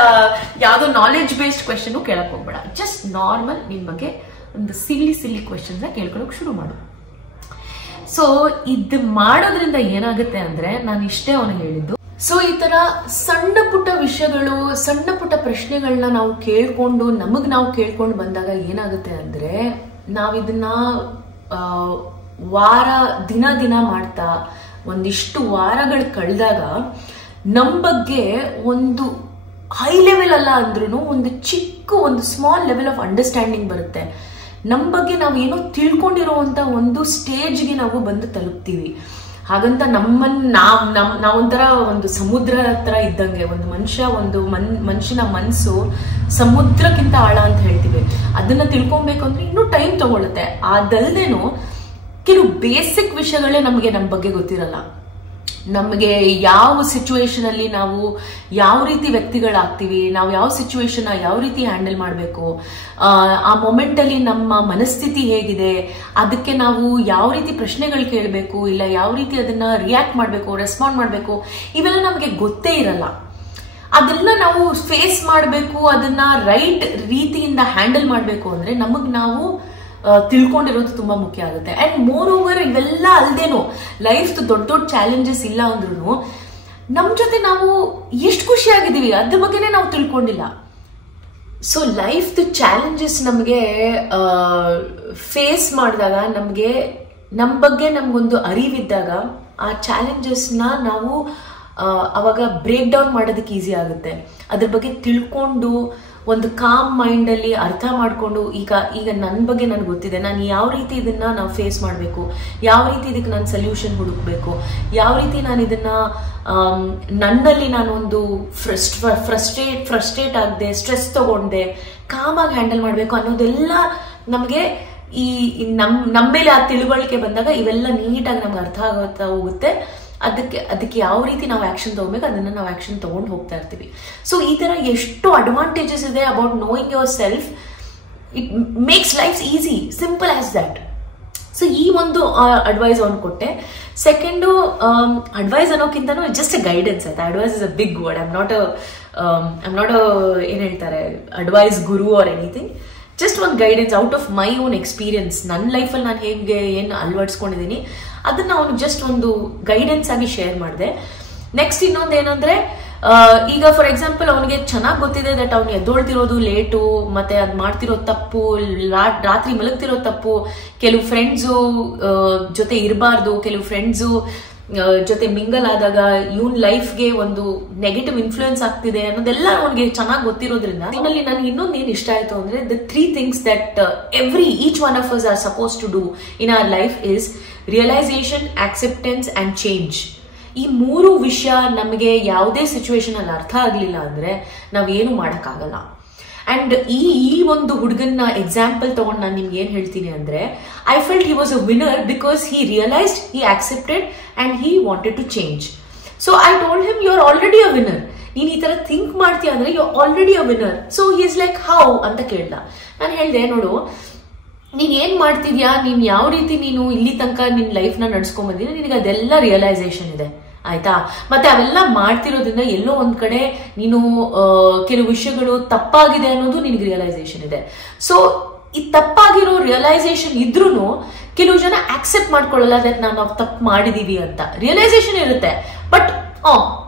ಯಾವ್ದೋ ನಾಲೆಡ್ಜ್ ಬೇಸ್ಡ್ ಕ್ವೆಶ್ಚನ್ ಕೇಳಕ್ ಹೋಗ್ಬೇಡ. ಜಸ್ಟ್ ನಾರ್ಮಲ್ ನಿನ್ ಬಗ್ಗೆ ಒಂದು ಸಿಲ್ಲಿ ಕ್ವೆಶ್ಚನ್ಸ್ ಕೇಳ್ಕೊಳಕ್ ಶುರು ಮಾಡು. ಸೊ ಇದು ಮಾಡೋದ್ರಿಂದ ಏನಾಗುತ್ತೆ ಅಂದ್ರೆ, ನಾನು ಇಷ್ಟೇ ಅವನು ಹೇಳಿದ್ದು, ಸೊ ಈ ತರ ಸಣ್ಣ ಪುಟ್ಟ ವಿಷಯಗಳು, ಸಣ್ಣ ಪುಟ್ಟ ಪ್ರಶ್ನೆಗಳನ್ನ ನಾವು ಕೇಳ್ಕೊಂಡು ನಾವು ಕೇಳ್ಕೊಂಡು ಬಂದಾಗ ಏನಾಗುತ್ತೆ ಅಂದ್ರೆ, ನಾವಿದನ್ನ ದಿನ ಮಾಡ್ತಾ ಒಂದಿಷ್ಟು ವಾರಗಳು ಕಳೆದಾಗ ನಮ್ ಬಗ್ಗೆ ಒಂದು ಹೈ ಲೆವೆಲ್ ಅಲ್ಲ ಅಂದ್ರೂ ಒಂದು ಸ್ಮಾಲ್ ಲೆವೆಲ್ ಆಫ್ ಅಂಡರ್ಸ್ಟ್ಯಾಂಡಿಂಗ್ ಬರುತ್ತೆ. ನಮ್ ಬಗ್ಗೆ ನಾವು ಏನೋ ತಿಳ್ಕೊಂಡಿರೋಂತ ಒಂದು ಸ್ಟೇಜ್ಗೆ ನಾವು ಬಂದು ತಲುಪ್ತೀವಿ. ಹಾಗಂತ ನಾವೊಂಥರ ಒಂದು ಸಮುದ್ರ ಹತ್ರ ಇದ್ದಂಗೆ. ಒಂದು ಮನುಷ್ಯನ ಮನಸ್ಸು ಸಮುದ್ರಕ್ಕಿಂತ ಆಳ ಅಂತ ಹೇಳ್ತೀವಿ. ಅದನ್ನ ತಿಳ್ಕೊಬೇಕು ಅಂದ್ರೆ ಇನ್ನೂ ಟೈಮ್ ತಗೊಳುತ್ತೆ. ಅದಲ್ದೇನು ಕೆಲವು ಬೇಸಿಕ್ ವಿಷಯಗಳೇ ನಮಗೆ ನಮ್ಮ ಬಗ್ಗೆ ಗೊತ್ತಿರಲ್ಲ. ನಮಗೆ ಯಾವ ಸಿಚುವೇಶನ್ ಅಲ್ಲಿ ನಾವು ಯಾವ ರೀತಿ ವ್ಯಕ್ತಿಗಳಾಗ್ತೀವಿ, ನಾವು ಯಾವ ಸಿಚುವೇಶನ್ ಯಾವ ರೀತಿ ಹ್ಯಾಂಡಲ್ ಮಾಡಬೇಕು, ಆ ಮೊಮೆಂಟ್ ಅಲ್ಲಿ ನಮ್ಮ ಮನಸ್ಥಿತಿ ಹೇಗಿದೆ, ಅದಕ್ಕೆ ನಾವು ಯಾವ ರೀತಿ ಪ್ರಶ್ನೆಗಳು ಕೇಳಬೇಕು, ಇಲ್ಲ ಯಾವ ರೀತಿ ಅದನ್ನ ರಿಯಾಕ್ಟ್ ಮಾಡಬೇಕು, ರೆಸ್ಪಾಂಡ್ ಮಾಡಬೇಕು, ಇವೆಲ್ಲ ನಮಗೆ ಗೊತ್ತೇ ಇರಲ್ಲ. ಅದೆಲ್ಲ ನಾವು ಫೇಸ್ ಮಾಡಬೇಕು, ಅದನ್ನ ರೈಟ್ ರೀತಿಯಿಂದ ಹ್ಯಾಂಡಲ್ ಮಾಡಬೇಕು ಅಂದ್ರೆ ನಾವು ತಿಳ್ಕೊಂಡಿರೋದು ತುಂಬಾ ಮುಖ್ಯ ಆಗುತ್ತೆ. ಅಂಡ್ ಮೋರ್ ಓವರ್ ಇವೆಲ್ಲ ಅಲ್ದೇನು ಲೈಫ್ ದೊಡ್ಡ ಚಾಲೆಂಜಸ್ ಇಲ್ಲ ಅಂದ್ರೂ ನಮ್ ಜೊತೆ ನಾವು ಎಷ್ಟು ಖುಷಿಯಾಗಿದ್ದೀವಿ ಅದ್ರ ಬಗ್ಗೆನೇ ನಾವು ತಿಳ್ಕೊಂಡಿಲ್ಲ. ಸೊ ಲೈಫ್ ಚಾಲೆಂಜಸ್ ನಮಗೆ ಫೇಸ್ ಮಾಡಿದಾಗ, ನಮ್ ಬಗ್ಗೆ ನಮ್ಗೊಂದು ಅರಿವಿದ್ದಾಗ ಆ ಚಾಲೆಂಜಸ್ನ ನಾವು ಅವಾಗ ಬ್ರೇಕ್ ಡೌನ್ ಮಾಡೋದಕ್ಕೆ ಈಸಿ ಆಗುತ್ತೆ. ಅದ್ರ ಬಗ್ಗೆ ತಿಳ್ಕೊಂಡು ಒಂದು ಕಾಮ್ ಮೈಂಡ್ ಅಲ್ಲಿ ಅರ್ಥ ಮಾಡ್ಕೊಂಡು, ಈಗ ನನ್ನ ಬಗ್ಗೆ ನನ್ಗೆ ಗೊತ್ತಿದೆ, ನಾನು ಯಾವ ರೀತಿ ಇದನ್ನ ನಾವು ಫೇಸ್ ಮಾಡಬೇಕು, ಯಾವ ರೀತಿ ಇದಕ್ಕೆ ನಾನು ಸೊಲ್ಯೂಷನ್ ಹುಡುಕ್ಬೇಕು, ಯಾವ ರೀತಿ ನಾನು ಇದನ್ನ ನನ್ನಲ್ಲಿ ನಾನೊಂದು ಫ್ರಸ್ಟ್ರೇಟ್ ಆಗದೆ, ಸ್ಟ್ರೆಸ್ ತಗೊಂಡೆ ಕಾಮಾಗಿ ಹ್ಯಾಂಡಲ್ ಮಾಡಬೇಕು ಅನ್ನೋದೆಲ್ಲ ನಮಗೆ ನಮ್ಮ ಮೇಲೆ ಆ ತಿಳುವಳಿಕೆ ಬಂದಾಗ ಇವೆಲ್ಲ ನೀಟಾಗಿ ನಮ್ಗೆ ಅರ್ಥ ಆಗುತ್ತಾ ಹೋಗುತ್ತೆ. ಅದಕ್ಕೆ ಯಾವ ರೀತಿ ನಾವು ಆಕ್ಷನ್ ತಗೋಬೇಕು ಅದನ್ನ ನಾವು ಆಕ್ಷನ್ ತಗೊಂಡು ಹೋಗ್ತಾ ಇರ್ತೀವಿ. ಸೊ ಈ ತರ ಎಷ್ಟು ಅಡ್ವಾಂಟೇಜಸ್ ಇದೆ about knowing yourself. It makes life easy, simple as that. So ಈ ಒಂದು ಅಡ್ವೈಸ್ ಅವ್ನು ಕೊಟ್ಟೆ. ಸೆಕೆಂಡು, ಅಡ್ವೈಸ್ ಅನ್ನೋಕ್ಕಿಂತನೂ ಜಸ್ಟ್ ಎ ಗೈಡೆನ್ಸ್. ಆಯ್ತಾ, advice is a big word. I'm not ಏನ್ ಹೇಳ್ತಾರೆ, ಅಡ್ವೈಸ್ ಗುರು ಆರ್ ಎನಿಥಿಂಗ್. ಜಸ್ಟ್ ಒಂದು guidance out of my own experience, ನನ್ನ ಲೈಫಲ್ಲಿ ನಾನು ಹೇಗೆ ಏನು ಅಳವಡಿಸ್ಕೊಂಡಿದ್ದೀನಿ ಅದನ್ನ ಅವನು ಜಸ್ಟ್ ಒಂದು ಗೈಡೆನ್ಸ್ ಆಗಿ ಶೇರ್ ಮಾಡಿದೆ. ನೆಕ್ಸ್ಟ್ ಇನ್ನೊಂದು ಏನಂದ್ರೆ, ಈಗ ಫಾರ್ ಎಕ್ಸಾಂಪಲ್ ಅವನಿಗೆ ಚೆನ್ನಾಗಿ ಗೊತ್ತಿದೆ ದಟ್ ಅವ್ನು ಎದ್ದೊಳ್ತಿರೋದು ಲೇಟು, ಮತ್ತೆ ಅದ್ ಮಾಡ್ತಿರೋ ತಪ್ಪು, ರಾತ್ರಿ ಮಲಗ್ತಿರೋ ತಪ್ಪು, ಕೆಲವು ಫ್ರೆಂಡ್ಸು ಜೊತೆ ಇರಬಾರ್ದು, ಕೆಲವು ಫ್ರೆಂಡ್ಸು ಜೊತೆ ಮಿಂಗಲ್ ಆದಾಗ ಇವನ್ ಲೈಫ್ಗೆ ಒಂದು ನೆಗೆಟಿವ್ ಇನ್ಫ್ಲೂಯೆನ್ಸ್ ಆಗ್ತಿದೆ ಅನ್ನೋದೆಲ್ಲ ಅವನಿಗೆ ಚೆನ್ನಾಗಿ ಗೊತ್ತಿರೋದ್ರಿಂದ ಇದರಲ್ಲಿ ನನಗೆ ಇನ್ನೊಂದು ಏನ್ ಇಷ್ಟ ಆಯ್ತು ಅಂದ್ರೆ, the 3 things that each one of us are supposed to do in our life is realization, acceptance and change. ಈ 3 ವಿಷಯ ನಮಗೆ ಯಾವುದೇ ಸಿಚುವೇಶನ್ ಅಲ್ಲಿ ಅರ್ಥ ಆಗ್ಲಿಲ್ಲ ಅಂದ್ರೆ ನಾವೇನು ಮಾಡಕ್ಕಾಗಲ್ಲ. ಅಂಡ್ ಈ ಒಂದು ಹುಡುಗನ ಎಕ್ಸಾಂಪಲ್ ತಗೊಂಡು ನಾನು ನಿಮ್ಗೆ ಏನ್ ಹೇಳ್ತೀನಿ ಅಂದ್ರೆ, I felt he was a winner because he realised, he accepted and he wanted to change. So I told him, you are already a winner. ನೀನ್ ಈ ತರ ಥಿಂಕ್ ಮಾಡ್ತೀಯ ಅಂದ್ರೆ you are already a winner. So he is like how ಅಂತ ಕೇಳ್ದ. ನಾನು ಹೇಳ್ದೆ, ನೋಡು ನೀನ್ ಏನ್ ಮಾಡ್ತಿದ್ಯಾ, ನೀನ್ ಯಾವ ರೀತಿ ನೀನು ಇಲ್ಲಿ ತನಕ ನಿನ್ ಲೈಫ್ ನ ನಡ್ಸ್ಕೊಂಡ್ ಬಂದಿದ್ಯಾ, ನಿನಗೆ ಅದೆಲ್ಲ ರಿಯಲೈಸೇಷನ್ ಇದೆ ಆಯ್ತಾ. ಮತ್ತೆ ಅವೆಲ್ಲ ಮಾಡ್ತಿರೋದ್ರಿಂದ ಎಲ್ಲೋ ಒಂದ್ ಕಡೆ ನೀನು ಕೆಲವು ವಿಷಯಗಳು ತಪ್ಪಾಗಿದೆ ಅನ್ನೋದು ನಿನ್ಗೆ ರಿಯಲೈಸೇಷನ್ ಇದೆ. ಸೊ ಈ ತಪ್ಪಾಗಿರೋ ರಿಯಲೈಸೇಷನ್ ಇದ್ರೂ ಕೆಲವು ಜನ ಆಕ್ಸೆಪ್ಟ್ ಮಾಡ್ಕೊಳ್ಳಲ್ಲ ದಟ್ ನಾವು ತಪ್ಪು ಮಾಡಿದೀವಿ ಅಂತ. ರಿಯಲೈಸೇಷನ್ ಇರುತ್ತೆ ಬಟ್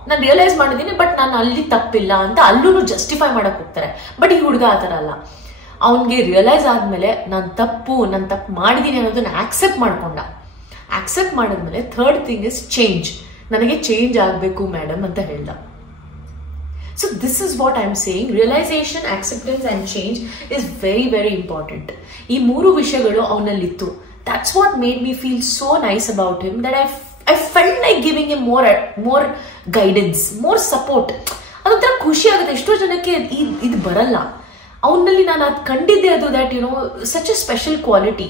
ನಾನು ರಿಯಲೈಸ್ ಮಾಡಿದೀನಿ ಬಟ್ ನಾನು ಅಲ್ಲಿ ತಪ್ಪಿಲ್ಲ ಅಂತ ಅಲ್ಲೂ ಜಸ್ಟಿಫೈ ಮಾಡಕ್ ಹೋಗ್ತಾರೆ. ಬಟ್ ಈ ಹುಡುಗ ಆತರ ಅಲ್ಲ. ಅವನ್ಗೆ ರಿಯಲೈಸ್ ಆದ್ಮೇಲೆ ನಾನು ತಪ್ಪು ಮಾಡಿದೀನಿ ಅನ್ನೋದನ್ನ ಆಕ್ಸೆಪ್ಟ್ ಮಾಡ್ಕೊಂಡ. ಆಕ್ಸೆಪ್ಟ್ ಮಾಡಿದ್ಮೇಲೆ ಥರ್ಡ್ ಥಿಂಗ್ ಇಸ್ ಚೇಂಜ್. ನನಗೆ ಚೇಂಜ್ ಆಗಬೇಕು ಮೇಡಮ್ ಅಂತ ಹೇಳ್ದ. So this is what I am saying, realisation, acceptance and change is very very important. ಈ 3 ವಿಷಯಗಳು ಅವನಲ್ಲಿತ್ತು. That's what made me feel so nice about him, that I felt like giving a more guidance, more support. ಅದೊಂಥರ ಖುಷಿ ಆಗುತ್ತೆ. ಎಷ್ಟೋ ಜನಕ್ಕೆ ಇದು ಬರಲ್ಲ. ಅವನಲ್ಲಿ ನಾನು ಅದು ಕಂಡಿದ್ದೆ, ಅದು that such A special quality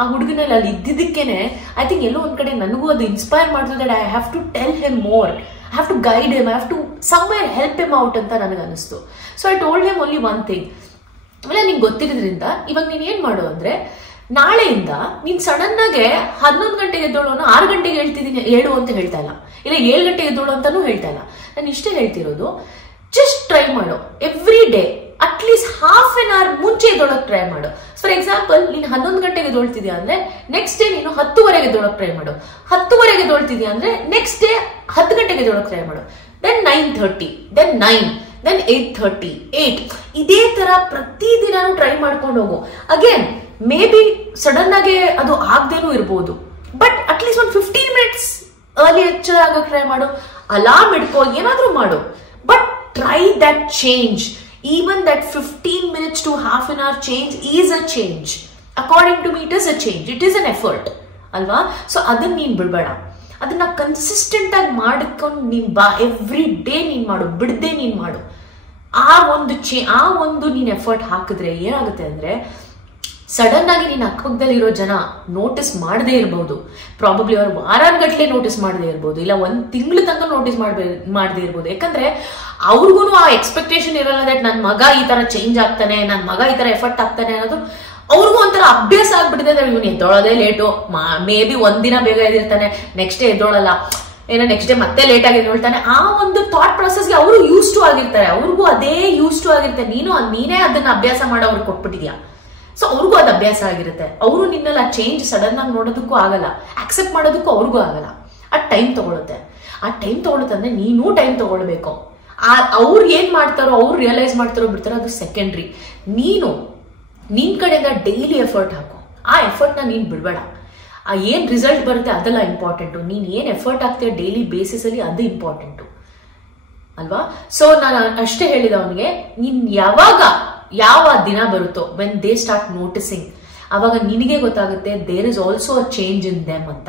ಆ ಹುಡುಗನಲ್ಲಿ ಅಲ್ಲಿ ಇದ್ದಿದ್ದಕ್ಕೇನೆ ಐ ಥಿಂಕ್ ಎಲ್ಲೋ ಒಂದ್ ಕಡೆ ನನಗೂ ಅದು ಇನ್ಸ್ಪೈರ್ ಮಾಡ್ತದೆ. That I have to tell him more, I have to guide him, I have to somewhere help him out ಅಂತ ನನಗೆ ಅನಿಸ್ತು. So I told him only one thing. ಆಮೇಲೆ ನಿಂಗೆ ಗೊತ್ತಿರೋದ್ರಿಂದ ಇವಾಗ ನೀನ್ ಏನ್ ಮಾಡು ಅಂದ್ರೆ, ನಾಳೆಯಿಂದ ನೀನ್ ಸಡನ್ ಆಗಿ 11 ಗಂಟೆಗೆ ಎದ್ದೋಳು 6 ಗಂಟೆಗೆ ಹೇಳ್ತಿದ್ದೀನಿ ಹೇಳು ಅಂತ ಹೇಳ್ತಾ ಇಲ್ಲ, 7 ಗಂಟೆಗೆ ಎದ್ದೋಳು ಅಂತಾನು ಹೇಳ್ತಾ ಇಲ್ಲ. ನಾನು ಇಷ್ಟೇ ಹೇಳ್ತಿರೋದು, ಜಸ್ಟ್ ಟ್ರೈ ಮಾಡು. Every day at least half an hour ಮುಂಚೆ ಎದ್ದೊಳಕ್ ಟ್ರೈ ಮಾಡು. ಫಾರ್ ಎಕ್ಸಾಂಪಲ್, ನೀನು 11 ಗಂಟೆಗೆ ಎದ್ದೊಳ್ತಿದ್ಯಾ ಅಂದ್ರೆ ನೆಕ್ಸ್ಟ್ ಡೇ ನೀನು 10:30 ಎದ್ದೊಳಕ್ ಟ್ರೈ ಮಾಡು. 10:30 ಎದ್ದೊಳ್ತಿದ್ಯಾ ಅಂದ್ರೆ ನೆಕ್ಸ್ಟ್ ಡೇ 10 ಗಂಟೆಗೆ ಎದ್ದೊಳಕ್ ಟ್ರೈ ಮಾಡು. Then 9:30, then 9, then 8:30, 8. ಇದೇ ತರ ಪ್ರತಿದಿನಾನು ಟ್ರೈ ಮಾಡ್ಕೊಂಡು ಹೋಗು. ಅಗೇನ್ ಮೇ ಬಿ ಸಡನ್ ಆಗಿ ಅದು ಆಗದೇನೂ ಇರ್ಬೋದು, ಬಟ್ ಅಟ್ಲೀಸ್ಟ್ ಒಂದು 15 ಮಿನಿಟ್ಸ್ ಅರ್ಲಿ ಎಚ್ಚರ ಆಗಕ್ ಟ್ರೈ ಮಾಡು. ಅಲಾರ್ಮ್ ಇಟ್ಕೋ, ಏನಾದ್ರೂ ಮಾಡು, but try that change. Even that 15 minutes to half an hour change is a change. According to me, it is a change. It is an effort. Alva? So, adನ್ನ ನೀನ್ ಬಿಡ್ಬೇಡ. ಅದನ್ನ consistent ಆಗಿ ಮಾಡ್ಕೊಂಡು ನೀನ್ ಬಾ. ಎವ್ರಿ ಡೇ ನೀನ್ ಮಾಡು, ಬಿಡದೆ ನೀನ್ ಮಾಡು. ಆ ಒಂದು ನೀನ್ ಎಫರ್ಟ್ ಹಾಕಿದ್ರೆ ಏನಾಗುತ್ತೆ ಅಂದ್ರೆ, ಸಡನ್ ಆಗಿ ನೀನ್ ಅಕ್ಕಪಕ್ಕದಲ್ಲಿರೋ ಜನ ನೋಟಿಸ್ ಮಾಡದೇ ಇರಬಹುದು. ಪ್ರಾಬಬ್ಲಿ ಅವ್ರು ವಾರಾನ್ಗಟ್ಲೆ ನೋಟಿಸ್ ಮಾಡದೇ ಇರ್ಬೋದು, ಇಲ್ಲ 1 ತಿಂಗಳ ತನಕ ನೋಟಿಸ್ ಮಾಡದೇ ಇರ್ಬೋದು. ಯಾಕಂದ್ರೆ ಅವ್ರಿಗೂ ಆ ಎಕ್ಸ್ಪೆಕ್ಟೇಷನ್ ಇರಲ್ಲ ದಟ್ ನನ್ನ ಮಗ ಈ ತರ ಚೇಂಜ್ ಆಗ್ತಾನೆ, ನನ್ನ ಮಗ ಈ ತರ ಎಫರ್ಟ್ ಆಗ್ತಾನೆ ಅನ್ನೋದು ಅವ್ರಿಗೂ ಒಂಥರ ಅಭ್ಯಾಸ ಆಗ್ಬಿಟ್ಟಿದೆ. ಇವನು ಎದ್ದೊಳೋದೇ ಲೇಟು, ಮೇ ಬಿ ಒಂದಿನ ಬೇಗ ಎದ್ದಿರ್ತಾನೆ, ನೆಕ್ಸ್ಟ್ ಡೇ ಎದ್ದೊಳಲ್ಲ, ನೆಕ್ಸ್ಟ್ ಡೇ ಮತ್ತೆ ಲೇಟ್ ಆಗಿ ಎದ್ದೊಳ್ತಾನೆ. ಆ ಒಂದು ಥಾಟ್ ಪ್ರೊಸೆಸ್ಗೆ ಅವರು ಯೂಸ್ ಟು ಆಗಿರ್ತಾರೆ, ಅವ್ರಿಗೂ ಅದೇ ಯೂಸ್ ಟು ಆಗಿರ್ತಾರೆ. ನೀನೇ ಅದನ್ನ ಅಭ್ಯಾಸ ಮಾಡಿ ಅವ್ರಿಗೆ ಕೊಟ್ಬಿಟ್ಟಿದ್ಯಾ. ಸೊ ಅವ್ರಿಗೂ ಅದು ಅಭ್ಯಾಸ ಆಗಿರುತ್ತೆ. ಅವರು ನಿನ್ನಲ್ಲಿ ಆ ಚೇಂಜ್ ಸಡನ್ ಆಗಿ ನೋಡೋದಕ್ಕೂ ಆಗಲ್ಲ, ಆಕ್ಸೆಪ್ಟ್ ಮಾಡೋದಕ್ಕೂ ಅವ್ರಿಗೂ ಆಗಲ್ಲ. ಆ ಟೈಮ್ ತಗೊಳುತ್ತೆ. ಅಂದ್ರೆ ನೀನು ಟೈಮ್ ತಗೊಳ್ಬೇಕು. ಅವ್ರು ಏನ್ ಮಾಡ್ತಾರೋ, ಅವ್ರು ರಿಯಲೈಸ್ ಮಾಡ್ತಾರೋ ಬಿಡ್ತಾರೋ ಅದು ಸೆಕೆಂಡ್ರಿ. ನೀನು ನಿನ್ ಕಡೆಯಿಂದ ಡೈಲಿ ಎಫರ್ಟ್ ಹಾಕು. ಆ ಎಫರ್ಟ್ ನ ನೀನ್ ಬಿಡ್ಬೇಡ. ಆ ಏನ್ ರಿಸಲ್ಟ್ ಬರುತ್ತೆ ಅದೆಲ್ಲ ಇಂಪಾರ್ಟೆಂಟು. ನೀನ್ ಏನ್ ಎಫರ್ಟ್ ಹಾಕ್ತೀಯ ಡೈಲಿ ಬೇಸಿಸ್ ಅಲ್ಲಿ ಅದು ಇಂಪಾರ್ಟೆಂಟು ಅಲ್ವಾ. ಸೊ ನಾನು ಅಷ್ಟೇ ಹೇಳಿದ ಅವನಿಗೆ, ನೀನ್ ಯಾವ ದಿನ ಬರುತ್ತೋ ವೆನ್ ದೇ ಸ್ಟಾರ್ಟ್ ನೋಟಿಸಿಂಗ್, ಅವಾಗ ನಿನಗೆ ಗೊತ್ತಾಗುತ್ತೆ there is also a change in them ಅಂತ.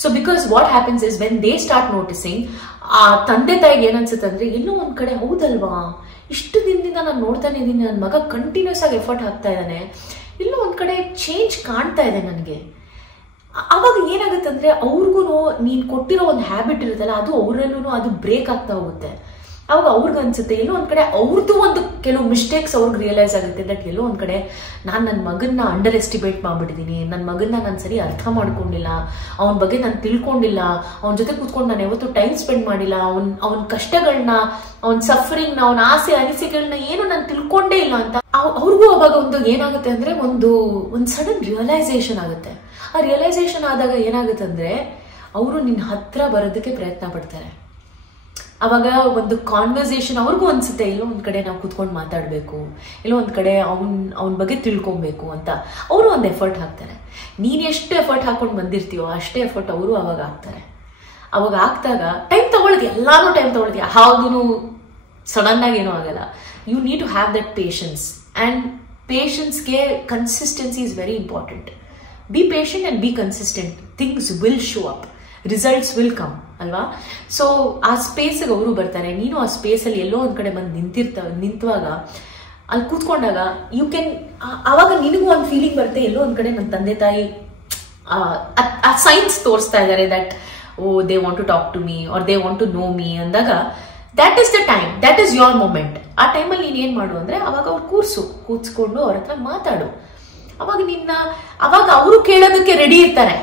So because what happens is when they start noticing, ಆ ತಂದೆ ತಾಯಿಗೆ ಏನನ್ಸುತ್ತೆ ಅಂದ್ರೆ, ಎಲ್ಲೋ ಒಂದ್ ಕಡೆ ಹೌದಲ್ವಾ, ಇಷ್ಟು ದಿನದಿಂದ ನಾನು ನೋಡ್ತಾನೆ ಇದ್ದೀನಿ, ನನ್ನ ಮಗ ಕಂಟಿನ್ಯೂಸ್ ಆಗಿ ಎಫರ್ಟ್ ಹಾಕ್ತಾ ಇದ್ದಾನೆ, ಎಲ್ಲೋ ಒಂದ್ ಕಡೆ ಚೇಂಜ್ ಕಾಣ್ತಾ ಇದೆ ನನಗೆ. ಅವಾಗ ಏನಾಗುತ್ತೆ ಅಂದ್ರೆ, ಅವ್ರಿಗೂ ನೀನ್ ಕೊಟ್ಟಿರೋ ಒಂದು ಹ್ಯಾಬಿಟ್ ಇರುತ್ತಲ್ಲ, ಅದು ಅವರಲ್ಲೂ ಅದು ಬ್ರೇಕ್ ಆಗ್ತಾ ಹೋಗುತ್ತೆ. ಅವಾಗ ಅವ್ರಿಗೆ ಅನ್ಸುತ್ತೆ ಎಲ್ಲೋ ಒಂದ್ ಕಡೆ ಅವ್ರದ್ದು ಒಂದು ಕೆಲವು ಮಿಸ್ಟೇಕ್ಸ್ ಅವ್ರಿಗೆ ರಿಯಲೈಸ್ ಆಗುತ್ತೆ ದಟ್ ಎಲ್ಲೋ ಒಂದ್ ಕಡೆ ನಾನು ನನ್ನ ಮಗನ್ನ ಅಂಡರ್ ಎಸ್ಟಿಮೇಟ್ ಮಾಡ್ಬಿಟ್ಟಿದ್ದೀನಿ, ನನ್ನ ಮಗನ್ನ ನಾನು ಸರಿ ಅರ್ಥ ಮಾಡ್ಕೊಂಡಿಲ್ಲ, ಅವನ ಬಗ್ಗೆ ನಾನು ತಿಳ್ಕೊಂಡಿಲ್ಲ, ಅವನ ಜೊತೆ ಕೂತ್ಕೊಂಡು ನಾನು ಯಾವತ್ತೂ ಟೈಮ್ ಸ್ಪೆಂಡ್ ಮಾಡಿಲ್ಲ, ಅವನ ಕಷ್ಟಗಳನ್ನ, ಅವನ ಸಫರಿಂಗ್, ಅವನ ಆಸೆ ಅನಿಸಿಕೆಗಳನ್ನ ಏನು ನಾನು ತಿಳ್ಕೊಂಡೇ ಇಲ್ಲ ಅಂತ ಅವ್ರಿಗೂ ಅವಾಗ ಒಂದು ಏನಾಗುತ್ತೆ ಅಂದ್ರೆ ಒಂದು ಸಡನ್ ರಿಯಲೈಸೇಷನ್ ಆಗುತ್ತೆ. ಆ ರಿಯಲೈಸೇಷನ್ ಆದಾಗ ಏನಾಗುತ್ತೆ ಅಂದ್ರೆ ಅವರು ನಿನ್ನ ಹತ್ರ ಬರೋದಕ್ಕೆ ಪ್ರಯತ್ನ ಪಡ್ತಾರೆ. ಅವಾಗ ಒಂದು ಕಾನ್ವರ್ಸೇಷನ್ ಅವ್ರಿಗೂ ಅನ್ಸುತ್ತೆ ಎಲ್ಲೋ ಒಂದ್ ಕಡೆ ನಾವು ಕೂತ್ಕೊಂಡು ಮಾತಾಡ್ಬೇಕು, ಎಲ್ಲೋ ಒಂದ್ ಕಡೆ ಅವನ ಬಗ್ಗೆ ತಿಳ್ಕೊಬೇಕು ಅಂತ ಅವರು ಒಂದು ಎಫರ್ಟ್ ಹಾಕ್ತಾರೆ. ನೀನ್ ಎಷ್ಟು ಎಫರ್ಟ್ ಹಾಕೊಂಡು ಬಂದಿರ್ತೀಯೋ ಅಷ್ಟೇ ಎಫರ್ಟ್ ಅವರು ಅವಾಗ ಹಾಕ್ತಾರೆ. ಅವಾಗ ಹಾಕ್ದಾಗ ಟೈಮ್ ತಗೊಳ್ಳೋದು, ಎಲ್ಲಾನು ಟೈಮ್ ತಗೊಳ್ಳೋದು, ಯಾವ್ದು ಸಡನ್ ಆಗಿ ಏನೂ ಆಗಲ್ಲ. You need to have that patience, and ಪೇಷನ್ಸ್ಗೆ consistency is very important. Be patient and be consistent, things will show up, results will come ಅಲ್ವಾ. ಸೊ ಆ ಸ್ಪೇಸ್ಗೆ ಅವರು ಬರ್ತಾರೆ, ನೀನು ಆ ಸ್ಪೇಸಲ್ಲಿ ಎಲ್ಲೋ ಒಂದ್ ಕಡೆ ಬಂದು ನಿಂತವಾಗ ಅಲ್ಲಿ ಕೂತ್ಕೊಂಡಾಗ ಯು ಕ್ಯಾನ್, ಆವಾಗ ನಿನಗೂ ಒಂದು ಫೀಲಿಂಗ್ ಬರುತ್ತೆ ಎಲ್ಲೋ ಒಂದ್ ಕಡೆ ನನ್ನ ತಂದೆ ತಾಯಿ ಆ ಸೈನ್ಸ್ ತೋರಿಸ್ತಾ ಇದ್ದಾರೆ that they want to talk to me or they want to know me ಅಂದಾಗ that is the time, that is your moment. ಆ ಟೈಮಲ್ಲಿ ನೀನ್ ಏನ್ ಮಾಡು ಅಂದ್ರೆ ಅವಾಗ ಅವ್ರು ಕೂತ್ಸ್ಕೊಂಡು ಅವ್ರ ಹತ್ರ ಮಾತಾಡು. ಅವಾಗ ಅವರು ಕೇಳೋದಕ್ಕೆ ರೆಡಿ ಇರ್ತಾರೆ.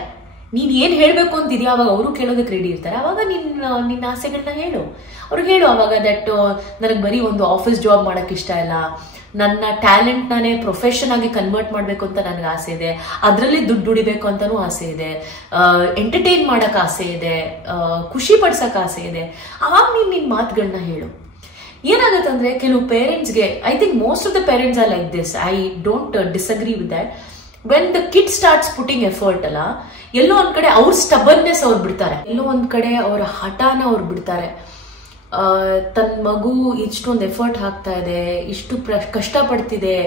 ನೀನ್ ಏನ್ ಹೇಳ್ಬೇಕು ಅಂತಿದ್ಯಾ ಅವಾಗ ಅವರು ಕೇಳೋದಕ್ಕೆ ರೆಡಿ ಇರ್ತಾರೆ. ಅವಾಗ ನಿನ್ನ ಆಸೆಗಳನ್ನ ಹೇಳು, ಅವ್ರಿಗೆ ಹೇಳು ಅವಾಗ ದಟ್ ನನಗೆ ಬರೀ ಒಂದು ಆಫೀಸ್ ಜಾಬ್ ಮಾಡಕ್ ಇಷ್ಟ ಇಲ್ಲ, ನನ್ನ ಟ್ಯಾಲೆಂಟ್ ನಾನೇ ಪ್ರೊಫೆಷನ್ ಆಗಿ ಕನ್ವರ್ಟ್ ಮಾಡ್ಬೇಕು ಅಂತ ನನಗೆ ಆಸೆ ಇದೆ, ಅದರಲ್ಲಿ ದುಡ್ಡು ದುಡಿಬೇಕು ಅಂತಾನೂ ಆಸೆ ಇದೆ, ಎಂಟರ್ಟೈನ್ ಮಾಡಕ್ ಆಸೆ ಇದೆ, ಖುಷಿ ಪಡ್ಸಕ್ ಆಸೆ ಇದೆ. ಅವಾಗ ನಿನ್ ಮಾತುಗಳನ್ನ ಹೇಳು. ಏನಾಗತ್ತಂದ್ರೆ ಕೆಲವು ಪೇರೆಂಟ್ಸ್ಗೆ, I think most of the parents are like this, I don't disagree with that. When the kid starts putting effort ಅಲ್ಲ, ಎಲ್ಲೋ ಒಂದ್ ಕಡೆ ಅವ್ರ ಸ್ಟಬರ್ನೆಸ್ ಅವ್ರು ಬಿಡ್ತಾರೆ, ಎಲ್ಲೋ ಒಂದ್ ಕಡೆ ಅವರ ಹಠಾನ ಅವ್ರು ಬಿಡ್ತಾರೆ. ತನ್ನ ಮಗು ಇಷ್ಟೊಂದು ಎಫರ್ಟ್ ಹಾಕ್ತಾ ಇದೆ, ಇಷ್ಟು ಕಷ್ಟ ಪಡ್ತಿದೆ,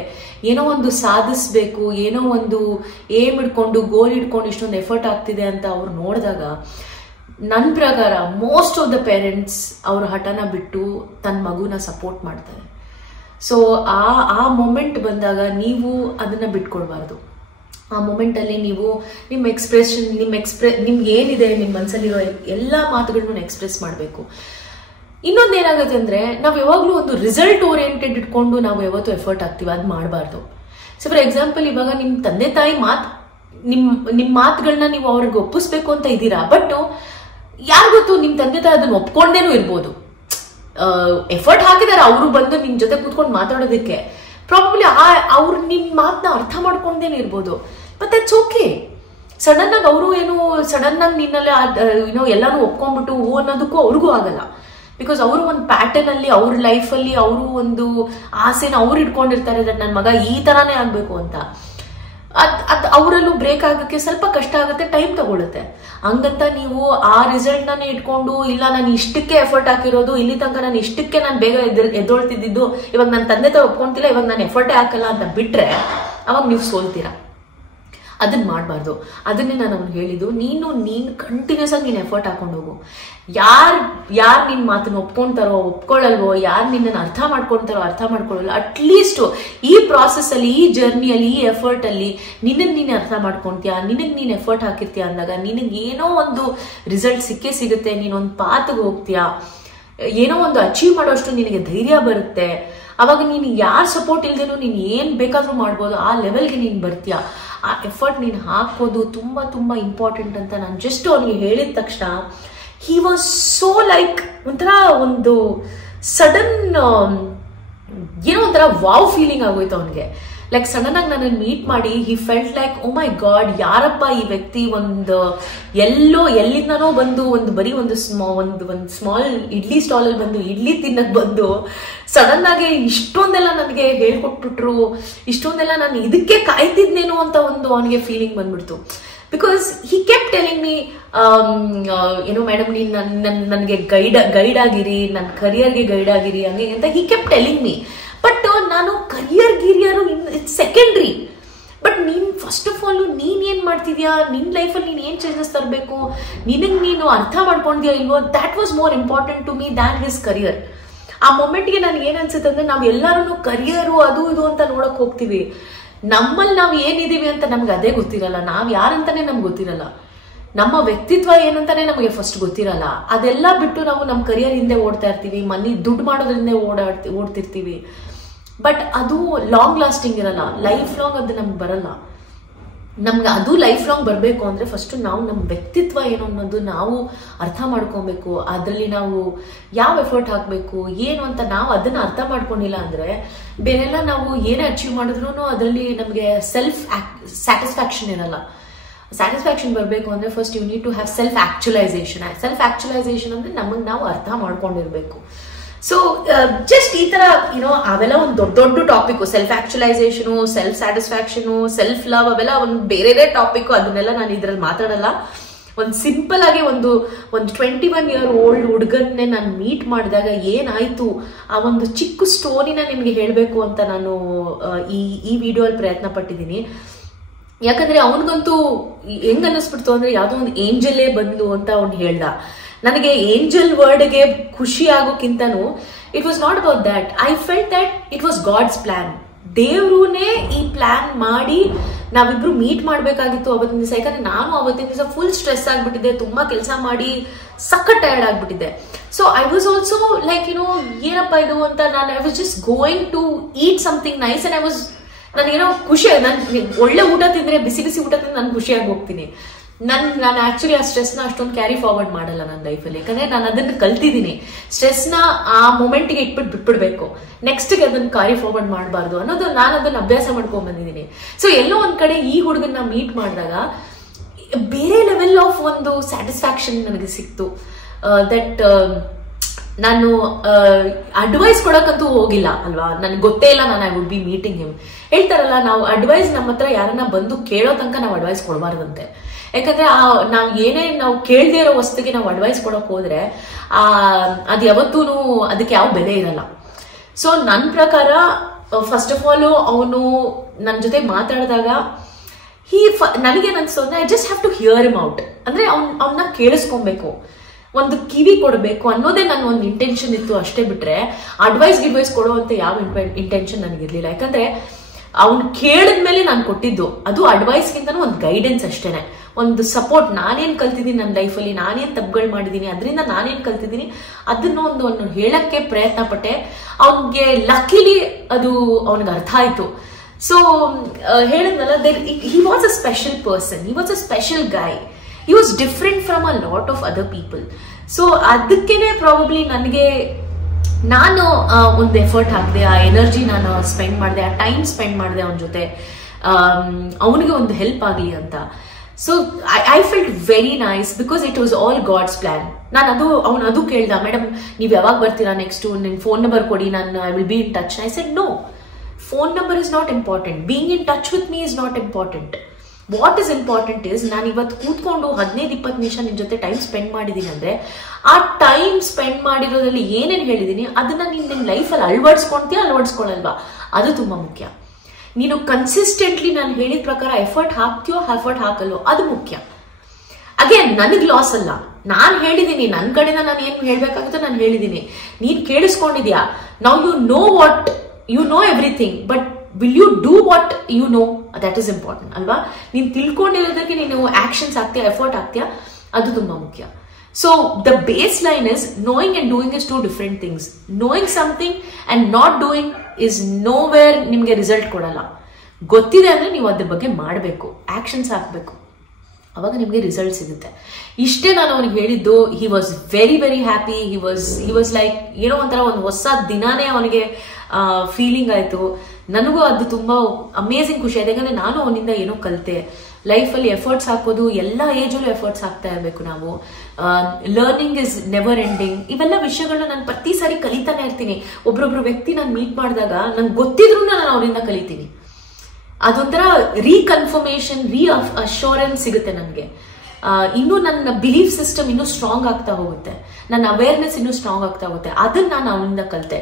ಏನೋ ಒಂದು ಸಾಧಿಸ್ಬೇಕು, ಏನೋ ಒಂದು ಏಮ್ ಇಟ್ಕೊಂಡು ಗೋಲ್ ಇಟ್ಕೊಂಡು ಇಷ್ಟೊಂದು ಎಫರ್ಟ್ ಆಗ್ತಿದೆ ಅಂತ ಅವ್ರು ನೋಡಿದಾಗ ನನ್ನ ಪ್ರಕಾರ ಮೋಸ್ಟ್ ಆಫ್ ದ ಪೇರೆಂಟ್ಸ್ ಅವ್ರ ಹಠನ ಬಿಟ್ಟು ತನ್ನ ಮಗುನ ಸಪೋರ್ಟ್ ಮಾಡ್ತಾರೆ. ಸೊ ಆ ಮೊಮೆಂಟ್ ಬಂದಾಗ ನೀವು ಅದನ್ನ ಬಿಟ್ಕೊಡ್ಬಾರ್ದು. ಆ ಮೊಮೆಂಟ್ ಅಲ್ಲಿ ನೀವು ನಿಮ್ಮ ಎಕ್ಸ್ಪ್ರೆಷನ್, ನಿಮ್ಗೆ ಏನಿದೆ ನಿಮ್ಮ ಮನಸ್ಸಲ್ಲಿರೋ ಎಲ್ಲಾ ಮಾತುಗಳನ್ನ ಎಕ್ಸ್ಪ್ರೆಸ್ ಮಾಡಬೇಕು. ಇನ್ನೊಂದೇನಾಗುತ್ತೆ ಅಂದ್ರೆ ನಾವು ಯಾವಾಗ್ಲೂ ಒಂದು ರಿಸಲ್ಟ್ ಓರಿಯೆಂಟೆಡ್ ಇಟ್ಕೊಂಡು ನಾವು ಯಾವತ್ತೂ ಎಫರ್ಟ್ ಹಾಕ್ತಿವಿ, ಅದು ಮಾಡಬಾರ್ದು. ಸೊ ಫಾರ್ ಎಕ್ಸಾಂಪಲ್ ಇವಾಗ ನಿಮ್ ತಂದೆ ತಾಯಿ ನಿಮ್ ಮಾತುಗಳನ್ನ ನೀವು ಅವ್ರಿಗೆ ಒಪ್ಪಿಸ್ಬೇಕು ಅಂತ ಇದ್ದೀರಾ, ಬಟ್ ಯಾರು ಗೊತ್ತು ನಿಮ್ ತಂದೆ ತಾಯಿ ಅದನ್ನ ಒಪ್ಕೊಂಡೇನೂ ಇರ್ಬೋದು. ಎಫರ್ಟ್ ಹಾಕಿದಾರೆ ಅವರು ಬಂದು ನಿಮ್ ಜೊತೆ ಕೂತ್ಕೊಂಡು ಮಾತಾಡೋದಕ್ಕೆ, ಪ್ರಾಬಬ್ಲಿ ಅವ್ರು ನಿಮ್ ಮಾತನ್ನ ಅರ್ಥ ಮಾಡ್ಕೊಂಡೇನೆ ಇರ್ಬೋದು, ಬಟ್ ದಟ್ಸ್ ಓಕೆ. ಸಡನ್ ಆಗಿ ಅವರು ಏನು ಸಡನ್ ಆಗಿ ನಿನ್ನಲ್ಲಿ ಎಲ್ಲಾನು ಒಪ್ಕೊಂಡ್ಬಿಟ್ಟು ಅನ್ನೋದಕ್ಕೂ ಅವ್ರಿಗೂ ಆಗಲ್ಲ. ಬಿಕಾಸ್ ಅವರು ಒಂದು ಪ್ಯಾಟರ್ನ್ ಅಲ್ಲಿ ಅವ್ರ ಲೈಫಲ್ಲಿ ಅವರು ಒಂದು ಆಸೆನ ಅವ್ರು ಇಟ್ಕೊಂಡಿರ್ತಾರೆ, ನನ್ನ ಮಗ ಈ ತರಾನೇ ಆಗ್ಬೇಕು ಅಂತ. ಅವರಲ್ಲೂ ಬ್ರೇಕ್ ಆಗಕ್ಕೆ ಸ್ವಲ್ಪ ಕಷ್ಟ ಆಗುತ್ತೆ, ಟೈಮ್ ತಗೊಳುತ್ತೆ. ಹಂಗಂತ ನೀವು ಆ ರಿಸಲ್ಟ್ ನಾನೇ ಇಟ್ಕೊಂಡು ಇಲ್ಲ ನಾನು ಇಷ್ಟಕ್ಕೆ ಎಫರ್ಟ್ ಹಾಕಿರೋದು, ಇಲ್ಲಿ ತನಕ ನಾನು ಇಷ್ಟಕ್ಕೆ ನಾನು ಬೇಗ ಎದ್ದೊಳ್ತಿದ್ದು, ಇವಾಗ ನನ್ನ ತಂದೆ ತಾಯಿ ಒಪ್ಕೊಂತಿಲ್ಲ, ಇವಾಗ ನಾನು ಎಫರ್ಟೇ ಹಾಕಲ್ಲ ಅಂತ ಬಿಟ್ರೆ ಅವಾಗ ನೀವು ಸೋಲ್ತೀರಾ. ಅದನ್ನ ಮಾಡಬಾರ್ದು. ಅದನ್ನೇ ನಾನು ಅವ್ನು ಹೇಳಿದ್ದು, ನೀನು ಕಂಟಿನ್ಯೂಸ್ ಆಗಿ ನೀನು ಎಫರ್ಟ್ ಹಾಕೊಂಡು ಹೋಗು. ಯಾರು ನಿನ್ನ ಮಾತನ್ನ ಒಪ್ಕೊಂತಾರೋ ಒಪ್ಕೊಳ್ಳಲ್ವೋ, ಯಾರು ನಿನ್ನನ್ನು ಅರ್ಥ ಮಾಡ್ಕೊಂತಾರೋ ಅರ್ಥ ಮಾಡ್ಕೊಳ್ಳಲ್ಲ, ಅಟ್ಲೀಸ್ಟ್ ಈ ಪ್ರಾಸೆಸ್ ಅಲ್ಲಿ, ಈ ಜರ್ನಿಯಲ್ಲಿ, ಈ ಎಫರ್ಟ್ ಅಲ್ಲಿ ನೀನು ಅರ್ಥ ಮಾಡ್ಕೊಂತೀಯ, ನೀನು ಎಫರ್ಟ್ ಹಾಕಿರ್ತೀಯ ಅಂದಾಗ ನಿನಗೆ ಏನೋ ಒಂದು ರಿಸಲ್ಟ್ ಸಿಕ್ಕೇ ಸಿಗುತ್ತೆ. ನೀನೊಂದು ಪಾತ್ಗೆ ಹೋಗ್ತೀಯಾ, ಏನೋ ಒಂದು ಅಚೀವ್ ಮಾಡೋಷ್ಟು ನಿನಗೆ ಧೈರ್ಯ ಬರುತ್ತೆ. ಅವಾಗ ನೀನು ಯಾರ ಸಪೋರ್ಟ್ ಇಲ್ದೇನೋ ನೀನು ಏನ್ ಬೇಕಾದ್ರೂ ಮಾಡ್ಬೋದು, ಆ ಲೆವೆಲ್ಗೆ ನೀನು ಬರ್ತೀಯ. ಆ ಎಫರ್ಟ್ ನೀನು ಹಾಕೋದು ತುಂಬಾ ತುಂಬಾ ಇಂಪಾರ್ಟೆಂಟ್ ಅಂತ ನಾನು ಜಸ್ಟ್ ಅವನಿಗೆ ಹೇಳಿದ ತಕ್ಷಣ ಹಿ ವಾಸ್ ಸೋ ಲೈಕ್ ಒಂಥರ ಒಂದು ಸಡನ್ ಏನೋ ಒಂಥರ ವಾವ್ ಫೀಲಿಂಗ್ ಆಗೋಯ್ತು ಅವನಿಗೆ. ಲೈಕ್ ಸಡನ್ ಆಗಿ ನನ್ನ ಮೀಟ್ ಮಾಡಿ he felt like oh my God, ಯಾರಪ್ಪ ಈ ವ್ಯಕ್ತಿ, ಎಲ್ಲಿಂದನೋ ಬಂದು ಬರೀ ಒಂದು ಸ್ಮಾಲ್ ಇಡ್ಲಿ ಸ್ಟಾಲ್ ಅಲ್ಲಿ ಬಂದು ಇಡ್ಲಿ ತಿನ್ನಕ್ ಬಂದು ಸಡನ್ ಆಗಿ ಇಷ್ಟೊಂದೆಲ್ಲ ನನಗೆ ಹೇಳ್ಕೊಟ್ಬಿಟ್ರು, ಇಷ್ಟೊಂದೆಲ್ಲ ನಾನು ಇದಕ್ಕೆ ಕಾಯ್ತಿದ್ನೇನೋ ಅಂತ ಒಂದು ಅವನಿಗೆ ಫೀಲಿಂಗ್ ಬಂದ್ಬಿಡ್ತು. ಬಿಕಾಸ್ ಹಿ ಕೆಪ್ ಟೆಲಿಂಗ್ ಮೀ ಏನೋ ಮೇಡಮ್ ನೀನ್ ನನಗೆ ಗೈಡ್ ಆಗಿರಿ, ನನ್ನ ಕರಿಯರ್ಗೆ ಗೈಡ್ ಆಗಿರಿ ಹಂಗೆ ಅಂತ ಹಿ ಕೆಪ್ ಟೆಲಿಂಗ್ ಮೀ. ಬಟ್ ನಾನು ಕರಿಯರ್ ಇಟ್ಸ್ ಸೆಕೆಂಡ್ರಿ. ಬಟ್ ನೀನ್ ಫಸ್ಟ್ ಆಫ್ ಆಲ್ ನೀನ್ ಏನ್ ಮಾಡ್ತಿದ್ಯಾ, ನಿನ್ ಲೈಫಲ್ಲಿ ನೀನ್ ಏನ್ ಚೇಂಜಸ್ ತರಬೇಕು, ನೀನು ಅರ್ಥ ಮಾಡ್ಕೊಂಡ್ಯಾ ಇಲ್ವೋ, that was more important to me than his career. ಆ ಮೊಮೆಂಟ್ಗೆ ನನ್ಗೆ ಏನ್ ಅನ್ಸುತ್ತೆ ಅಂದ್ರೆ ನಾವ್ ಎಲ್ಲಾರು ಕರಿಯರು ಅದು ಇದು ಅಂತ ನೋಡಕ್ ಹೋಗ್ತೀವಿ, ನಮ್ಮಲ್ಲಿ ನಾವ್ ಏನಿದೀವಿ ಅಂತ ನಮ್ಗೆ ಅದೇ ಗೊತ್ತಿರಲ್ಲ, ನಾವ್ ಯಾರಂತಾನೆ ನಮ್ಗೆ ಗೊತ್ತಿರಲ್ಲ. ನಮ್ಮ ವ್ಯಕ್ತಿತ್ವ ಏನಂತಾನೆ ನಮಗೆ ಫಸ್ಟ್ ಗೊತ್ತಿರಲ್ಲ. ಅದೆಲ್ಲ ಬಿಟ್ಟು ನಾವು ನಮ್ಮ ಕರಿಯರ್ ಹಿಂದೆ ಓಡ್ತಾ ಇರ್ತೀವಿ, ದುಡ್ಡು ಮಾಡೋದ್ರಿಂದ ಓಡ್ತಿರ್ತೀವಿ. ಬಟ್ ಅದು ಲಾಂಗ್ ಲಾಸ್ಟಿಂಗ್ ಇರಲ್ಲ, ಲೈಫ್ ಲಾಂಗ್ ಅದು ನಮ್ಗೆ ಬರಲ್ಲ. ನಮ್ಗೆ ಅದು ಲೈಫ್ ಲಾಂಗ್ ಬರಬೇಕು ಅಂದ್ರೆ ಫಸ್ಟ್ ನಾವು ನಮ್ಮ ವ್ಯಕ್ತಿತ್ವ ಏನು ಅನ್ನೋದು ನಾವು ಅರ್ಥ ಮಾಡ್ಕೊಬೇಕು. ಅದರಲ್ಲಿ ನಾವು ಯಾವ ಎಫರ್ಟ್ ಹಾಕಬೇಕು ಏನು ಅಂತ ನಾವು ಅದನ್ನ ಅರ್ಥ ಮಾಡ್ಕೊಂಡಿಲ್ಲ ಅಂದ್ರೆ ಬೇರೆಲ್ಲ ನಾವು ಏನೇ ಅಚೀವ್ ಮಾಡಿದ್ರು ಅದರಲ್ಲಿ ನಮಗೆ ಸೆಲ್ಫ್ ಸ್ಯಾಟಿಸ್ಫ್ಯಾಕ್ಷನ್ ಇರಲ್ಲ. ಸ್ಯಾಟಿಸ್ಫ್ಯಾಕ್ಷನ್ ಬರಬೇಕು ಅಂದ್ರೆ first you need to have self actualisation. Self actualisation ಅಂದ್ರೆ ನಮಗೆ ನಾವು ಅರ್ಥ ಮಾಡ್ಕೊಂಡಿರ್ಬೇಕು. ಸೊ ಜಸ್ಟ್ ಈ ತರ ಅವೆಲ್ಲ ಒಂದು ದೊಡ್ಡ ದೊಡ್ಡ topic. Self actualisation, self satisfaction, self love ಅವೆಲ್ಲ ಒಂದು ಬೇರೆ ಟಾಪಿಕ್. ಅದನ್ನೆಲ್ಲ ನಾನು ಇದ್ರಲ್ಲಿ ಮಾತಾಡಲ್ಲ. ಒಂದು ಸಿಂಪಲ್ ಆಗಿ ಒಂದು 21 year old ಹುಡುಗನ್ನೇ ನಾನು ಮೀಟ್ ಮಾಡಿದಾಗ ಏನಾಯ್ತು ಆ ಒಂದು ಚಿಕ್ಕ ಸ್ಟೋರಿನ ನಿಮ್ಗೆ ಹೇಳ್ಬೇಕು ಅಂತ ನಾನು ಈ ವಿಡಿಯೋಲ್ಲಿ ಪ್ರಯತ್ನ ಪಟ್ಟಿದ್ದೀನಿ. ಯಾಕಂದ್ರೆ ಅವನಿಗಂತೂ ಹೆಂಗ್ ಅನ್ನಿಸ್ಬಿಡ್ತು ಅಂದ್ರೆ ಯಾವ್ದೋ ಒಂದು ಏಂಜಲೇ ಬಂದ್ಲು ಅಂತ ಅವ್ನು ಹೇಳ್ದ. ನನಗೆ ಏಂಜಲ್ ವರ್ಡ್ಗೆ ಖುಷಿ ಆಗೋಕ್ಕಿಂತನೂ it was not about that. I felt that it was God's plan. ದೇವ್ರೂನೇ ಈ ಪ್ಲಾನ್ ಮಾಡಿ ನಾವಿಬ್ರು ಮೀಟ್ ಮಾಡ್ಬೇಕಾಗಿತ್ತು ಅವತ್ತಿನ ದಿವಸ. ಯಾಕಂದ್ರೆ ನಾನು ಅವತ್ತಿನ ದಿವಸ ಫುಲ್ ಸ್ಟ್ರೆಸ್ ಆಗ್ಬಿಟ್ಟಿದ್ದೆ, ತುಂಬಾ ಕೆಲಸ ಮಾಡಿ ಸಖತ್ ಟಯರ್ಡ್ ಆಗ್ಬಿಟ್ಟಿದ್ದೆ. So I was also like ಏನಪ್ಪ ಇದು ಅಂತ ನಾನು I was just going to eat something nice and ನನಗೇನೋ ಖುಷಿ. ನಾನು ಒಳ್ಳೆ ಊಟ ತಿಂದ್ರೆ, ಬಿಸಿ ಬಿಸಿ ಊಟ ತಿಂದ್ರೆ ನಾನು ಖುಷಿಯಾಗಿ ಹೋಗ್ತೀನಿ. ನಾನು ಆಕ್ಚುಲಿ ಆ ಸ್ಟ್ರೆಸ್ನ ಅಷ್ಟೊಂದು ಕ್ಯಾರಿ ಫಾರ್ವರ್ಡ್ ಮಾಡಲ್ಲ ನನ್ನ ಲೈಫಲ್ಲಿ. ಯಾಕಂದ್ರೆ ನಾನು ಅದನ್ನ ಕಲ್ತಿದ್ದೀನಿ. ಸ್ಟ್ರೆಸ್ನ ಆ ಮೊಮೆಂಟ್ಗೆ ಬಿಟ್ಬಿಡ್ಬೇಕು, ನೆಕ್ಸ್ಟ್ಗೆ ಅದನ್ನ ಕ್ಯಾರಿ ಫಾರ್ವರ್ಡ್ ಮಾಡಬಾರ್ದು ಅನ್ನೋದು ನಾನು ಅದನ್ನ ಅಭ್ಯಾಸ ಮಾಡ್ಕೊಂಡ್ ಬಂದಿದ್ದೀನಿ. ಸೊ ಎಲ್ಲೋ ಒಂದ್ ಕಡೆ ಈ ಹುಡುಗನ್ನ ಮೀಟ್ ಮಾಡಿದಾಗ ಬೇರೆ ಲೆವೆಲ್ ಆಫ್ ಒಂದು ಸ್ಯಾಟಿಸ್ಫ್ಯಾಕ್ಷನ್ ನನಗೆ ಸಿಕ್ತು. ದಟ್ ನಾನು ಅಡ್ವೈಸ್ ಕೊಡಕ್ಕಂತೂ ಹೋಗಿಲ್ಲ ಅಲ್ವಾ, ನನಗೆ ಗೊತ್ತೇ ಇಲ್ಲ ನಾನು I would be meeting him. ಹೇಳ್ತಾರಲ್ಲ, ನಾವು ಅಡ್ವೈಸ್ ನಮ್ಮ ಹತ್ರ ಯಾರನ್ನ ಬಂದು ಕೇಳೋ ತನಕ ನಾವು ಅಡ್ವೈಸ್ ಕೊಡಬಾರ್ದಂತೆ. ಯಾಕಂದ್ರೆ ನಾವು ಕೇಳದೇ ಇರೋ ವಸ್ತುಗೆ ನಾವು ಅಡ್ವೈಸ್ ಕೊಡಕ್ ಹೋದ್ರೆ ಅದು ಯಾವತ್ತೂ ಅದಕ್ಕೆ ಯಾವ ಬೆಲೆ ಇರಲ್ಲ. ಸೊ ನನ್ನ ಪ್ರಕಾರ ಫಸ್ಟ್ ಆಫ್ ಆಲ್ ಅವನು ನನ್ನ ಜೊತೆ ಮಾತಾಡಿದಾಗ ನನಗೇನ್ ಅನ್ಸೋ ಅಂದ್ರೆ I just have to hear him out. ಅಂದ್ರೆ ಅವನ್ನ ಕೇಳಿಸ್ಕೊಬೇಕು, ಒಂದು ಕಿವಿ ಕೊಡಬೇಕು ಅನ್ನೋದೇ ನನ್ನ ಒಂದು ಇಂಟೆನ್ಷನ್ ಇತ್ತು ಅಷ್ಟೇ. ಬಿಟ್ರೆ ಗಿಡ್ವೈಸ್ ಕೊಡುವಂತ ಯಾವ ಇಂಟೆನ್ಷನ್ ನನಗಿರ್ಲಿಲ್ಲ. ಯಾಕಂದ್ರೆ ಅವ್ನು ಕೇಳಿದ್ಮೇಲೆ ನಾನು ಕೊಟ್ಟಿದ್ದು ಅದು ಅಡ್ವೈಸ್ಗಿಂತನೂ ಒಂದು ಗೈಡೆನ್ಸ್ ಅಷ್ಟೇನೆ, ಒಂದು ಸಪೋರ್ಟ್. ನಾನೇನ್ ಕಲ್ತಿದ್ದೀನಿ ನನ್ನ ಲೈಫಲ್ಲಿ, ನಾನೇನ್ ತಪ್ಪುಗಳು ಮಾಡಿದ್ದೀನಿ, ಅದರಿಂದ ನಾನೇನ್ ಕಲ್ತಿದ್ದೀನಿ ಅದನ್ನ ಒಂದು ಹೇಳಕ್ಕೆ ಪ್ರಯತ್ನ ಪಟ್ಟೆ. ಅವನ್ಗೆ ಲಕ್ಕಿಲಿ ಅದು ಅವನಿಗೆ ಅರ್ಥ ಆಯ್ತು. ಸೊ ಹೇಳಿದ್ನಲ್ಲ, ಹಿ was a special person, he was a special Guy, he was different from a lot of other people. So ಅದಕ್ಕೇನೆ ಪ್ರಾಬಬ್ಲಿ ನಾನು ಒಂದು ಎಫರ್ಟ್ ಹಾಕಿದೆ, ಆ ಎನರ್ಜಿ ನಾನು ಸ್ಪೆಂಡ್ ಮಾಡಿದೆ, ಆ ಟೈಮ್ ಸ್ಪೆಂಡ್ ಮಾಡಿದೆ ಅವನ ಜೊತೆ, ಅವನಿಗೆ ಒಂದು ಹೆಲ್ಪ್ ಆಗಲಿ ಅಂತ. So I felt very nice because it was all God's plan. ಅವನು ಅದು ಕೇಳ್ದ, ಮೇಡಮ್ ನೀವು ಯಾವಾಗ ಬರ್ತೀರಾ ನೆಕ್ಸ್ಟ್, ನಿನ್ ಫೋನ್ ನಂಬರ್ ಕೊಡಿ, ನಾನು I will be in touch. I said no, phone number is not important, being in touch with me is not important. What is important is ನಾನು ಇವತ್ತು ಕೂತ್ಕೊಂಡು 15-20 ನಿಮಿಷ ನಿನ್ ಜೊತೆ ಟೈಮ್ ಸ್ಪೆಂಡ್ ಮಾಡಿದೀನಿ ಅಂದ್ರೆ ಆ ಟೈಮ್ ಸ್ಪೆಂಡ್ ಮಾಡಿರೋದ್ರಲ್ಲಿ ಏನೇನು ಹೇಳಿದೀನಿ ಅದನ್ನ ನೀನ್ ನಿನ್ ಲೈಫಲ್ಲಿ ಅಳವಡಿಸ್ಕೊಳಲ್ವಾ, ಅದು ತುಂಬಾ ಮುಖ್ಯ. ನೀನು ಕನ್ಸಿಸ್ಟೆಂಟ್ಲಿ ನಾನು ಹೇಳಿದ ಪ್ರಕಾರ ಎಫರ್ಟ್ ಹಾಕಲ್ವೋ ಅದು ಮುಖ್ಯ. ಅಗೇನ್ ನನಗ್ ಲಾಸ್ ಅಲ್ಲ, ನಾನ್ ಹೇಳಿದೀನಿ, ನನ್ನ ಕಡೆಯಿಂದ ನಾನು ಏನ್ ಹೇಳ್ಬೇಕಾಗುತ್ತೋ ನಾನು ಹೇಳಿದೀನಿ, ನೀನ್ ಕೇಳಿಸ್ಕೊಂಡಿದ್ಯಾ. Now you know everything, but will you do what you know, that is important ಅಲ್ವಾ. ನೀನ್ ತಿಳ್ಕೊಂಡಿರೋದಕ್ಕೆ ನೀನು ಆಕ್ಷನ್ಸ್ ಆಗ್ತೀಯಾ, ಎಫರ್ಟ್ ಆಗ್ತೀಯಾ, ಅದು ತುಂಬಾ ಮುಖ್ಯ. So the base line is knowing and doing is two different things. Knowing something and not doing is nowhere ನಿಮ್ಗೆ result ಕೊಡಲ್ಲ. ಗೊತ್ತಿದೆ ಅಂದ್ರೆ ನೀವು ಅದ್ರ ಬಗ್ಗೆ ಮಾಡಬೇಕು, ಆಕ್ಷನ್ಸ್ ಹಾಕ್ಬೇಕು, ಅವಾಗ ನಿಮ್ಗೆ ರಿಸಲ್ಟ್ ಸಿಗುತ್ತೆ. ಇಷ್ಟೇ ನಾನು ಅವನಿಗೆ ಹೇಳಿದ್ದು. ಹಿ was very very happy. He was like ಏನೋ ಒಂಥರ ಒಂದು ಹೊಸ ದಿನಾನೇ ಅವನಿಗೆ ಫೀಲಿಂಗ್ ಆಯ್ತು. ನನಗೂ ಅದು ತುಂಬಾ ಅಮೇಝಿಂಗ್ ಖುಷಿ ಆಯ್ತು. ಯಾಕಂದ್ರೆ ನಾನು ಅವನಿಂದ ಏನೋ ಕಲಿತೆ. ಲೈಫಲ್ಲಿ ಎಫರ್ಟ್ಸ್ ಹಾಕೋದು, ಎಲ್ಲ ಏಜಲ್ಲೂ ಎಫರ್ಟ್ಸ್ ಹಾಕ್ತಾ ಇರಬೇಕು ನಾವು. Learning is never ending. ಇವೆಲ್ಲ ವಿಷಯಗಳನ್ನ ನಾನು ಪ್ರತಿ ಸಾರಿ ಕಲಿತಾನೆ ಇರ್ತೀನಿ. ಒಬ್ರೊಬ್ರು ವ್ಯಕ್ತಿ ನಾನು ಮೀಟ್ ಮಾಡಿದಾಗ ನನ್ಗೆ ಗೊತ್ತಿದ್ರು ನಾನು ಅವರಿಂದ ಕಲಿತೀನಿ. ಅದೊಂಥರ ರೀಕನ್ಫರ್ಮೇಶನ್, ಅಶ್ಯೂರೆನ್ಸ್ ಸಿಗುತ್ತೆ ನನಗೆ. ಇನ್ನೂ ನನ್ನ ಬಿಲೀಫ್ ಸಿಸ್ಟಮ್ ಇನ್ನೂ ಸ್ಟ್ರಾಂಗ್ ಆಗ್ತಾ ಹೋಗುತ್ತೆ, ನನ್ನ ಅವೇರ್ನೆಸ್ ಇನ್ನೂ ಸ್ಟ್ರಾಂಗ್ ಆಗ್ತಾ ಹೋಗುತ್ತೆ. ಅದನ್ನ ನಾನು ಅವನಿಂದ ಕಲಿತೆ.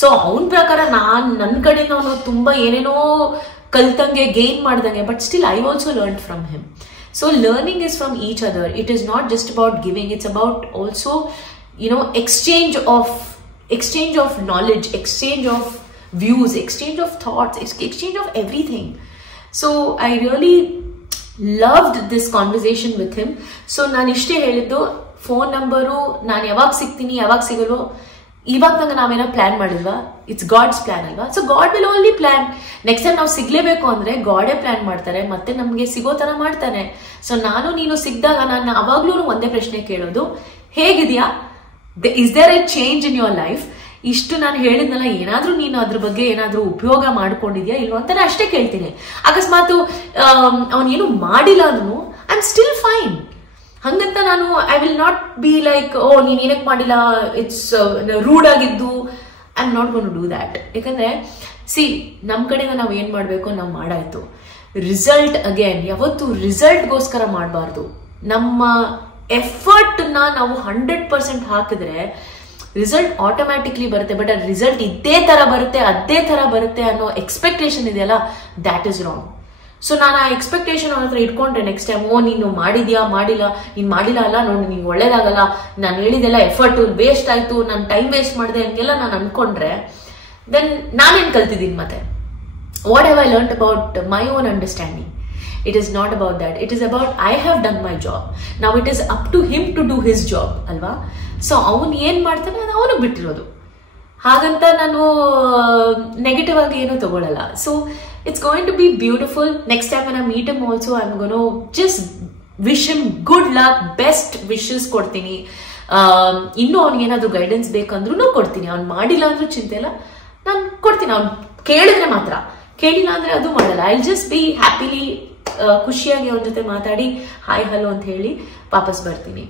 ಸೊ ಅವನ ಪ್ರಕಾರ ನನ್ನ ಕಡೆಯಿಂದ ಅವನು ತುಂಬಾ ಏನೇನೋ ಕಲ್ತಂಗೆ, ಗೇನ್ ಮಾಡ್ದಂಗೆ, but still I also learn from him. So learning is from each other. It is not just about giving, it's about also exchange of knowledge, exchange of views, exchange of thoughts, exchange of everything. So I really loved this conversation with him. So ನಾನು ಇಷ್ಟೇ ಹೇಳಿದ್ದು, phone number ನಾನು ಯಾವಾಗ ಸಿಗ್ತೀನಿ ಯಾವಾಗ ಸಿಗಲ್ವೋ ಇವಾಗ ನಂಗೆ ನಾವೇನೋ ಪ್ಲಾನ್ ಮಾಡಿಲ್ವಾ, ಇಟ್ಸ್ ಗಾಡ್ಸ್ ಪ್ಲಾನ್ ಅಲ್ವಾ. So god will only plan. Next time ನಾವು ಸಿಗ್ಲೇಬೇಕು ಅಂದ್ರೆ ಗಾಡೇ ಪ್ಲಾನ್ ಮಾಡ್ತಾರೆ, ಮತ್ತೆ ನಮ್ಗೆ ಸಿಗೋ ತರ ಮಾಡ್ತಾನೆ. ಸೊ ನಾನು ನೀನು ಸಿಗ್ದಾಗ ನಾನು ಅವಾಗ್ಲೂ ಒಂದೇ ಪ್ರಶ್ನೆ ಕೇಳೋದು, ಹೇಗಿದ್ಯಾ, is there a change in your life? ಇಷ್ಟು ನಾನು ಹೇಳಿದ್ನಲ್ಲ, ಏನಾದ್ರೂ ನೀನು ಅದ್ರ ಬಗ್ಗೆ ಏನಾದ್ರೂ ಉಪಯೋಗ ಮಾಡ್ಕೊಂಡಿದ್ಯಾ ಇಲ್ವಾ ಅಂತ ನಾನು ಅಷ್ಟೇ ಕೇಳ್ತೀನಿ. ಅಕಸ್ಮಾತ್ ಅವನೇನು ಮಾಡಿಲ್ಲ ಅಂದ್ರೂ ಐ ಆಮ್ ಸ್ಟಿಲ್ ಫೈನ್. ಹಂಗಂತ ನಾನು I will not be like, oh ನೀನ್ ಏನಕ್ಕೆ ಮಾಡಿಲ್ಲ, ಇಟ್ಸ್ ರೂಡ್ ಆಗಿದ್ದು. I am not gonna do that. ಯಾಕಂದ್ರೆ ಸಿ, ನಮ್ ಕಡೆಯಿಂದ ನಾವ್ ಏನ್ ಮಾಡ್ಬೇಕು ನಾವು ಮಾಡಾಯ್ತು. ರಿಸಲ್ಟ್ ಅಗೇನ್ ಯಾವತ್ತು ರಿಸಲ್ಟ್ಗೋಸ್ಕರ ಮಾಡಬಾರ್ದು. ನಮ್ಮ ಎಫರ್ಟ್ ನಾವು 100% ಹಾಕಿದ್ರೆ ರಿಸಲ್ಟ್ ಆಟೋಮ್ಯಾಟಿಕ್ಲಿ ಬರುತ್ತೆ. ಬಟ್ ಆ ರಿಸಲ್ಟ್ ಇದೇ ತರ ಬರುತ್ತೆ, ಅದೇ ತರ ಬರುತ್ತೆ ಅನ್ನೋ ಎಕ್ಸ್ಪೆಕ್ಟೇಷನ್ ಇದೆಯಲ್ಲ, ದ್ಯಾಟ್ ಇಸ್ ರಾಂಗ್. ಸೊ ನಾನು ಆ ಎಕ್ಸ್ಪೆಕ್ಟೇಷನ್ ಅವ್ರ ಹತ್ರ ಇಟ್ಕೊಂಡ್ರೆ ನೆಕ್ಸ್ಟ್ ಟೈಮ್, ಓ ನೀನು ಮಾಡಿದ್ಯಾ, ಮಾಡಿಲ್ಲ, ನೀನ್ ಮಾಡಿಲ್ಲ ಅಲ್ಲ ನೋಡಿ, ನಿಂಗೆ ಒಳ್ಳೇದಾಗಲ್ಲ, ನಾನು ಹೇಳಿದೆಲ್ಲ ಎಫರ್ಟ್ ವೇಸ್ಟ್ ಆಯ್ತು, ನಾನು ಟೈಮ್ ವೇಸ್ಟ್ ಮಾಡಿದೆ ಹಂಗೆಲ್ಲ ನಾನು ಅನ್ಕೊಂಡ್ರೆ ದೆನ್ ನಾನೇನ್ ಕಲ್ತಿದ್ದೀನಿ ಮತ್ತೆ? What have I learned about my own understanding? It is not about that. It is about I have done my job. Now it is up to him to do his job, ಅಲ್ವಾ? So ಅವನು ಏನ್ ಮಾಡ್ತಾನೆ ಅದು ಅವನು ಬಿಟ್ಟಿರೋದು. ಹಾಗಂತ ನಾನು negative ಆಗಿ ಏನು ತಗೊಳ್ಳಲ್ಲ. So it's going to be beautiful. Next time when I meet him also, I'm going to just wish him good luck, best wishes ಕೊಡ್ತೀನಿ. ಇನ್ನೂ ಅವ್ನಿಗೆ ಏನಾದ್ರು ಗೈಡೆನ್ಸ್ ಬೇಕಂದ್ರೂ ಕೊಡ್ತೀನಿ. ಅವ್ನು ಮಾಡಿಲ್ಲ ಅಂದ್ರೂ ಚಿಂತೆ ಇಲ್ಲ, ನಾನು ಕೊಡ್ತೀನಿ. ಅವ್ನು ಕೇಳಿದ್ರೆ ಮಾತ್ರ, ಕೇಳಿಲ್ಲ ಅಂದ್ರೆ ಅದು ಮಾಡಲ್ಲ. I will just B happily, ಖುಷಿಯಾಗಿ ಅವನ ಜೊತೆ ಮಾತಾಡಿ ಹಾಯ್ ಹಲೋ ಅಂತ ಹೇಳಿ ವಾಪಸ್ ಬರ್ತೀನಿ.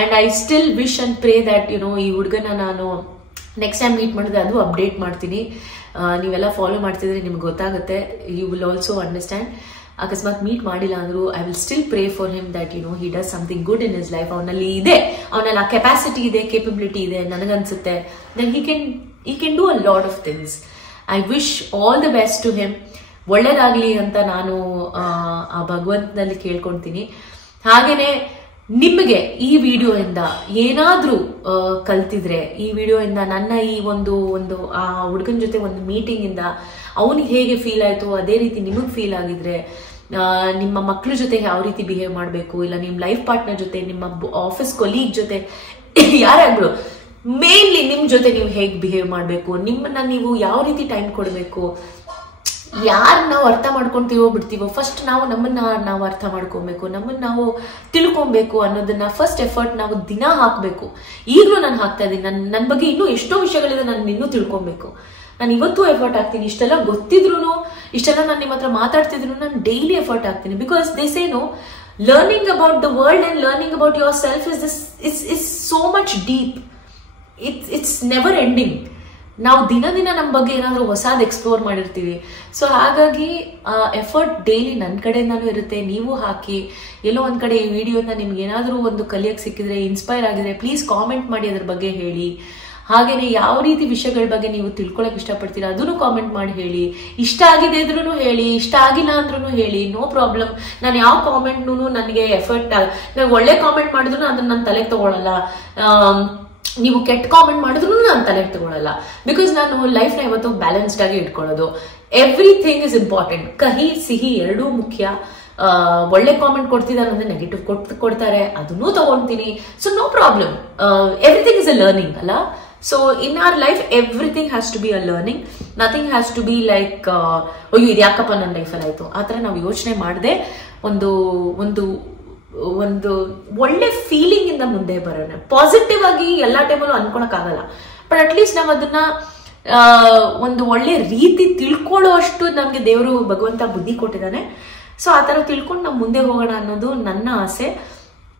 And I still wish and pray that ಈ ಹುಡುಗನ ನಾನು ನೆಕ್ಸ್ಟ್ ಟೈಮ್ ಮೀಟ್ ಮಾಡಿದ್ರೆ ಅದು ಅಪ್ಡೇಟ್ ಮಾಡ್ತೀನಿ. ನೀವೆಲ್ಲ ಫಾಲೋ ಮಾಡ್ತಿದ್ರೆ ನಿಮ್ಗೆ ಗೊತ್ತಾಗುತ್ತೆ, ಯು ವಿಲ್ ಆಲ್ಸೋ ಅಂಡರ್ಸ್ಟ್ಯಾಂಡ್. ಅಕಸ್ಮಾತ್ ಮೀಟ್ ಮಾಡಿಲ್ಲ ಅಂದ್ರು I will still pray for him that he does something good in his life. ಅವನಲ್ಲಿ ಇದೆ, ಅವನಲ್ಲಿ ಆ ಕೆಪಾಸಿಟಿ ಇದೆ, ಕೇಪಬಿಲಿಟಿ ಇದೆ ನನಗನ್ಸುತ್ತೆ. Then he can do a lot of things. I wish all the best to him. ಒಳ್ಳೇದಾಗ್ಲಿ ಅಂತ ನಾನು ಆ ಭಗವಂತನಲ್ಲಿ ಕೇಳ್ಕೊಳ್ತೀನಿ. ಹಾಗೇನೆ ನಿಮಗೆ ಈ ವಿಡಿಯೋಯಿಂದ ಏನಾದ್ರೂ ಕಲ್ತಿದ್ರೆ, ಈ ವಿಡಿಯೋಯಿಂದ ನನ್ನ ಈ ಒಂದು ಆ ಹುಡುಗನ ಜೊತೆ ಒಂದು ಮೀಟಿಂಗ್ ಇಂದ ಅವನಿಗೆ ಹೇಗೆ ಫೀಲ್ ಆಯ್ತು ಅದೇ ರೀತಿ ನಿಮಗ್ ಫೀಲ್ ಆಗಿದ್ರೆ, ನಿಮ್ಮ ಮಕ್ಳ ಜೊತೆ ಯಾವ ರೀತಿ ಬಿಹೇವ್ ಮಾಡಬೇಕು, ಇಲ್ಲ ನಿಮ್ಮ ಲೈಫ್ ಪಾರ್ಟ್ನರ್ ಜೊತೆ, ನಿಮ್ಮ ಆಫೀಸ್ ಕೊಲೀಗ್ ಜೊತೆ, ಯಾರಾಗ್ಲು ಮೇನ್ಲಿ ನಿಮ್ ಜೊತೆ ನೀವು ಹೇಗೆ ಬಿಹೇವ್ ಮಾಡಬೇಕು, ನಿಮ್ಮನ್ನ ನೀವು ಯಾವ ರೀತಿ ಟೈಮ್ ಕೊಡಬೇಕು, ಯಾರು ನಾವು ಅರ್ಥ ಮಾಡ್ಕೊಂತೀವೋ ಬಿಡ್ತೀವೋ, ಫಸ್ಟ್ ನಮ್ಮನ್ನ ನಾವು ಅರ್ಥ ಮಾಡ್ಕೊಬೇಕು, ನಮ್ಮನ್ನ ನಾವು ತಿಳ್ಕೊಬೇಕು ಅನ್ನೋದನ್ನ ಫಸ್ಟ್ ಎಫರ್ಟ್ ನಾವು ದಿನ ಹಾಕ್ಬೇಕು. ಈಗಲೂ ನಾನು ಹಾಕ್ತಾ ಇದ್ದೀನಿ. ನನ್ನ ಬಗ್ಗೆ ಇನ್ನೂ ಎಷ್ಟೋ ವಿಷಯಗಳಿದೆ, ನಾನು ಇನ್ನೂ ತಿಳ್ಕೊಬೇಕು. ನಾನು ಇವತ್ತು ಎಫರ್ಟ್ ಹಾಕ್ತೀನಿ. ಇಷ್ಟೆಲ್ಲ ಗೊತ್ತಿದ್ರು, ಇಷ್ಟೆಲ್ಲ ನಾನು ನಿಮ್ಮ ಹತ್ರ ಮಾತಾಡ್ತಿದ್ರು, ನಾನು ಡೈಲಿ ಎಫರ್ಟ್ ಹಾಕ್ತೀನಿ. Because they say no, learning about the world and learning about yourself is so much deep. It's never ending. ನಾವು ದಿನ ನಮ್ಮ ಬಗ್ಗೆ ಏನಾದರೂ ಹೊಸದು ಎಕ್ಸ್ಪ್ಲೋರ್ ಮಾಡಿರ್ತೀವಿ. ಸೊ ಹಾಗಾಗಿ ಎಫರ್ಟ್ ಡೈಲಿ ನನ್ನ ಕಡೆಯಿಂದಾನು ಇರುತ್ತೆ. ನೀವು ಹಾಕಿ. ಎಲ್ಲೋ ಒಂದ್ ಕಡೆ ಈ ವಿಡಿಯೋನ ನಿಮ್ಗೆ ಏನಾದರೂ ಒಂದು ಕಲಿಯಕ್ಕೆ ಸಿಕ್ಕಿದ್ರೆ, ಇನ್ಸ್ಪೈರ್ ಆಗಿದ್ರೆ, ಪ್ಲೀಸ್ ಕಾಮೆಂಟ್ ಮಾಡಿ ಅದ್ರ ಬಗ್ಗೆ ಹೇಳಿ. ಹಾಗೇನೆ ಯಾವ ರೀತಿ ವಿಷಯಗಳ ಬಗ್ಗೆ ನೀವು ತಿಳ್ಕೊಳಕ್ ಇಷ್ಟಪಡ್ತೀರಾ ಅದನ್ನು ಕಾಮೆಂಟ್ ಮಾಡಿ ಹೇಳಿ. ಇಷ್ಟ ಆಗಿದೆ ಇದ್ರೂ ಹೇಳಿ, ಇಷ್ಟ ಆಗಿಲ್ಲ ಅಂದ್ರೂ ಹೇಳಿ, ನೋ ಪ್ರಾಬ್ಲಮ್. ನಾನು ಯಾವ ಕಾಮೆಂಟ್ನೂ ನನಗೆ ಎಫರ್ಟ್, ನಾನು ಒಳ್ಳೆ ಕಾಮೆಂಟ್ ಮಾಡಿದ್ರು ಅದನ್ನ ನಾನು ತಲೆಗೆ ತಗೊಳ್ಳಲ್ಲ, ನೀವು ಕೆಟ್ಟ ಕಾಮೆಂಟ್ ಮಾಡಿದ್ರು ನಾನು ತಲೆಗೆ ತಗೊಳ್ಳಲ್ಲ. ಬಿಕಾಸ್ ನಾನು ಲೈಫ್ ನ ಇವತ್ತು ಬ್ಯಾಲೆನ್ಸ್ಡ್ ಆಗಿ ಇಟ್ಕೊಳ್ಳೋದು. Everything is important. ಕಹಿ ಸಿಹಿ ಎರಡೂ ಮುಖ್ಯ. ಒಳ್ಳೆ ಕಾಮೆಂಟ್ ಕೊಡ್ತಿದ್ದಾರೆ ಅಂದ್ರೆ ನೆಗೆಟಿವ್ ಕೊಡ್ತಾರೆ, ಅದನ್ನೂ ತಗೊಂತೀನಿ. So no problem. Everything is a learning ಅಲ್ಲ. So in our life everything has to be a learning. Nothing has to be like ಅಯ್ಯೋ ಇದು ಯಾಕಪ್ಪ ನನ್ನ ಲೈಫಲ್ಲಿ ಆಯ್ತು ಆ ಥರ ನಾವು ಯೋಚನೆ ಮಾಡದೆ ಒಂದು ಒಂದು ಒಂದು ಒಳ್ಳೆ ಫೀಲಿಂಗ್ ಇಂದ ಮುಂದೆ ಬರೋಣ. ಪಾಸಿಟಿವ್ ಆಗಿ ಎಲ್ಲಾ ಟೈಮಲ್ಲೂ ಅನ್ಕೊಳಕ್ ಆಗಲ್ಲ, ಬಟ್ ಅಟ್ಲೀಸ್ಟ್ ನಾವ್ ಅದನ್ನ ಒಂದು ಒಳ್ಳೆ ರೀತಿ ತಿಳ್ಕೊಳ್ಳೋ ಅಷ್ಟು ನಮ್ಗೆ ದೇವರು ಭಗವಂತ ಬುದ್ಧಿ ಕೊಟ್ಟಿದ್ದಾನೆ. ಸೊ ಆ ತರ ತಿಳ್ಕೊಂಡು ನಾವು ಮುಂದೆ ಹೋಗೋಣ ಅನ್ನೋದು ನನ್ನ ಆಸೆ.